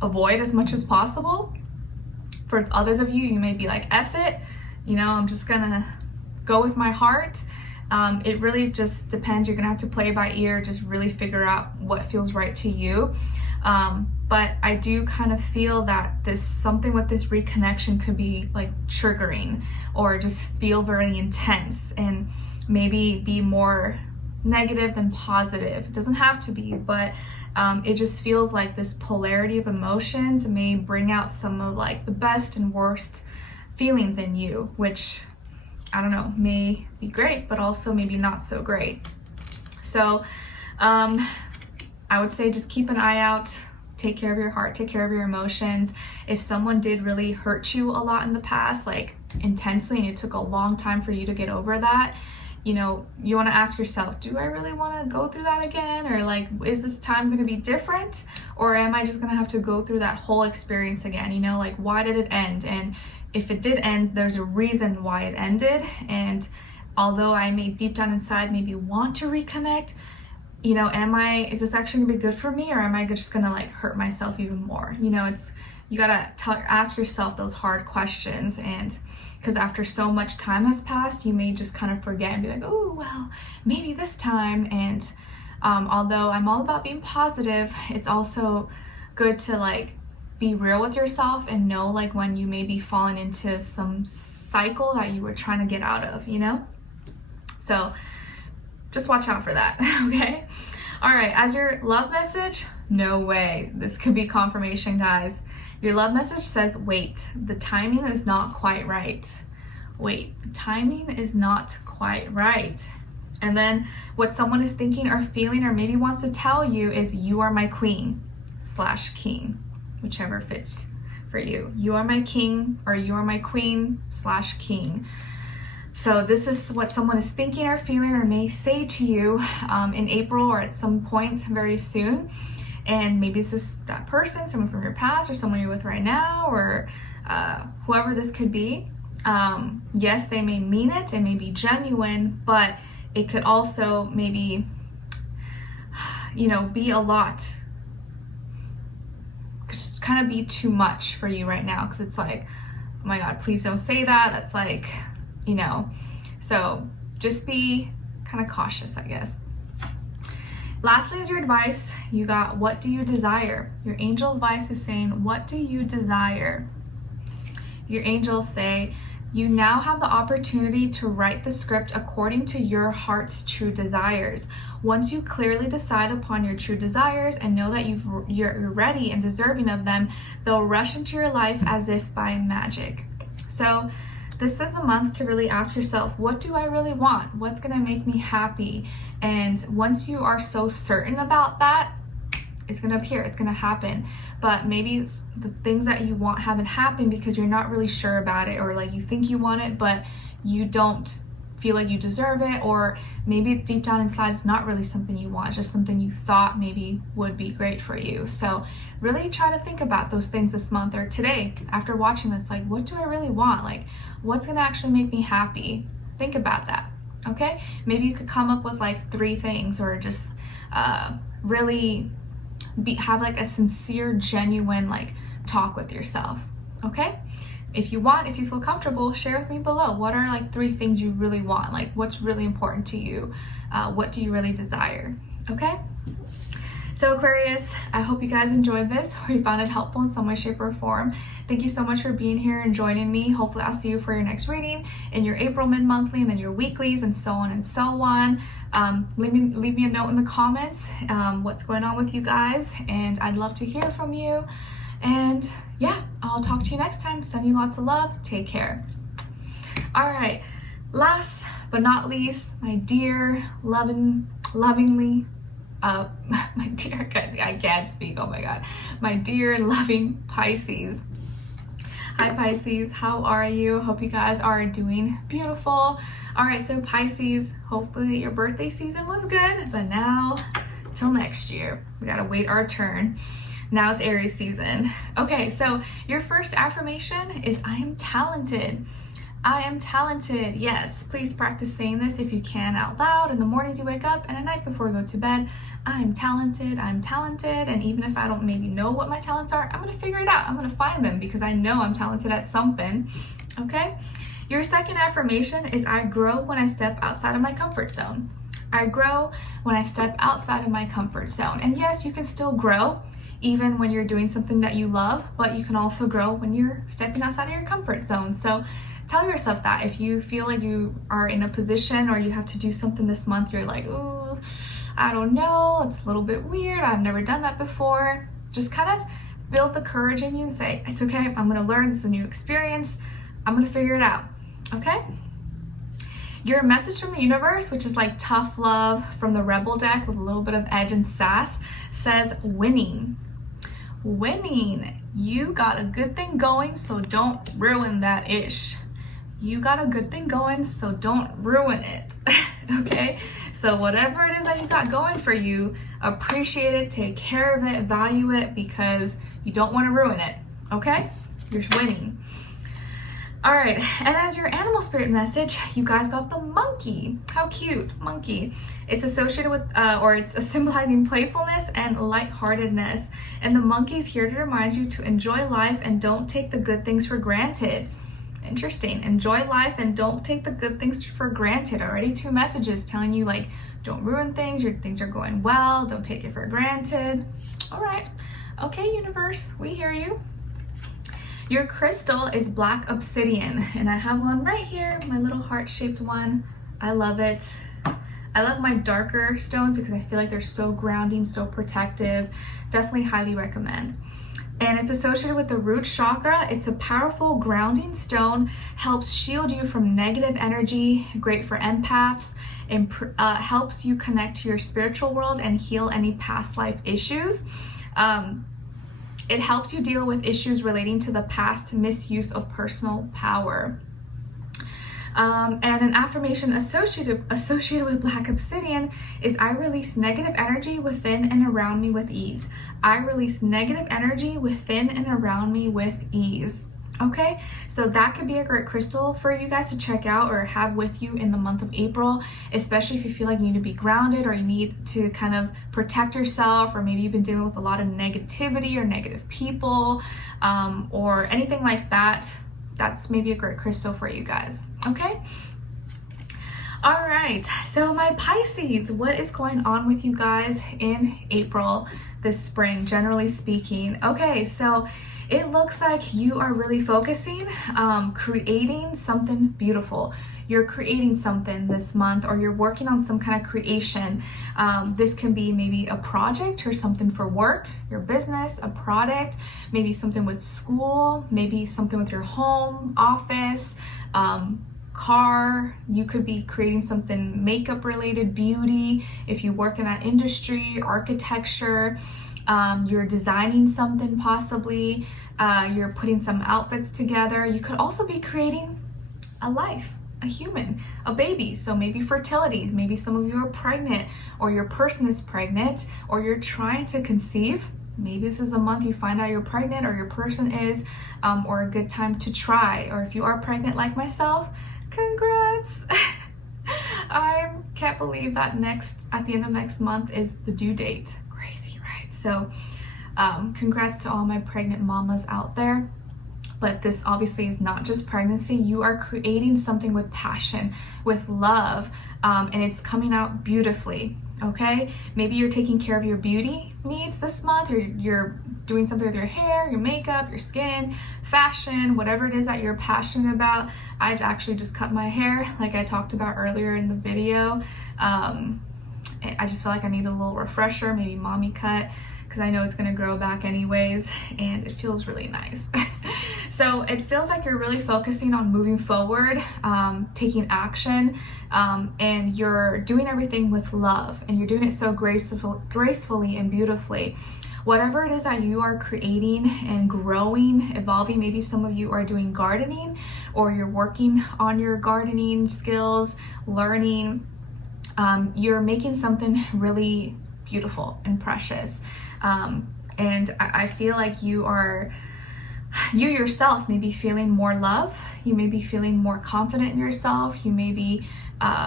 avoid as much as possible. For others of you, you may be like, F it, you know, I'm just gonna go with my heart. It really just depends. You're gonna have to play by ear, just really figure out what feels right to you. But I do kind of feel that something with this reconnection could be like triggering, or just feel very intense and maybe be more negative than positive. It doesn't have to be, but it just feels like this polarity of emotions may bring out some of like the best and worst feelings in you, which I don't know, may be great, but also maybe not so great. So I would say just keep an eye out, take care of your heart, take care of your emotions. If someone did really hurt you a lot in the past, like intensely, and it took a long time for you to get over that, you know, you want to ask yourself, do I really want to go through that again? Or like, is this time going to be different? Or am I just going to have to go through that whole experience again? You know, like, why did it end? And if it did end, there's a reason why it ended. And although I may deep down inside maybe want to reconnect, you know, is this actually gonna be good for me, or am I just gonna like hurt myself even more? You know, you gotta ask yourself those hard questions, and because after so much time has passed, you may just kind of forget and be like, oh, well, maybe this time. And although I'm all about being positive, it's also good to like be real with yourself and know like when you may be falling into some cycle that you were trying to get out of, you know? So just watch out for that, okay? All right, as your love message, no way. This could be confirmation, guys. Your love message says, wait, the timing is not quite right. Wait, the timing is not quite right. And then what someone is thinking or feeling or maybe wants to tell you is, you are my queen / king, whichever fits for you. You are my king, or you are my queen / king. So this is what someone is thinking or feeling or may say to you in April or at some point very soon. And maybe this is that person, someone from your past, or someone you're with right now, or whoever this could be. Yes, they may mean it, it may be genuine, but it could also maybe, you know, be a lot, kind of be too much for you right now, because it's like, oh my God, please don't say that. That's like, you know, so just be kind of cautious, I guess. Lastly, is your advice, you got, what do you desire? Your angel advice is saying, what do you desire? Your angels say, you now have the opportunity to write the script according to your heart's true desires. Once you clearly decide upon your true desires and know that you're ready and deserving of them, they'll rush into your life as if by magic. So this is a month to really ask yourself, what do I really want? What's gonna make me happy? And once you are so certain about that, it's gonna appear, it's gonna happen. But maybe the things that you want haven't happened because you're not really sure about it, or like you think you want it, but you don't feel like you deserve it, or maybe deep down inside it's not really something you want, just something you thought maybe would be great for you. So really try to think about those things this month or today after watching this, like, what do I really want? Like, what's gonna actually make me happy? Think about that, okay? Maybe you could come up with like 3 things, or just really have like a sincere, genuine like talk with yourself, okay? If you feel comfortable, share with me below. What are like 3 things you really want? Like, what's really important to you? What do you really desire? Okay? So Aquarius, I hope you guys enjoyed this, or you found it helpful in some way, shape, or form. Thank you so much for being here and joining me. Hopefully I'll see you for your next reading in your April mid-monthly, and then your weeklies, and so on and so on. Leave me a note in the comments what's going on with you guys, and I'd love to hear from you. And yeah, I'll talk to you next time. Send you lots of love. Take care. All right, last but not least, my dear lovingly my dear, I can't speak, oh my God. My dear and loving Pisces. Hi Pisces, how are you? Hope you guys are doing beautiful. All right, so Pisces, hopefully your birthday season was good, but now till next year, we gotta wait our turn. Now it's Aries season. Okay, so your first affirmation is I am talented. I am talented. Yes, please practice saying this if you can out loud in the mornings you wake up and at night before you go to bed. I'm talented, I'm talented, and even if I don't maybe know what my talents are, I'm gonna figure it out. I'm gonna find them because I know I'm talented at something, okay? Your second affirmation is I grow when I step outside of my comfort zone. I grow when I step outside of my comfort zone. And yes, you can still grow even when you're doing something that you love, but you can also grow when you're stepping outside of your comfort zone. So tell yourself that if you feel like you are in a position or you have to do something this month, you're like, ooh, I don't know, it's a little bit weird, I've never done that before. Just kind of build the courage in you and say, it's okay, I'm gonna learn, this is a new experience, I'm gonna figure it out, okay? Your message from the universe, which is like tough love from the Rebel deck with a little bit of edge and sass, says winning. Winning. You got a good thing going, so don't ruin that ish. You got a good thing going, so don't ruin it. Okay? So whatever it is that you got going for you, appreciate it, take care of it, value it, because you don't want to ruin it. Okay? You're winning. All right, and as your animal spirit message, you guys got the monkey. How cute, monkey. It's associated with, or it's symbolizing playfulness and lightheartedness. And the monkey's here to remind you to enjoy life and don't take the good things for granted. Interesting, enjoy life and don't take the good things for granted. Already 2 messages telling you like, don't ruin things, your things are going well, don't take it for granted. All right, okay universe, we hear you. Your crystal is black obsidian, and I have one right here, my little heart-shaped one. I love it. I love my darker stones because I feel like they're so grounding, so protective. Definitely highly recommend. And it's associated with the root chakra. It's a powerful grounding stone, helps shield you from negative energy, great for empaths, and helps you connect to your spiritual world and heal any past life issues. It helps you deal with issues relating to the past misuse of personal power. And an affirmation associated with black obsidian is I release negative energy within and around me with ease. I release negative energy within and around me with ease. Okay, so that could be a great crystal for you guys to check out or have with you in the month of April, especially if you feel like you need to be grounded or you need to kind of protect yourself, or maybe you've been dealing with a lot of negativity or negative people, or anything like that. That's maybe a great crystal for you guys, okay? All right, so my Pisces, what is going on with you guys in April, this spring, generally speaking? Okay, so it looks like you are really focusing, creating something beautiful. You're creating something this month, or you're working on some kind of creation. This can be maybe a project or something for work, your business, a product, maybe something with school, maybe something with your home, office, car. You could be creating something makeup related, beauty, if you work in that industry, architecture. You're designing something possibly, you're putting some outfits together. You could also be creating a life, a human, a baby. So maybe fertility, maybe some of you are pregnant, or your person is pregnant, or you're trying to conceive. Maybe this is a month you find out you're pregnant, or your person is, or a good time to try. Or if you are pregnant like myself, congrats. I can't believe that at the end of next month is the due date. So congrats to all my pregnant mamas out there. But this obviously is not just pregnancy. You are creating something with passion, with love, and it's coming out beautifully, okay? Maybe you're taking care of your beauty needs this month, or you're doing something with your hair, your makeup, your skin, fashion, whatever it is that you're passionate about. I actually just cut my hair like I talked about earlier in the video. I just feel like I need a little refresher, maybe mommy cut. because I know it's going to grow back anyways, and it feels really nice. So it feels like you're really focusing on moving forward, taking action, and you're doing everything with love, and you're doing it so gracefully and beautifully. Whatever it is that you are creating and growing, evolving, maybe some of you are doing gardening, or you're working on your gardening skills, learning, you're making something really beautiful and precious. And I feel like you yourself may be feeling more love. You may be feeling more confident in yourself. You may be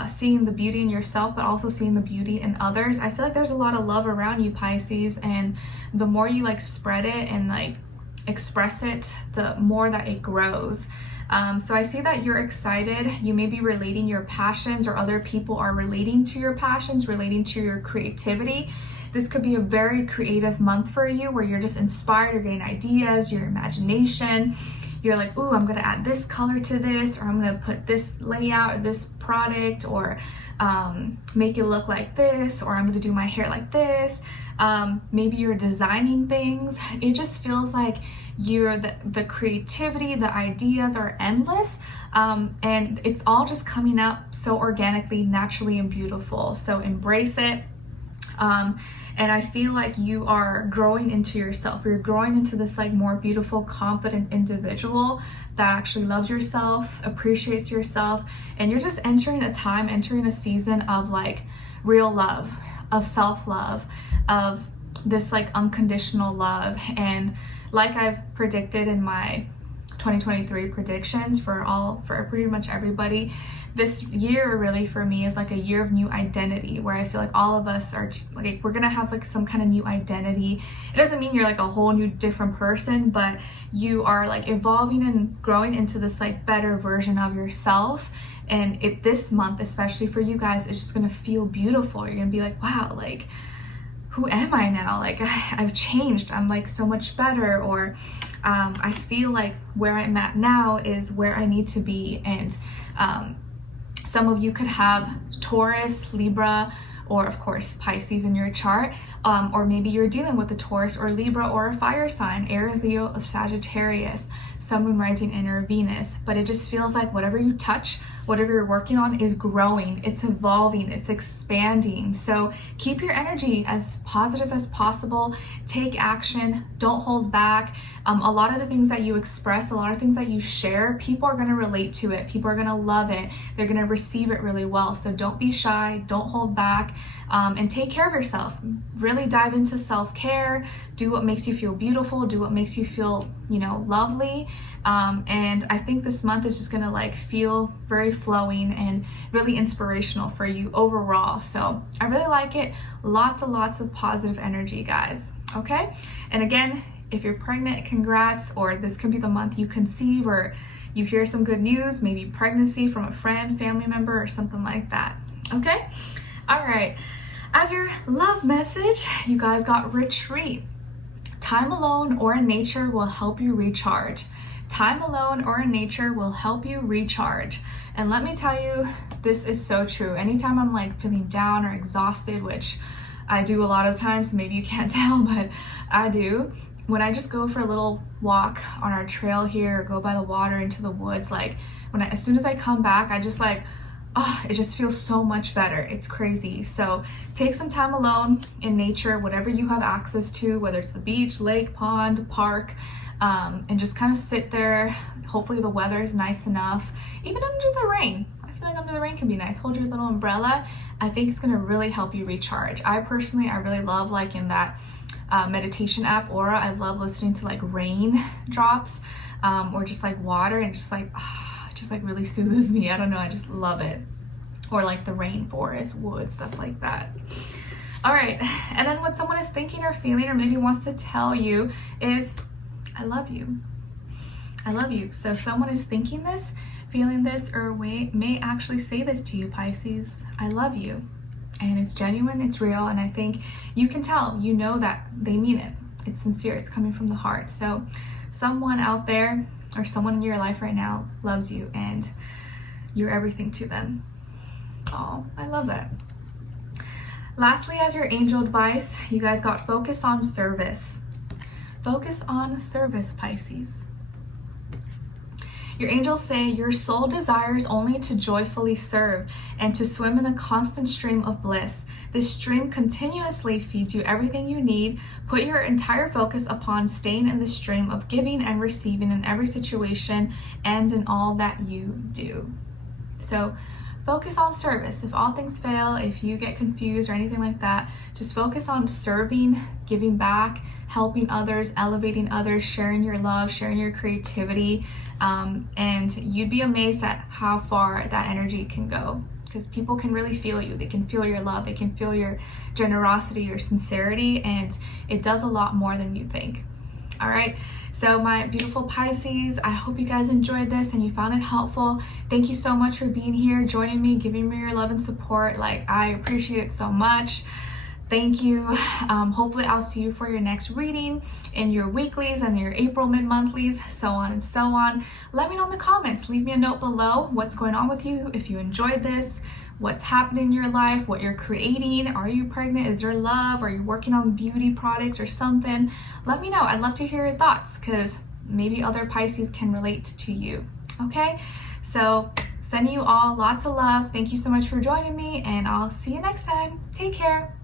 seeing the beauty in yourself, but also seeing the beauty in others. I feel like there's a lot of love around you, Pisces, and the more you like spread it and like express it, the more that it grows. So I see that you're excited. You may be relating your passions, or other people are relating to your passions, relating to your creativity. This could be a very creative month for you, where you're just inspired, you're getting ideas, your imagination. You're like, ooh, I'm gonna add this color to this, or I'm gonna put this layout, this product, or make it look like this, or I'm gonna do my hair like this. Maybe you're designing things. It just feels like the creativity, the ideas are endless, and it's all just coming out so organically, naturally, and beautiful. So embrace it. And I feel like you are growing into yourself. You're growing into this like more beautiful, confident individual that actually loves yourself, appreciates yourself, and you're just entering a season of like real love, of self-love, of this like unconditional love. And like I've predicted in my 2023 predictions for pretty much everybody, this year really for me is like a year of new identity, where I feel like all of us are like, we're gonna have like some kind of new identity. It doesn't mean you're like a whole new different person, but you are like evolving and growing into this like better version of yourself. And this month, especially for you guys, is just gonna feel beautiful. You're gonna be like, wow, like, who am I now? Like, I've changed. I'm like so much better. Or I feel like where I'm at now is where I need to be. And some of you could have Taurus, Libra, or of course Pisces in your chart, or maybe you're dealing with a Taurus or Libra or a fire sign, Aries, Leo, Sagittarius, Sun, Moon, Rising, and or Venus. But it just feels like whatever you touch, whatever you're working on is growing, it's evolving, it's expanding. So keep your energy as positive as possible. Take action, don't hold back. A lot of the things that you express, a lot of things that you share, people are gonna relate to it. People are gonna love it. They're gonna receive it really well. So don't be shy, don't hold back, and take care of yourself. Really dive into self-care, do what makes you feel beautiful, do what makes you feel, lovely. And I think this month is just gonna like feel very flowing and really inspirational for you overall. So I really like it. Lots and lots of positive energy, guys. Okay? And again, if you're pregnant, congrats, or this could be the month you conceive, or you hear some good news, maybe pregnancy from a friend, family member, or something like that. Okay? All right. As your love message, you guys got retreat. Time alone or in nature will help you recharge. Time alone or in nature will help you recharge. And let me tell you, this is so true. Anytime I'm like feeling down or exhausted, which I do a lot of times, so maybe you can't tell, but I do. When I just go for a little walk on our trail here, or go by the water into the woods, like as soon as I come back, I just like, it just feels so much better. It's crazy. So take some time alone in nature, whatever you have access to, whether it's the beach, lake, pond, park, and just kind of sit there. Hopefully the weather is nice enough, even under the rain. I feel like under the rain can be nice. Hold your little umbrella. I think it's gonna really help you recharge. I really love like in that meditation app Aura, I love listening to like rain drops, or just like water, and just like really soothes me. I don't know, I just love it. Or like the rainforest, woods, stuff like that. All right, and then what someone is thinking or feeling, or maybe wants to tell you, is I love you. I love you. So someone is thinking this, feeling this, or may actually say this to you, Pisces. I love you. And it's genuine, it's real, and I think you can tell, that they mean it. It's sincere, it's coming from the heart. So someone out there, or someone in your life right now, loves you, and you're everything to them. Oh, I love that. Lastly, as your angel advice, you guys got focus on service. Focus on service, Pisces. Your angels say your soul desires only to joyfully serve and to swim in a constant stream of bliss. This stream continuously feeds you everything you need. Put your entire focus upon staying in the stream of giving and receiving in every situation and in all that you do. So focus on service. If all things fail, if you get confused or anything like that, just focus on serving, giving back, helping others, elevating others, sharing your love, sharing your creativity, and you'd be amazed at how far that energy can go, because people can really feel you. They can feel your love, they can feel your generosity, your sincerity, and it does a lot more than you think. All right, so my beautiful Pisces, I hope you guys enjoyed this and you found it helpful. Thank you so much for being here, joining me, giving me your love and support. Like, I appreciate it so much. Thank you. Hopefully I'll see you for your next reading in your weeklies and your April mid-monthlies, so on and so on. Let me know in the comments. Leave me a note below what's going on with you, if you enjoyed this, what's happening in your life, what you're creating. Are you pregnant? Is there love? Are you working on beauty products or something? Let me know. I'd love to hear your thoughts, because maybe other Pisces can relate to you. Okay? So sending you all lots of love. Thank you so much for joining me, and I'll see you next time. Take care.